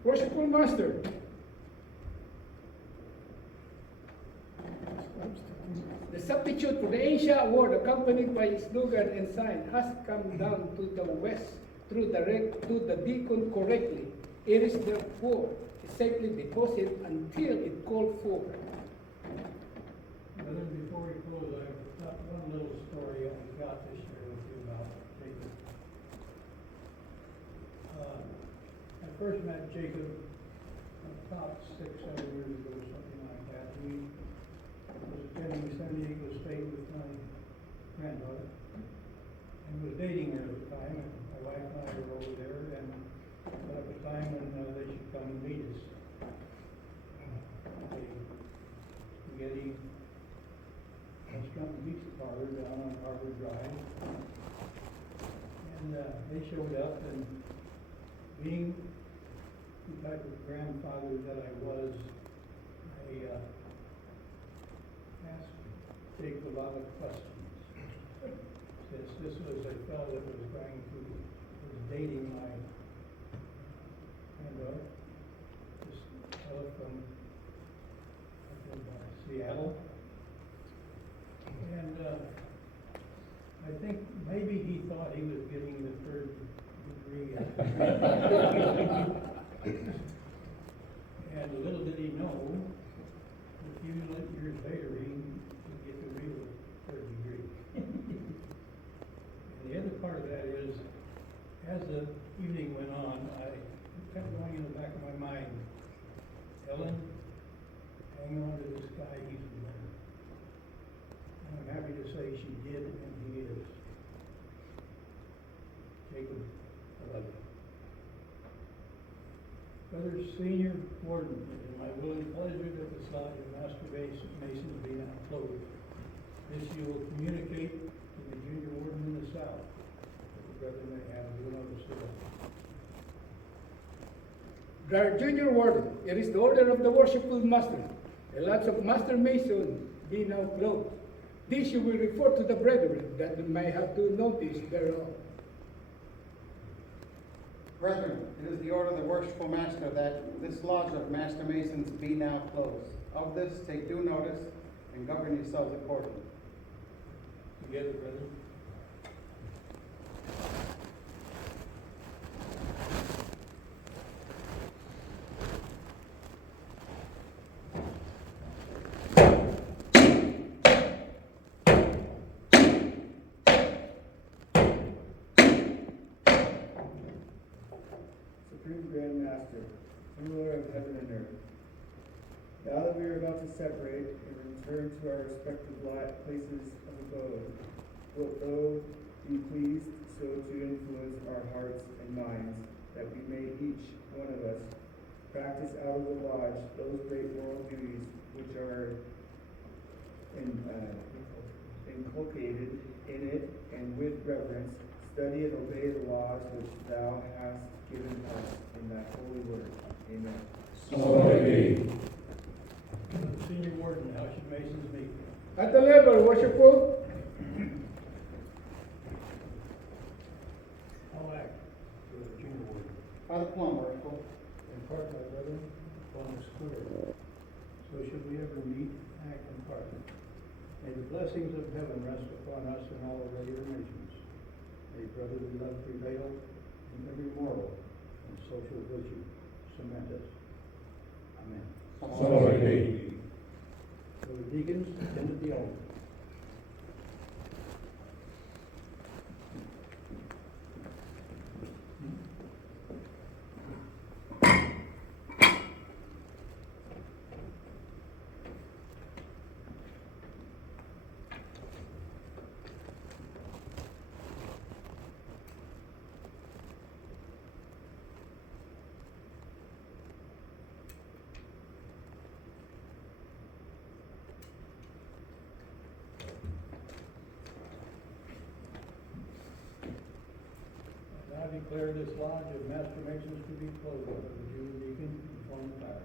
Worshipful Master, the substitute for the ancient word accompanied by slogan and sign has come down to the west through the deacon correctly. It is therefore safely deposited until it called for. Brother, before we close, I've got one little story I got to share with you about Jacob. I first met Jacob about 6-7 years ago, something like that. He was attending San Diego State with my granddaughter and was dating her at the time. And my wife and I were over there and set up a time when they should come and meet us. Spaghetti restaurant and pizza parlor down on Harvard Drive. And they showed up, and being the type of grandfather that I was, I asked Jake a lot of questions. Since this was a fellow that was dating my granddaughter, this fellow from Seattle. And I think maybe he thought he was getting the third degree. And little did he know, a few years later, he would get the real third degree. And the other part of that is, as the evening went on, I kept going in the back of my mind, Ellen, hang on to this guy, he's a winner. And I'm happy to say she did, and he is. Jacob, I love you. Brother Senior Warden, it is my willing pleasure that the slot of Master Masons be now closed. This you will communicate to the Junior Warden in the South, that the brother may have due notice of it. Our Junior Warden, it is the order of the Worshipful Master. The lots of Master Mason be now closed. This you will report to the brethren, that they may have due notice thereof. Brethren, it is the order of the Worshipful Master that this lodge of Master Masons be now closed. Of this, take due notice and govern yourselves accordingly. Together, brethren. Supreme Grand Master, ruler of heaven and earth. Now that we are about to separate and return to our respective places of abode, wilt thou be pleased so to influence our hearts and minds that we may each one of us practice out of the lodge those great moral duties which are inculcated in it, and with reverence study and obey the laws which thou hast given us in thy holy word. Amen. So be. Senior Warden, how should Masons meet? At the level, Worshipful. I'll act for the Junior Warden. By the plumb, Worshipful. And part, my brethren, upon the square. So should we ever meet, act, and part. May the blessings of heaven rest upon us and all regular nations. May brotherly love prevail in every moral and social virtue. Cement us. Amen. So be. So the deacons attended the altar. declare this lodge of Master Masons to be closed. Would you, Deacon, inform the fire?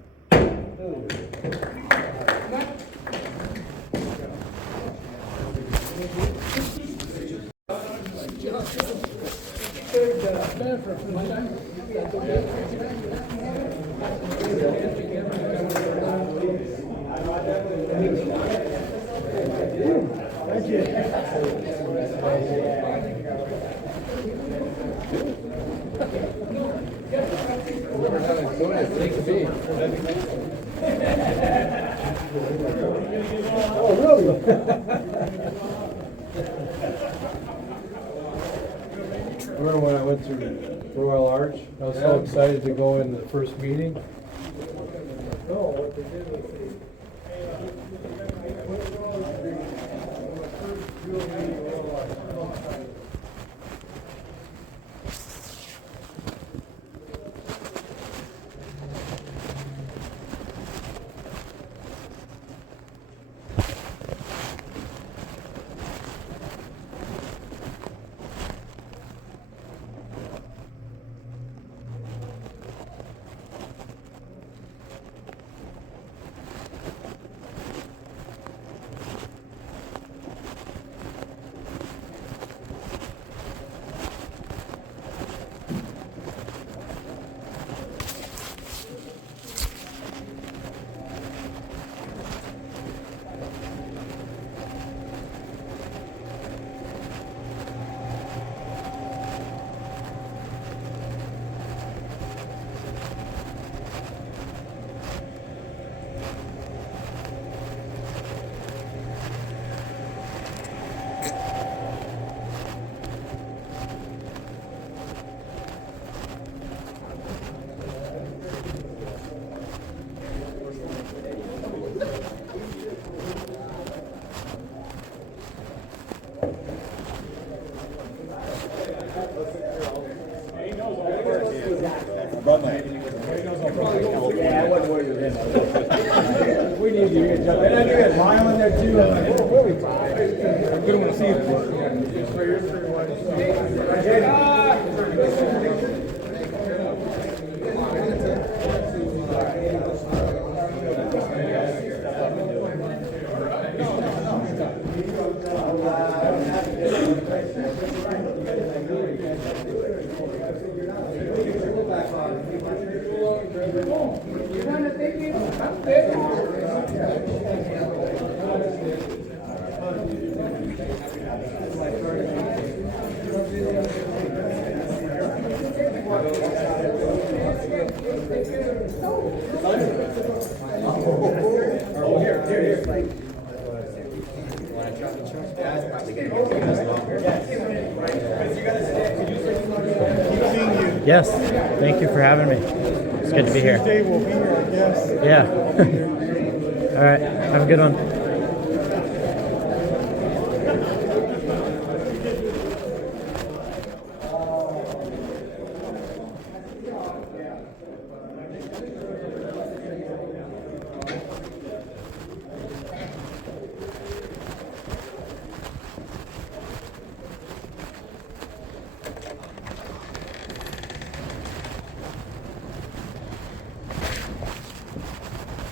Thank you. Oh, really? Remember when I went to Royal Arch? I was so excited to go in the first meeting. No, what they did was We need you to jump in. I knew you had Lyle in there too. I'm like, whoa, we couldn't want to see it. Yes, thank you for having me. It's good to be here. Tuesday we'll be here, I guess. Yeah. All right, have a good one.